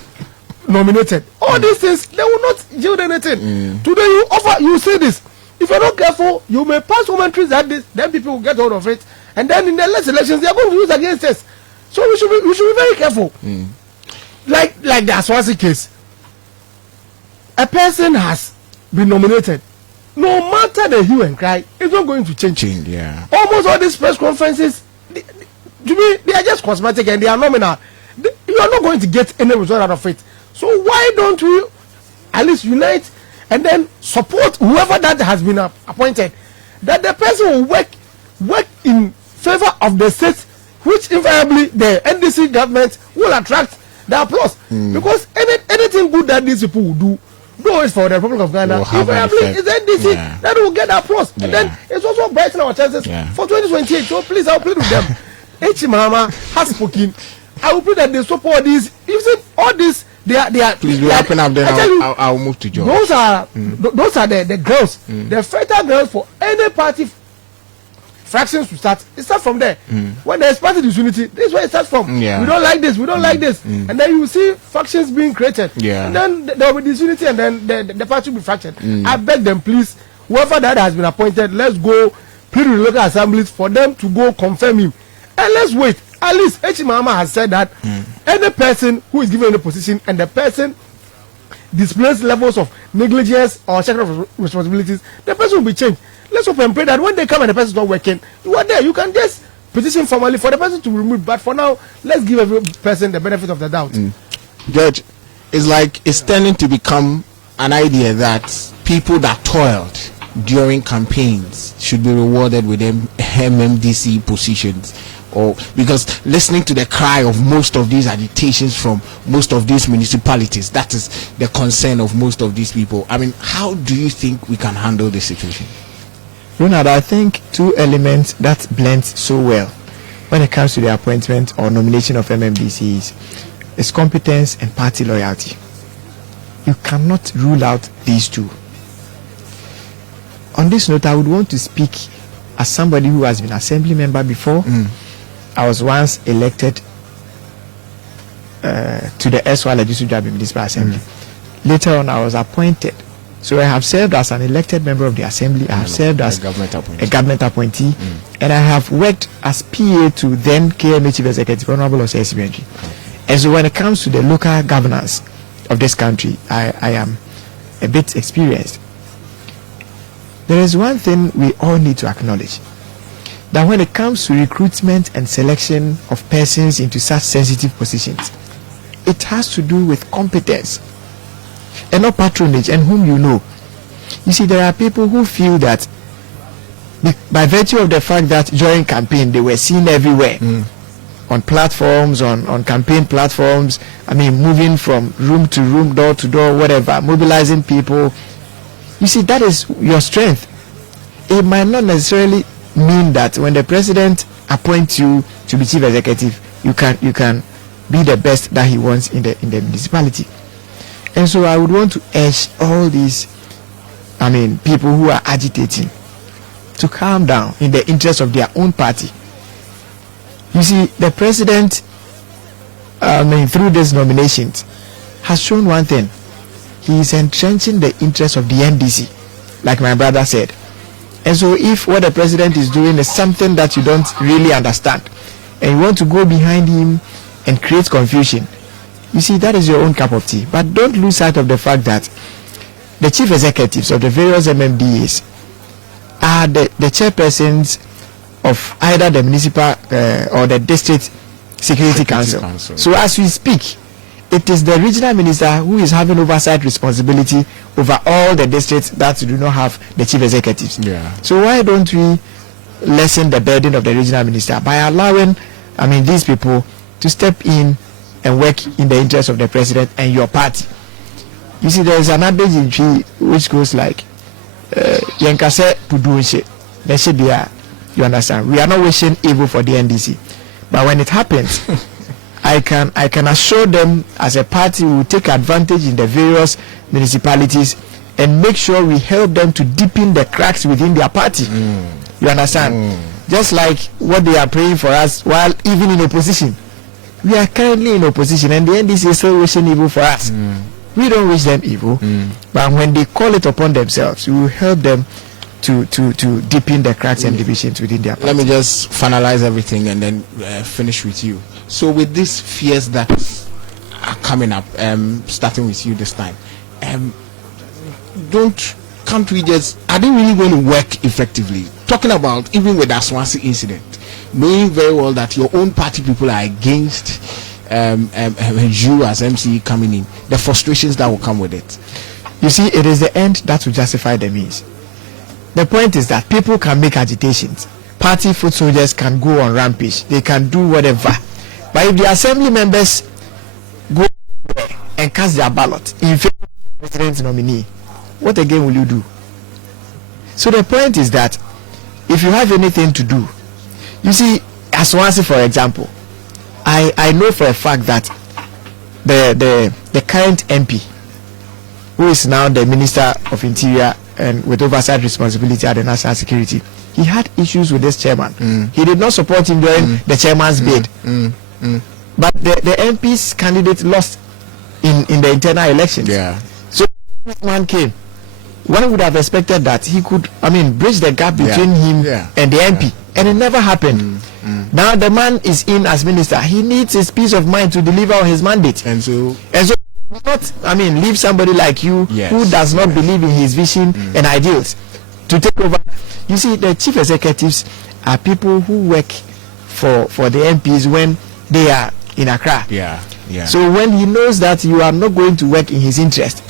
nominated. All these things, they will not yield anything. Today you say this. If you're not careful, you may pass commentaries that then people will get hold of it. And then in the next elections, they are going to use against us. So we should be very careful. Like the Aswasi case. A person has been nominated. No matter the hue and cry, it's not going to change. Almost all these press conferences, to me, they are just cosmetic and they are nominal. You are not going to get any result out of it. So why don't we at least unite and then support whoever that has been appointed? That the person will work in favor of the state, which invariably the NDC government will attract the applause. Because anything good that these people will do is for the Republic of Ghana. Invariably, it's the NDC that will get the applause. And then it's also brightening our chances for 2028. So please, I'll plead with them. H. Mahama has spoken. I will plead that they support these. You see, all this, they are. Please, we're wrapping up then. I'll move to George. Those are the girls, the fertile girls for any party fractions will start. It starts from there. When there's party disunity, this is where it starts from. Yeah. We don't like this, we don't like this. And then you will see factions being created. Yeah. And then there will be disunity, and then the party will be fractured. I beg them, please, whoever that has been appointed, let's go plead with the local assemblies for them to go confirm him. And let's wait. At least H. Mahama has said that any person who is given any position and the person displays levels of negligence or sharing of responsibilities, the person will be changed. Let's hope and pray that when they come and the person is not working, you are there. You can just petition formally for the person to remove. But for now, let's give every person the benefit of the doubt. Judge, it's like it's tending to become an idea that people that toiled during campaigns should be rewarded with MMDC positions. Or because listening to the cry of most of these agitations from most of these municipalities, that is the concern of most of these people. I mean, how do you think we can handle this situation? Ronald, I think two elements that blend so well when it comes to the appointment or nomination of MMDCs is competence and party loyalty. You cannot rule out these two. On this note, I would want to speak as somebody who has been assembly member before. I was once elected to the SY Legislative Municipal Assembly. Later on, I was appointed. So I have served as an elected member of the assembly. I have served as a government appointee, and I have worked as PA to then KMA Chief Executive Honorable Osei Benji. And so when it comes to the local governance of this country, I am a bit experienced. There is one thing we all need to acknowledge, that when it comes to recruitment and selection of persons into such sensitive positions, it has to do with competence and not patronage and whom you know. You see, there are people who feel that by virtue of the fact that during campaign they were seen everywhere, on platforms, on campaign platforms, I mean, moving from room to room, door to door, whatever, mobilizing people. You see, that is your strength. It might not necessarily mean that when the president appoints you to be chief executive, you can be the best that he wants in the municipality. And so I would want to urge all these, people who are agitating to calm down in the interest of their own party. You see, the president, through these nominations, has shown one thing. He is entrenching the interest of the NDC, like my brother said. And so if what the president is doing is something that you don't really understand, and you want to go behind him and create confusion, you see, that is your own cup of tea. But don't lose sight of the fact that the chief executives of the various MMDAs are the chairpersons of either the municipal or the district security council. So as we speak, it is the regional minister who is having oversight responsibility over all the districts that do not have the chief executives. So why don't we lessen the burden of the regional minister by allowing these people to step in and work in the interest of the president and your party? You see, there is an adage in Twi which goes like, Yankase Pudunshe, you understand? We are not wishing evil for the NDC. But when it happens, I can assure them as a party we will take advantage in the various municipalities and make sure we help them to deepen the cracks within their party. You understand? Just like what they are praying for us while even in opposition. We are currently in opposition and the NDC is still wishing evil for us. We don't wish them evil, but when they call it upon themselves, we will help them to deepen the cracks and divisions within their party. Let me just finalize everything and then finish with you. So with these fears that are coming up, starting with you this time, can't we just, are they really going to work effectively? Talking about even with that Swansea incident, knowing very well that your own party people are against you as MC coming in, the frustrations that will come with it. You see, it is the end that will justify the means. The point is that people can make agitations. Party foot soldiers can go on rampage. They can do whatever. But if the assembly members go and cast their ballot in favor of the president's nominee, what again will you do? So the point is that if you have anything to do, you see, as Swansea, for example, I know for a fact that the current MP, who is now the Minister of Interior and with oversight responsibility at the National Security, he had issues with this chairman. He did not support him during the chairman's bid. But the MP's candidate lost in the internal elections. So this man came. One would have expected that he could, bridge the gap between him and the MP. And it never happened. Now the man is in as minister. He needs his peace of mind to deliver on his mandate. And so not, leave somebody like you who does not believe in his vision and ideals to take over. You see, the chief executives are people who work for the MPs when they are in Accra. So when he knows that you are not going to work in his interest,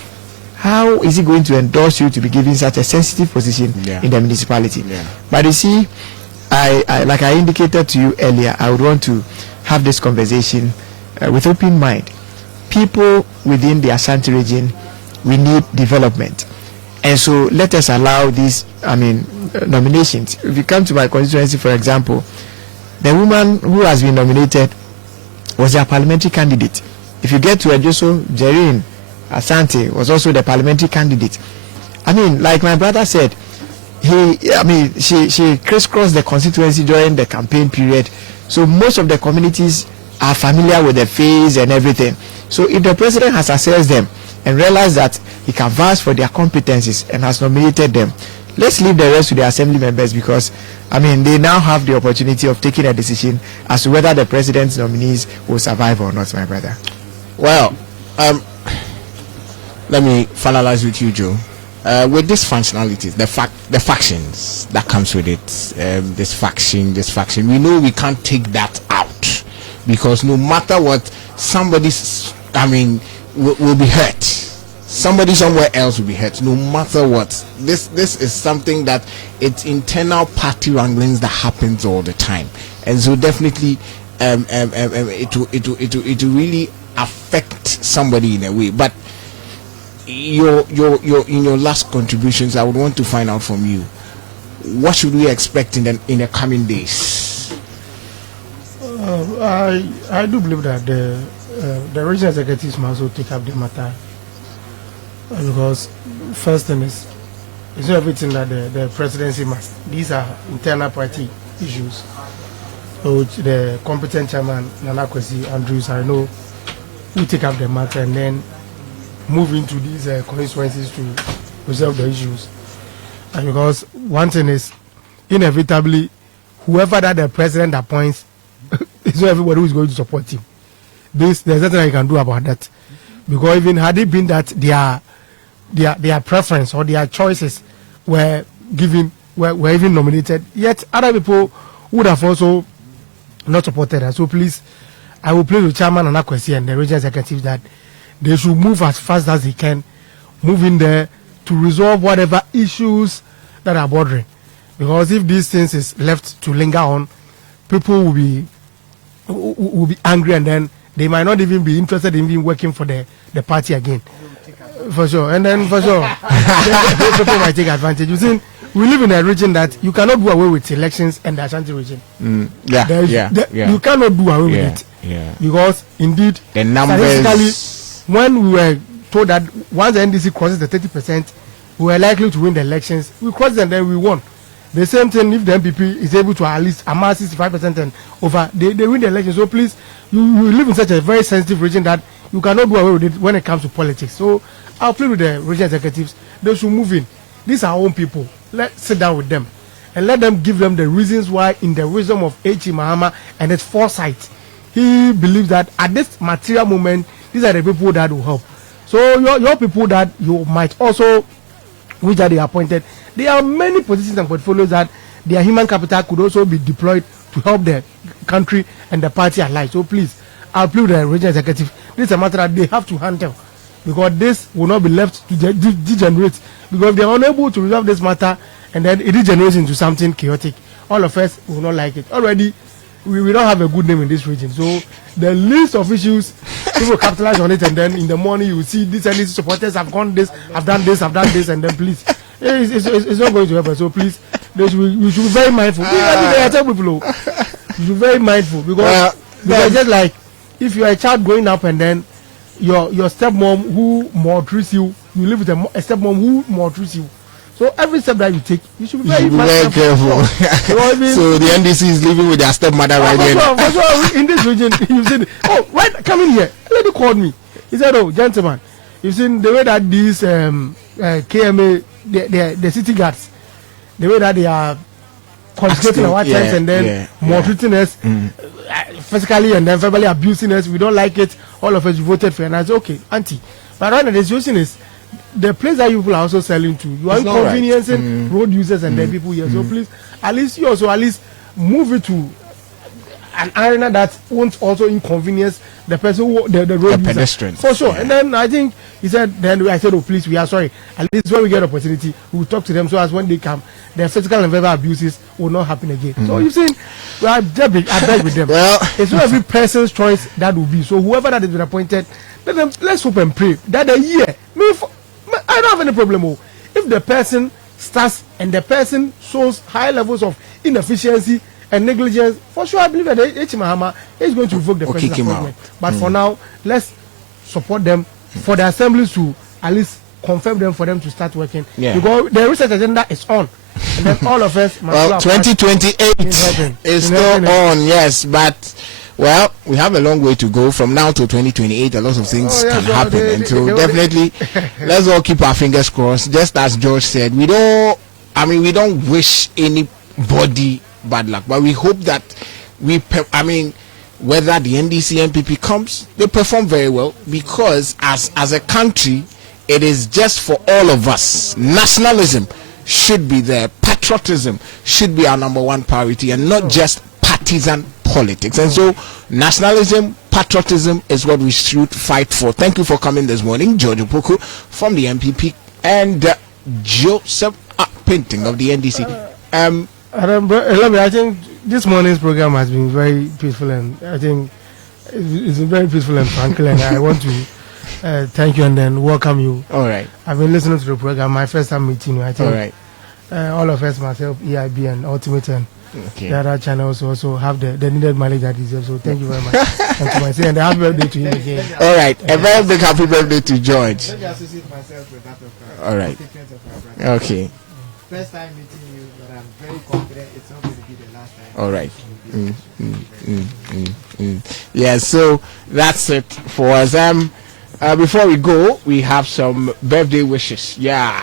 how is he going to endorse you to be given such a sensitive position in the municipality? But you see, I like I indicated to you earlier, I would want to have this conversation with open mind. People within the Ashanti region, we need development. And so let us allow these, nominations. If you come to my constituency, for example, the woman who has been nominated was their parliamentary candidate. If you get to Ejoso, Jerine Asante was also the parliamentary candidate. Like my brother said, she crisscrossed the constituency during the campaign period. So most of the communities are familiar with the face and everything. So if the president has assessed them and realized that he can vouch for their competencies and has nominated them, let's leave the rest to the assembly members, because they now have the opportunity of taking a decision as to whether the president's nominees will survive or not, my brother. Well, let me finalize with you, Joe. With these functionalities, the factions that comes with it, this faction, we know we can't take that out, because no matter what, somebody's will be hurt. Somebody somewhere else will be hurt, no matter what. This is something that it's internal party wranglings that happens all the time, and so definitely it will really affect somebody in a way. But your in your last contributions, I would want to find out from you, what should we expect in the coming days? I do believe that the regional executives must also take up the matter, because first thing is, it's not everything that the presidency must. These are internal party issues. So the competent chairman, Nana Kwesi Andrews, I know, will take up the matter and then move into these constituencies to resolve the issues. And because one thing is, inevitably, whoever that the president appoints, it's not everybody who is going to support him. There's nothing I can do about that. Because even had it been that their preference or their choices were even nominated, yet other people would have also not supported us. So please, I will plead with Chairman Nana Kwesi and the regional executive that they should move as fast as they can, move in there to resolve whatever issues that are bothering. Because if these things is left to linger on, people will be angry, and then they might not even be interested in even working for the party again. For sure. And then for sure, people might take advantage. You see, we live in a region that you cannot do away with elections, and the Ashanti region. You cannot do away with it. Because indeed, the numbers, when we were told that once the NDC crosses the 30%, we were likely to win the elections. We crossed and then we won. The same thing if the MPP is able to at least amass 65% and over, they win the election. So please, you live in such a very sensitive region that you cannot do away with it when it comes to politics. So I'll plead with the regional executives. They should move in. These are our own people. Let's sit down with them and let them give them the reasons why, in the wisdom of H.E. Mahama and his foresight, he believes that at this material moment, these are the people that will help. So your people that you might also, which are they appointed, there are many positions and portfolios that their human capital could also be deployed to help the country and the party alike. So please, I'll plead with the regional executive. This is a matter that they have to handle, because this will not be left to degenerate. Because if they are unable to resolve this matter and then it degenerates into something chaotic, all of us will not like it. Already, we don't have a good name in this region. So the list of issues, people capitalize on it, and then in the morning you see this and these supporters have done this, and then please, it's not going to happen. So please, we should be very mindful. You should be very mindful, because just like if you are a child growing up and then your stepmom who maltreats you, you live with a stepmom who maltreats you. So every step that you take, you should be very, careful. So the NDC is living with their stepmother right now. For sure, in this region, you've seen. Oh, right, come in here. A lady called me. He said, "Oh, gentlemen, you've seen the way that these KMA, the city guards, the way that they are confiscating our times and then maltreating us physically and then verbally abusing us. We don't like it. All of us voted for it." And I said, "Okay, auntie, but right now the situation is." The place that you people are also selling to, you are inconveniencing road users and then people here. So please, at least you also move it to an arena that won't also inconvenience the person who the road user. Pedestrian. For sure. And then I think he said, then I said, "Oh please, we are sorry. At least when we get opportunity, we will talk to them so as when they come, their physical and verbal abuses will not happen again." So you've seen, I beg with them. Well, it's not every person's choice that will be. So whoever that has been appointed, let them, let's hope and pray that a year. I don't have any problem. If the person starts and the person shows high levels of inefficiency and negligence, for sure I believe that H. Mahama is going to revoke the person's appointment. But for now, let's support them for the assemblies to at least confirm them for them to start working. Because the research agenda is on. And then all of us must 2028 is still on, yes, but well, we have a long way to go from now to 2028. A lot of things can happen, and so definitely, let's all keep our fingers crossed. Just as George said, we don't wish anybody bad luck, but we hope that whether the NDC NPP comes, they perform very well, because as a country, it is just for all of us. Nationalism should be there. Patriotism should be our number one priority, and not just partisan politics. And so nationalism, patriotism is what we should fight for. Thank you for coming this morning, George Opoku from the MPP and Joseph Painting of the NDC. I think this morning's program has been very peaceful, and I think it's been very peaceful and tranquil, and I want to thank you and then welcome you. All right. I've been listening to the program, my first time meeting you. I think all right. All of us, myself, EIB and Ultimate and the other channels also have the needed mileage that deserves. So thank you very much. And to myself, and happy birthday to him again. All right, a very big happy birthday to George. Let me associate myself with that of all right. Okay. First time meeting you, but I'm very confident it's not going to be the last time. All right. Yeah, so that's it for us. Before we go, we have some birthday wishes. Yeah.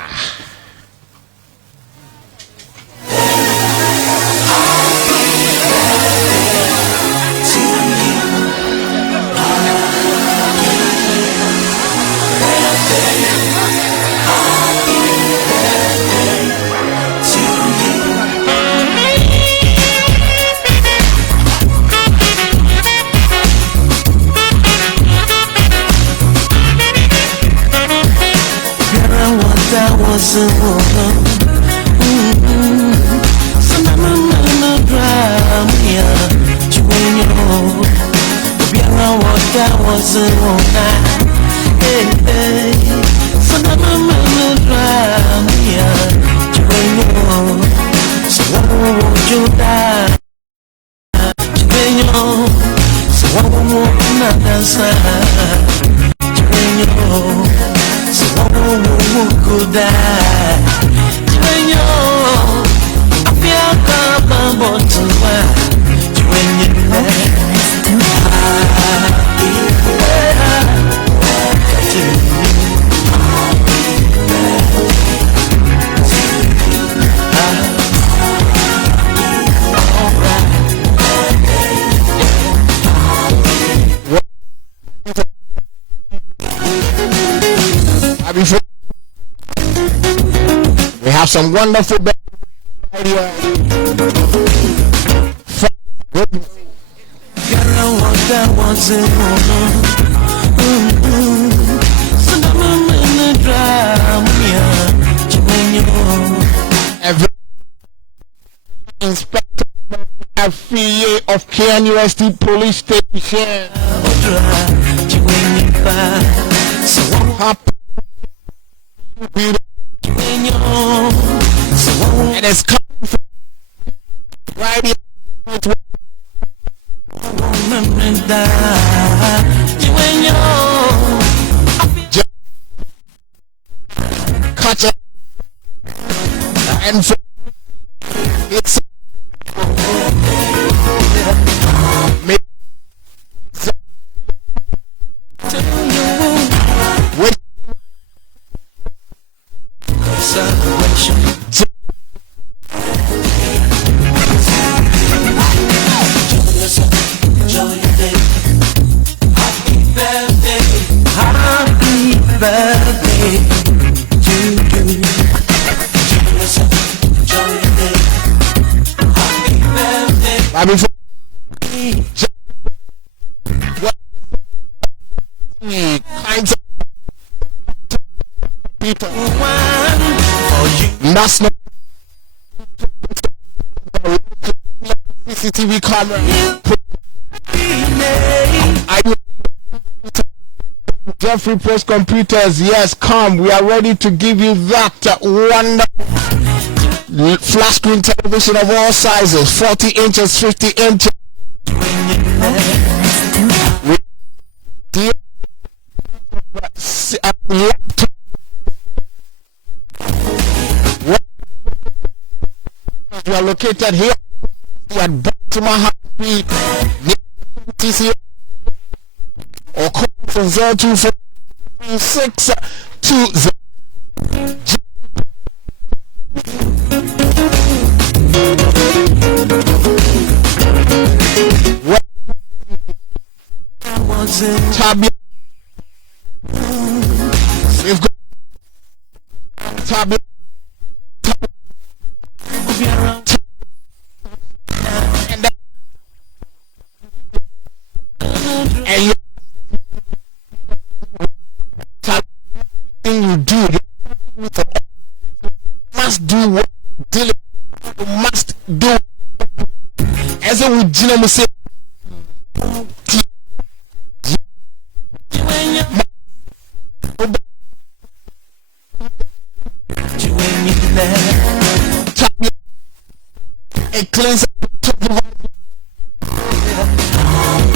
We have some wonderful every Inspector FEA of KNUST Police Station. And it's coming from right here. Catch it. And for it's that's not CCTV camera. Jeffrey Press Computers, yes, come. We are ready to give you that wonderful flat screen television of all sizes, 40 inches, 50 inches. We are located here at Baltimore Street, TC, or call from 0243620. Tabia. We've got Tabia. And you do, you must do what you must do. As a would say, a cleanser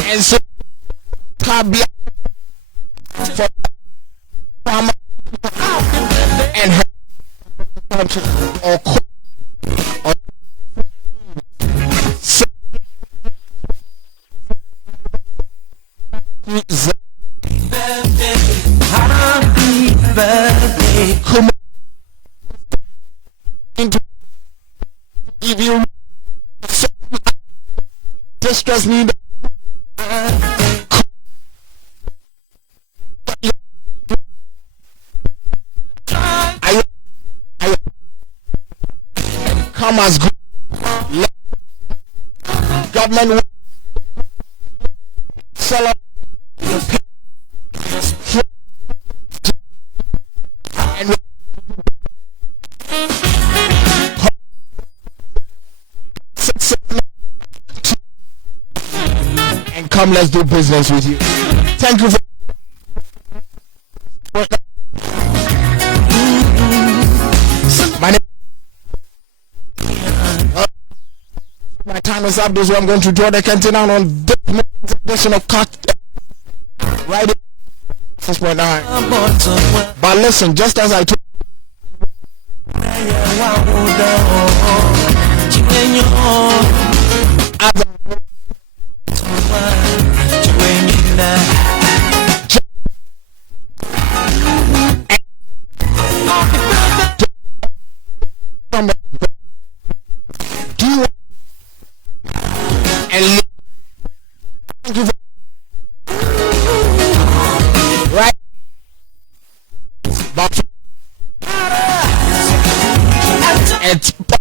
and so Tabia for farmer and her or come into if you distress me come as good government sell up and come, let's do business with you. Thank you for my name. My time is up. This is where I'm going to draw the curtain down on this edition of Cut right 6.9. But listen, just as I told do and right but and